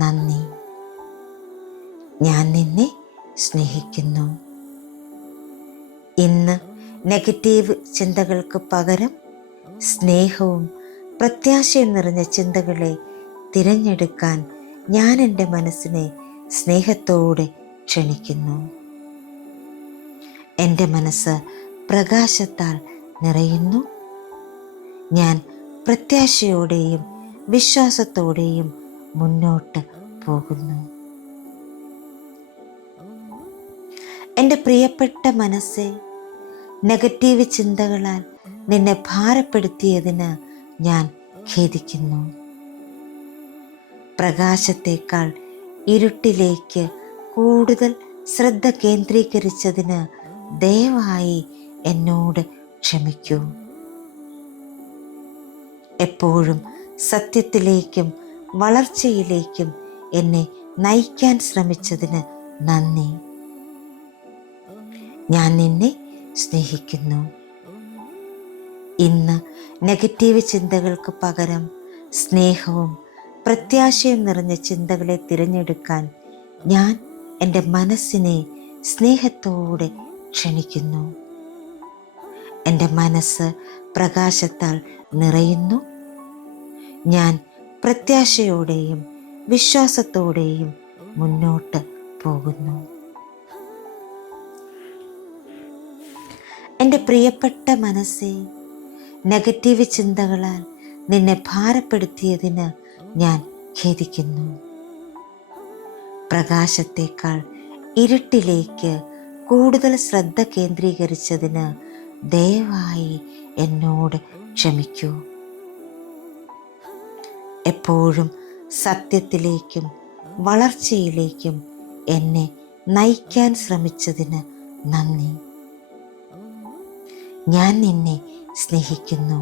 നന്ദി. ഞാൻ നിന്നെ സ്നേഹിക്കുന്നു. ഇന്ന് നെഗറ്റീവ് ചിന്തകൾക്ക് പകരം സ്നേഹവും പ്രത്യാശയും നിറഞ്ഞ ചിന്തകളെ തിരഞ്ഞെടുക്കാൻ ഞാൻ എൻ്റെ മനസ്സിനെ സ്നേഹത്തോടെ ക്ഷണിക്കുന്നു. എൻ്റെ മനസ്സ് പ്രകാശത്താൽ നിറയുന്നു. ഞാൻ പ്രത്യാശയോടെയും വിശ്വാസത്തോടെയും മുന്നോട്ട് പോകുന്നു. എൻ്റെ പ്രിയപ്പെട്ട മനസ്സേ, നെഗറ്റീവ് ചിന്തകളാൽ നിന്നെ ഭാരപ്പെടുത്തിയതിന് ഞാൻ ഖേദിക്കുന്നു. പ്രകാശത്തേക്കാൾ ഇരുട്ടിലേക്ക് കൂടുതൽ ശ്രദ്ധ കേന്ദ്രീകരിച്ചതിന് ദയവായി എന്നോട് ക്ഷമിക്കൂ. എപ്പോഴും സത്യത്തിലേക്കും വളർച്ചയിലേക്കും എന്നെ നയിക്കാൻ ശ്രമിച്ചതിന് നന്ദി. ഞാൻ നിന്നെ സ്നേഹിക്കുന്നു. ഇന്ന് നെഗറ്റീവ് ചിന്തകൾക്ക് പകരം സ്നേഹവും പ്രത്യാശയും നിറഞ്ഞ ചിന്തകളെ തിരഞ്ഞെടുക്കാൻ ഞാൻ എൻ്റെ മനസ്സിനെ സ്നേഹത്തോടെ ക്ഷണിക്കുന്നു. എൻ്റെ മനസ്സ് പ്രകാശത്താൽ നിറയുന്നു. ഞാൻ പ്രത്യാശയോടെയും വിശ്വാസത്തോടെയും മുന്നോട്ട് പോകുന്നു. എൻ്റെ പ്രിയപ്പെട്ട മനസ്സേ, നെഗറ്റീവ് ചിന്തകളാൽ നിന്നെ ഭാരപ്പെടുത്തിയതിന് ഞാൻ ഖേദിക്കുന്നു. പ്രകാശത്തേക്കാൾ ഇരുട്ടിലേക്ക് കൂടുതൽ ശ്രദ്ധ കേന്ദ്രീകരിച്ചതിന് ദയവായി എന്നോട് ക്ഷമിക്കൂ. എപ്പോഴും സത്യത്തിലേക്കും വളർച്ചയിലേക്കും എന്നെ നയിക്കാൻ ശ്രമിച്ചതിന് നന്ദി. ഞാൻ നിന്നെ സ്നേഹിക്കുന്നു.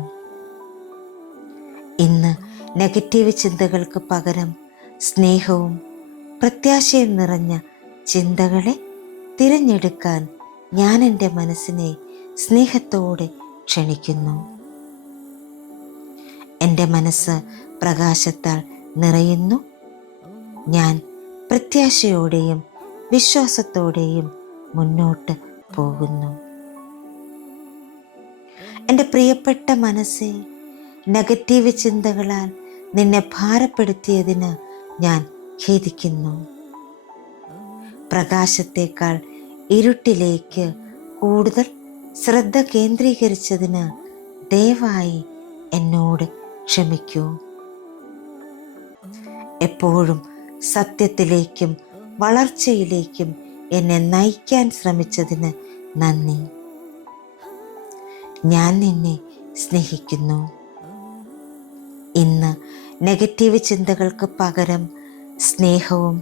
ഇന്ന് നെഗറ്റീവ് ചിന്തകൾക്ക് പകരം സ്നേഹവും പ്രത്യാശയും നിറഞ്ഞ ചിന്തകളെ തിരഞ്ഞെടുക്കാൻ ഞാൻ എൻ്റെ മനസ്സിനെ സ്നേഹത്തോടെ ക്ഷണിക്കുന്നു. എൻ്റെ മനസ്സ് പ്രകാശത്താൽ നിറയുന്നു. ഞാൻ പ്രത്യാശയോടെയും വിശ്വാസത്തോടെയും മുന്നോട്ട് പോകുന്നു. എൻ്റെ പ്രിയപ്പെട്ട മനസ്സേ, നെഗറ്റീവ് ചിന്തകളാൽ നിന്നെ ഭാരപ്പെടുത്തിയതിന് ഞാൻ ഖേദിക്കുന്നു. പ്രകാശത്തേക്കാൾ ഇരുട്ടിലേക്ക് കൂടുതൽ ശ്രദ്ധ കേന്ദ്രീകരിച്ചതിന് ദയവായി എന്നോട് ക്ഷമിക്കൂ. എപ്പോഴും സത്യത്തിലേക്കും വളർച്ചയിലേക്കും എന്നെ നയിക്കാൻ ശ്രമിച്ചതിന് നന്ദി. ഞാൻ നിന്നെ സ്നേഹിക്കുന്നു. ഇന്ന് നെഗറ്റീവ് ചിന്തകൾക്ക് പകരം സ്നേഹവും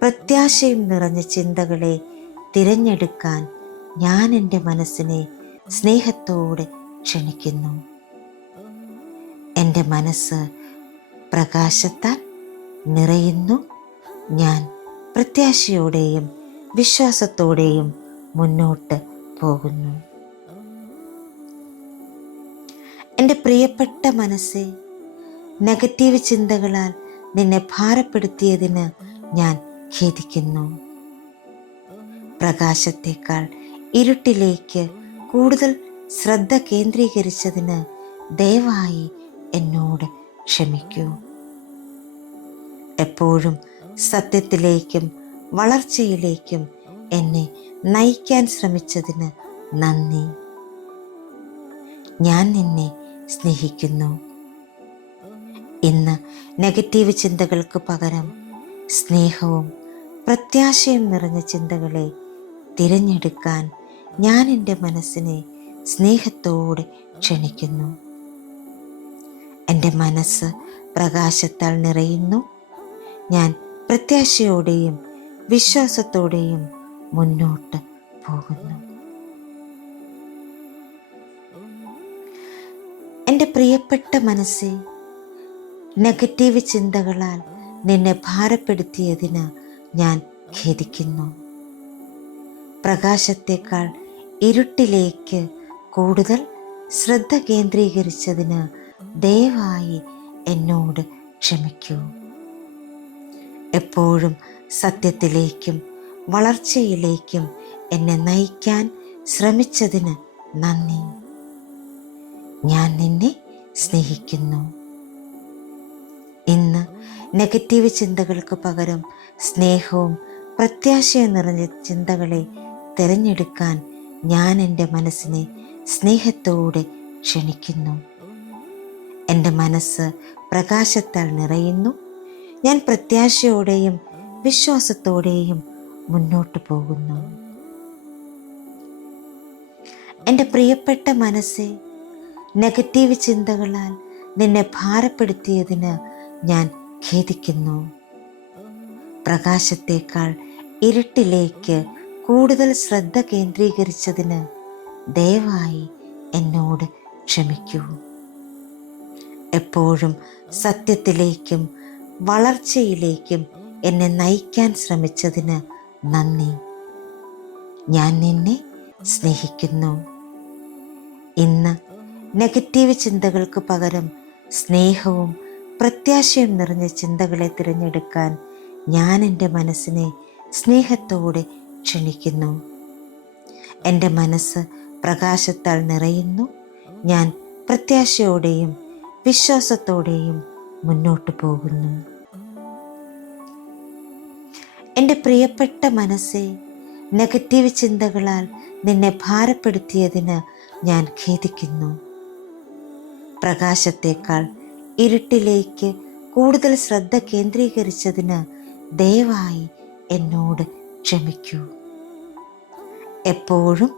പ്രത്യാശയും നിറഞ്ഞ ചിന്തകളെ തിരഞ്ഞെടുക്കാൻ ഞാൻ എൻ്റെ മനസ്സിനെ സ്നേഹത്തോടെ ക്ഷണിക്കുന്നു. എൻ്റെ മനസ്സ് പ്രകാശത്താൽ നിറയുന്നു. ഞാൻ പ്രത്യാശയോടെയും വിശ്വാസത്തോടെയും മുന്നോട്ട് പോകുന്നു. എൻ്റെ പ്രിയപ്പെട്ട മനസ്സേ, നെഗറ്റീവ് ചിന്തകളാൽ നിന്നെ ഭാരപ്പെടുത്തിയതിന് ഞാൻ ഖേദിക്കുന്നു. പ്രകാശത്തേക്കാൾ ഇരുട്ടിലേക്ക് കൂടുതൽ ശ്രദ്ധ കേന്ദ്രീകരിച്ചതിന് ദയവായി എന്നോട് ക്ഷമിക്കൂ. എപ്പോഴും സത്യത്തിലേക്കും വളർച്ചയിലേക്കും എന്നെ നയിക്കാൻ ശ്രമിച്ചതിന് നന്ദി. ഞാൻ നിന്നെ സ്നേഹിക്കുന്നു. ഇന്ന് നെഗറ്റീവ് ചിന്തകൾക്ക് പകരം സ്നേഹവും പ്രത്യാശയും നിറഞ്ഞ ചിന്തകളെ തിരഞ്ഞെടുക്കാൻ ഞാൻ എൻ്റെ മനസ്സിനെ സ്നേഹത്തോടെ ക്ഷണിക്കുന്നു. എൻ്റെ മനസ്സ് പ്രകാശത്താൽ നിറയുന്നു. ഞാൻ പ്രത്യാശയോടെയും വിശ്വാസത്തോടെയും മുന്നോട്ട് പോകുന്നു. എൻ്റെ പ്രിയപ്പെട്ട മനസ്സേ, നെഗറ്റീവ് ചിന്തകളാൽ നിന്നെ ഭാരപ്പെടുത്തിയതിന് ഞാൻ ഖേദിക്കുന്നു. പ്രകാശത്തേക്കാൾ ഇരുട്ടിലേക്ക് കൂടുതൽ ശ്രദ്ധ കേന്ദ്രീകരിച്ചതിന് ദയവായി എന്നോട് ക്ഷമിക്കൂ. എപ്പോഴും സത്യത്തിലേക്കും വളർച്ചയിലേക്കും എന്നെ നയിക്കാൻ ശ്രമിച്ചതിന് നന്ദി. ഞാൻ നിന്നെ സ്നേഹിക്കുന്നു. ഇന്ന് നെഗറ്റീവ് ചിന്തകൾക്ക് പകരം സ്നേഹവും പ്രത്യാശയും നിറഞ്ഞ ചിന്തകളെ തിരഞ്ഞെടുക്കാൻ ഞാൻ എൻ്റെ മനസ്സിനെ സ്നേഹത്തോടെ ക്ഷണിക്കുന്നു. എൻ്റെ മനസ്സ് പ്രകാശത്താൽ നിറയുന്നു. ഞാൻ പ്രത്യാശയോടെയും വിശ്വാസത്തോടെയും മുന്നോട്ട് പോകുന്നു. എൻ്റെ പ്രിയപ്പെട്ട മനസ്സേ, നെഗറ്റീവ് ചിന്തകളാൽ നിന്നെ ഭാരപ്പെടുത്തിയതിന് ഞാൻ ഖേദിക്കുന്നു. പ്രകാശത്തേക്കാൾ ഇരുട്ടിലേക്ക് കൂടുതൽ ശ്രദ്ധ കേന്ദ്രീകരിച്ചതിന് ദയവായി എന്നോട് ക്ഷമിക്കൂ. എപ്പോഴും സത്യത്തിലേക്കും വളർച്ചയിലേക്കും എന്നെ നയിക്കാൻ ശ്രമിച്ചതിന് നന്ദി. ഞാൻ നിന്നെ സ്നേഹിക്കുന്നു. ഇന്ന് നെഗറ്റീവ് ചിന്തകൾക്ക് പകരം സ്നേഹവും പ്രത്യാശയും നിറഞ്ഞ ചിന്തകളെ തിരഞ്ഞെടുക്കാൻ ഞാൻ എൻ്റെ മനസ്സിനെ സ്നേഹത്തോടെ ക്ഷണിക്കുന്നു. എൻ്റെ മനസ്സ് പ്രകാശത്താൽ നിറയുന്നു. ഞാൻ പ്രത്യാശയോടെയും വിശ്വാസത്തോടെയും മുന്നോട്ട് പോകുന്നു. എൻ്റെ പ്രിയപ്പെട്ട മനസ്സേ, നെഗറ്റീവ് ചിന്തകളാൽ നിന്നെ ഭാരപ്പെടുത്തിയതിന് ഞാൻ ഖേദിക്കുന്നു. പ്രകാശത്തേക്കാൾ ഇരുട്ടിലേക്ക് കൂടുതൽ ശ്രദ്ധ കേന്ദ്രീകരിച്ചതിന് ദയവായി എന്നോട് ക്ഷമിക്കൂ. എപ്പോഴും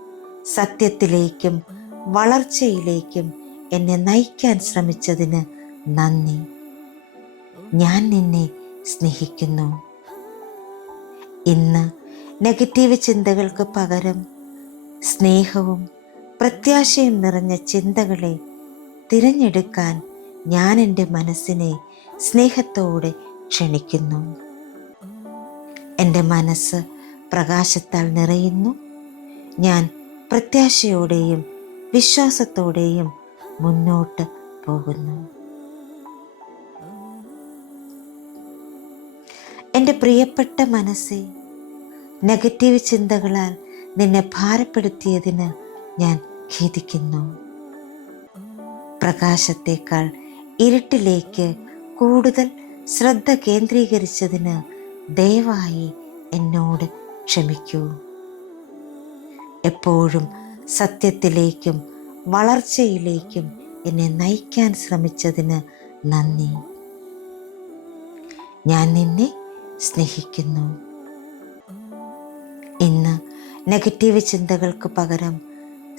സത്യത്തിലേക്കും വളർച്ചയിലേക്കും എന്നെ നയിക്കാൻ ശ്രമിച്ചതിന് നന്ദി. ഞാൻ നിന്നെ സ്നേഹിക്കുന്നു. ഇന്ന് നെഗറ്റീവ് ചിന്തകൾക്ക് പകരം സ്നേഹവും പ്രത്യാശയും നിറഞ്ഞ ചിന്തകളെ തിരഞ്ഞെടുക്കാൻ ഞാൻ എൻ്റെ മനസ്സിനെ സ്നേഹത്തോടെ ക്ഷണിക്കുന്നു. എൻ്റെ മനസ്സ് പ്രകാശത്താൽ നിറയുന്നു. ഞാൻ പ്രത്യാശയോടെയും വിശ്വാസത്തോടെയും മുന്നോട്ട് പോകുന്നു. എൻ്റെ പ്രിയപ്പെട്ട മനസ്സേ, നെഗറ്റീവ് ചിന്തകളാൽ നിന്നെ ഭാരപ്പെടുത്തിയതിന് ഞാൻ ഖേദിക്കുന്നു. പ്രകാശത്തേക്കാൾ ഇരുട്ടിലേക്ക് കൂടുതൽ ശ്രദ്ധ കേന്ദ്രീകരിച്ചതിന് ദയവായി എന്നോട് ക്ഷമിക്കൂ. എപ്പോഴും സത്യത്തിലേക്കും വളർച്ചയിലേക്കും എന്നെ നയിക്കാൻ ശ്രമിച്ചതിന് നന്ദി. ഞാൻ നിന്നെ സ്നേഹിക്കുന്നു. ഇന്ന് നെഗറ്റീവ് ചിന്തകൾക്ക് പകരം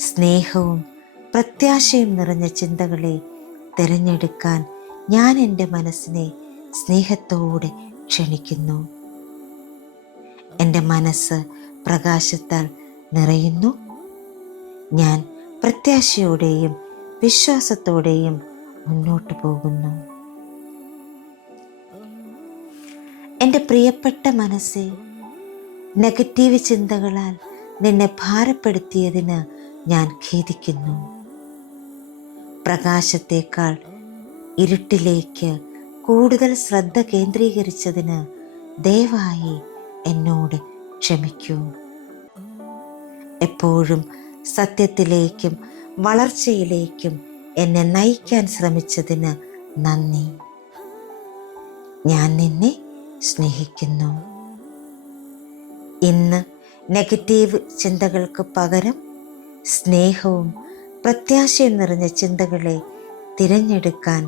സ്നേഹവും പ്രത്യാശയും നിറഞ്ഞ ചിന്തകളെ തിരഞ്ഞെടുക്കാൻ ഞാൻ എൻ്റെ മനസ്സിനെ സ്നേഹത്തോടെ ക്ഷണിക്കുന്നു. എൻ്റെ മനസ്സ് പ്രകാശത്താൽ നിറയുന്നു. ഞാൻ പ്രത്യാശയോടെയും വിശ്വാസത്തോടെയും മുന്നോട്ട് പോകുന്നു. എൻ്റെ പ്രിയപ്പെട്ട മനസ്സേ, നെഗറ്റീവ് ചിന്തകളാൽ നിന്നെ ഭാരപ്പെടുത്തിയതിന് ഞാൻ ഖേദിക്കുന്നു. പ്രകാശത്തേക്കാൾ ഇരുട്ടിലേക്ക് കൂടുതൽ ശ്രദ്ധ കേന്ദ്രീകരിച്ചതിന് ദയവായി എന്നോട് ക്ഷമിക്കൂ. എപ്പോഴും സത്യത്തിലേക്കും വളർച്ചയിലേക്കും എന്നെ നയിക്കാൻ ശ്രമിച്ചതിന് നന്ദി. ഞാൻ നിന്നെ സ്നേഹിക്കുന്നു. ഇന്ന് നെഗറ്റീവ് ചിന്തകൾക്ക് പകരം സ്നേഹവും പ്രത്യാശയും നിറഞ്ഞ ചിന്തകളെ തിരഞ്ഞെടുക്കാൻ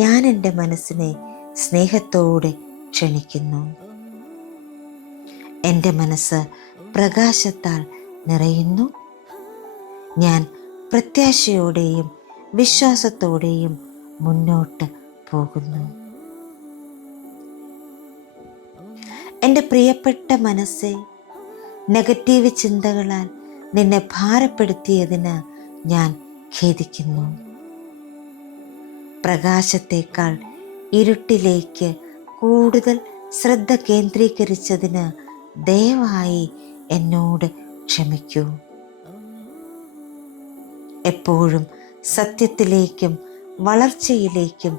ഞാൻ എൻ്റെ മനസ്സിനെ സ്നേഹത്തോടെ ക്ഷണിക്കുന്നു. എൻ്റെ മനസ്സ് പ്രകാശത്താൽ നിറയുന്നു. ഞാൻ പ്രത്യാശയോടെയും വിശ്വാസത്തോടെയും മുന്നോട്ട് പോകുന്നു. എൻ്റെ പ്രിയപ്പെട്ട മനസ്സെ, നെഗറ്റീവ് ചിന്തകളാൽ നിന്നെ ഭാരപ്പെടുത്തിയതിന് ഞാൻ ഖേദിക്കുന്നു. പ്രകാശത്തേക്കാൾ ഇരുട്ടിലേക്ക് കൂടുതൽ ശ്രദ്ധ കേന്ദ്രീകരിച്ചതിന് ദയവായി എന്നോട് ക്ഷമിക്കൂ. എപ്പോഴും സത്യത്തിലേക്കും വളർച്ചയിലേക്കും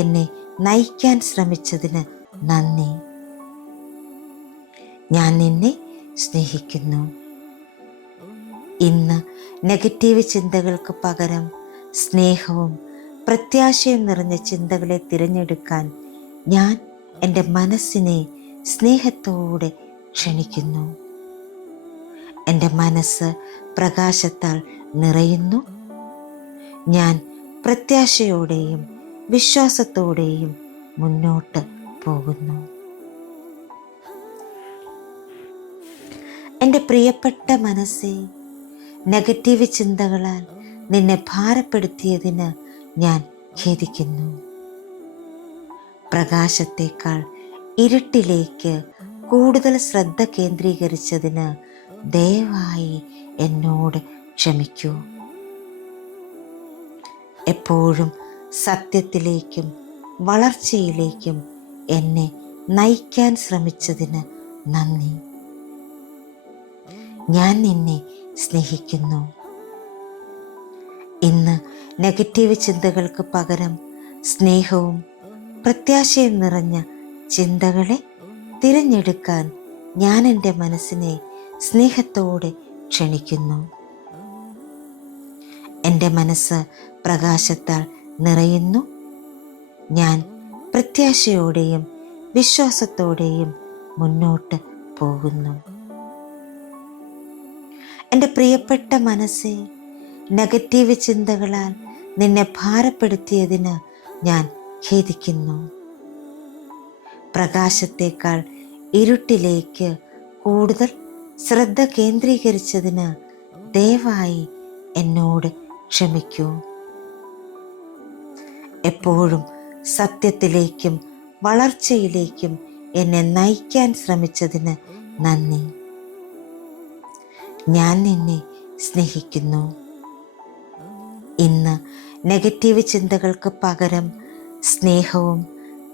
എന്നെ നയിക്കാൻ ശ്രമിച്ചതിന് നന്ദി. ഞാൻ നിന്നെ സ്നേഹിക്കുന്നു. ഇന്ന് നെഗറ്റീവ് ചിന്തകൾക്ക് പകരം സ്നേഹവും പ്രത്യാശയും നിറഞ്ഞ ചിന്തകളെ തിരഞ്ഞെടുക്കാൻ ഞാൻ എൻ്റെ മനസ്സിനെ സ്നേഹത്തോടെ ക്ഷണിക്കുന്നു. എൻ്റെ മനസ്സ് പ്രകാശത്താൽ നിറയുന്നു. ഞാൻ പ്രത്യാശയോടെയും വിശ്വാസത്തോടെയും മുന്നോട്ട് പോകുന്നു. എൻ്റെ പ്രിയപ്പെട്ട മനസ്സെ, നെഗറ്റീവ് ചിന്തകളാൽ നിന്നെ ഭാരപ്പെടുത്തിയതിന് ഞാൻ ഖേദിക്കുന്നു. പ്രകാശത്തേക്കാൾ ഇരുട്ടിലേക്ക് കൂടുതൽ ശ്രദ്ധ കേന്ദ്രീകരിച്ചതിന് ദയവായി എന്നോട് ക്ഷമിക്കൂ. എപ്പോഴും സത്യത്തിലേക്കും വളർച്ചയിലേക്കും എന്നെ നയിക്കാൻ ശ്രമിച്ചതിന് നന്ദി. ഞാൻ നിന്നെ സ്നേഹിക്കുന്നു. ഇന്ന് നെഗറ്റീവ് ചിന്തകൾക്ക് പകരം സ്നേഹവും പ്രത്യാശയും നിറഞ്ഞ ചിന്തകളെ തിരഞ്ഞെടുക്കാൻ ഞാൻ എൻ്റെ മനസ്സിനെ സ്നേഹത്തോടെ ക്ഷണിക്കുന്നു. എൻ്റെ മനസ്സ് പ്രകാശത്താൽ നിറയുന്നു. ഞാൻ പ്രത്യാശയോടെയും വിശ്വാസത്തോടെയും മുന്നോട്ട് പോകുന്നു. എൻ്റെ പ്രിയപ്പെട്ട മനസ്സെ, നെഗറ്റീവ് ചിന്തകളാൽ നിന്നെ ഭാരപ്പെടുത്തിയതിന് ഞാൻ ഖേദിക്കുന്നു. പ്രകാശത്തേക്കാൾ ഇരുട്ടിലേക്ക് കൂടുതൽ ശ്രദ്ധ കേന്ദ്രീകരിച്ചതിന് ദയവായി എന്നോട് ക്ഷമിക്കൂ. എപ്പോഴും സത്യത്തിലേക്കും വളർച്ചയിലേക്കും എന്നെ നയിക്കാൻ ശ്രമിച്ചതിന് നന്ദി. ഞാൻ നിന്നെ സ്നേഹിക്കുന്നു. ഇന്ന് നെഗറ്റീവ് ചിന്തകൾക്ക് പകരം സ്നേഹവും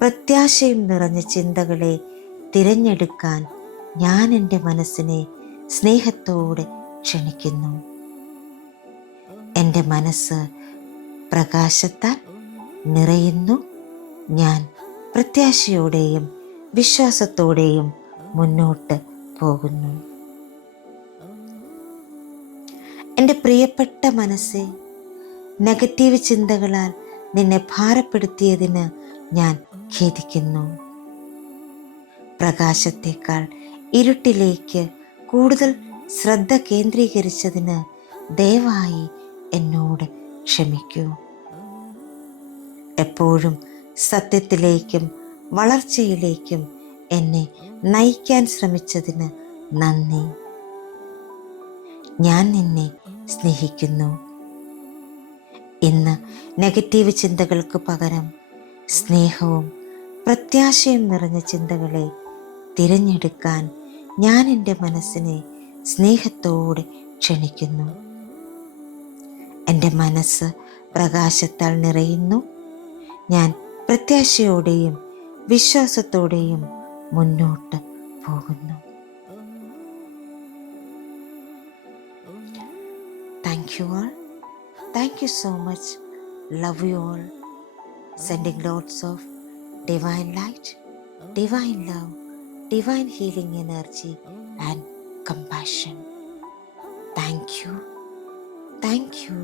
പ്രത്യാശയും നിറഞ്ഞ ചിന്തകളെ തിരഞ്ഞെടുക്കാൻ ഞാൻ എൻ്റെ മനസ്സിനെ സ്നേഹത്തോടെ ക്ഷണിക്കുന്നു. എൻ്റെ മനസ്സ് പ്രകാശത്താൽ നിറയുന്നു. ഞാൻ പ്രത്യാശയോടെയും വിശ്വാസത്തോടെയും മുന്നോട്ട് പോകുന്നു. എൻ്റെ പ്രിയപ്പെട്ട മനസ്സെ, നെഗറ്റീവ് ചിന്തകളാൽ നിന്നെ ഭാരപ്പെടുത്തിയതിന് ഞാൻ ഖേദിക്കുന്നു. പ്രകാശത്തേക്കാൾ ഇരുട്ടിലേക്ക് കൂടുതൽ ശ്രദ്ധ കേന്ദ്രീകരിച്ചതിന് ദയവായി എന്നോട് ക്ഷമിക്കൂ. എപ്പോഴും സത്യത്തിലേക്കും വളർച്ചയിലേക്കും എന്നെ നയിക്കാൻ ശ്രമിച്ചതിന് നന്ദി. ഞാൻ നിന്നെ സ്നേഹിക്കുന്നു. ഇന്ന് നെഗറ്റീവ് ചിന്തകൾക്ക് പകരം സ്നേഹവും പ്രത്യാശയും നിറഞ്ഞ ചിന്തകളെ തിരഞ്ഞെടുക്കാൻ ഞാൻ എൻ്റെ മനസ്സിനെ സ്നേഹത്തോടെ ക്ഷണിക്കുന്നു. എൻ്റെ മനസ്സ് പ്രകാശത്താൽ നിറയുന്നു. ഞാൻ പ്രത്യാശയോടെയും വിശ്വാസത്തോടെയും മുന്നോട്ട് പോകുന്നു. Thank you all. Thank you so much. Love you all. Sending lots of divine light, divine love, divine healing energy and compassion. Thank you. Thank you.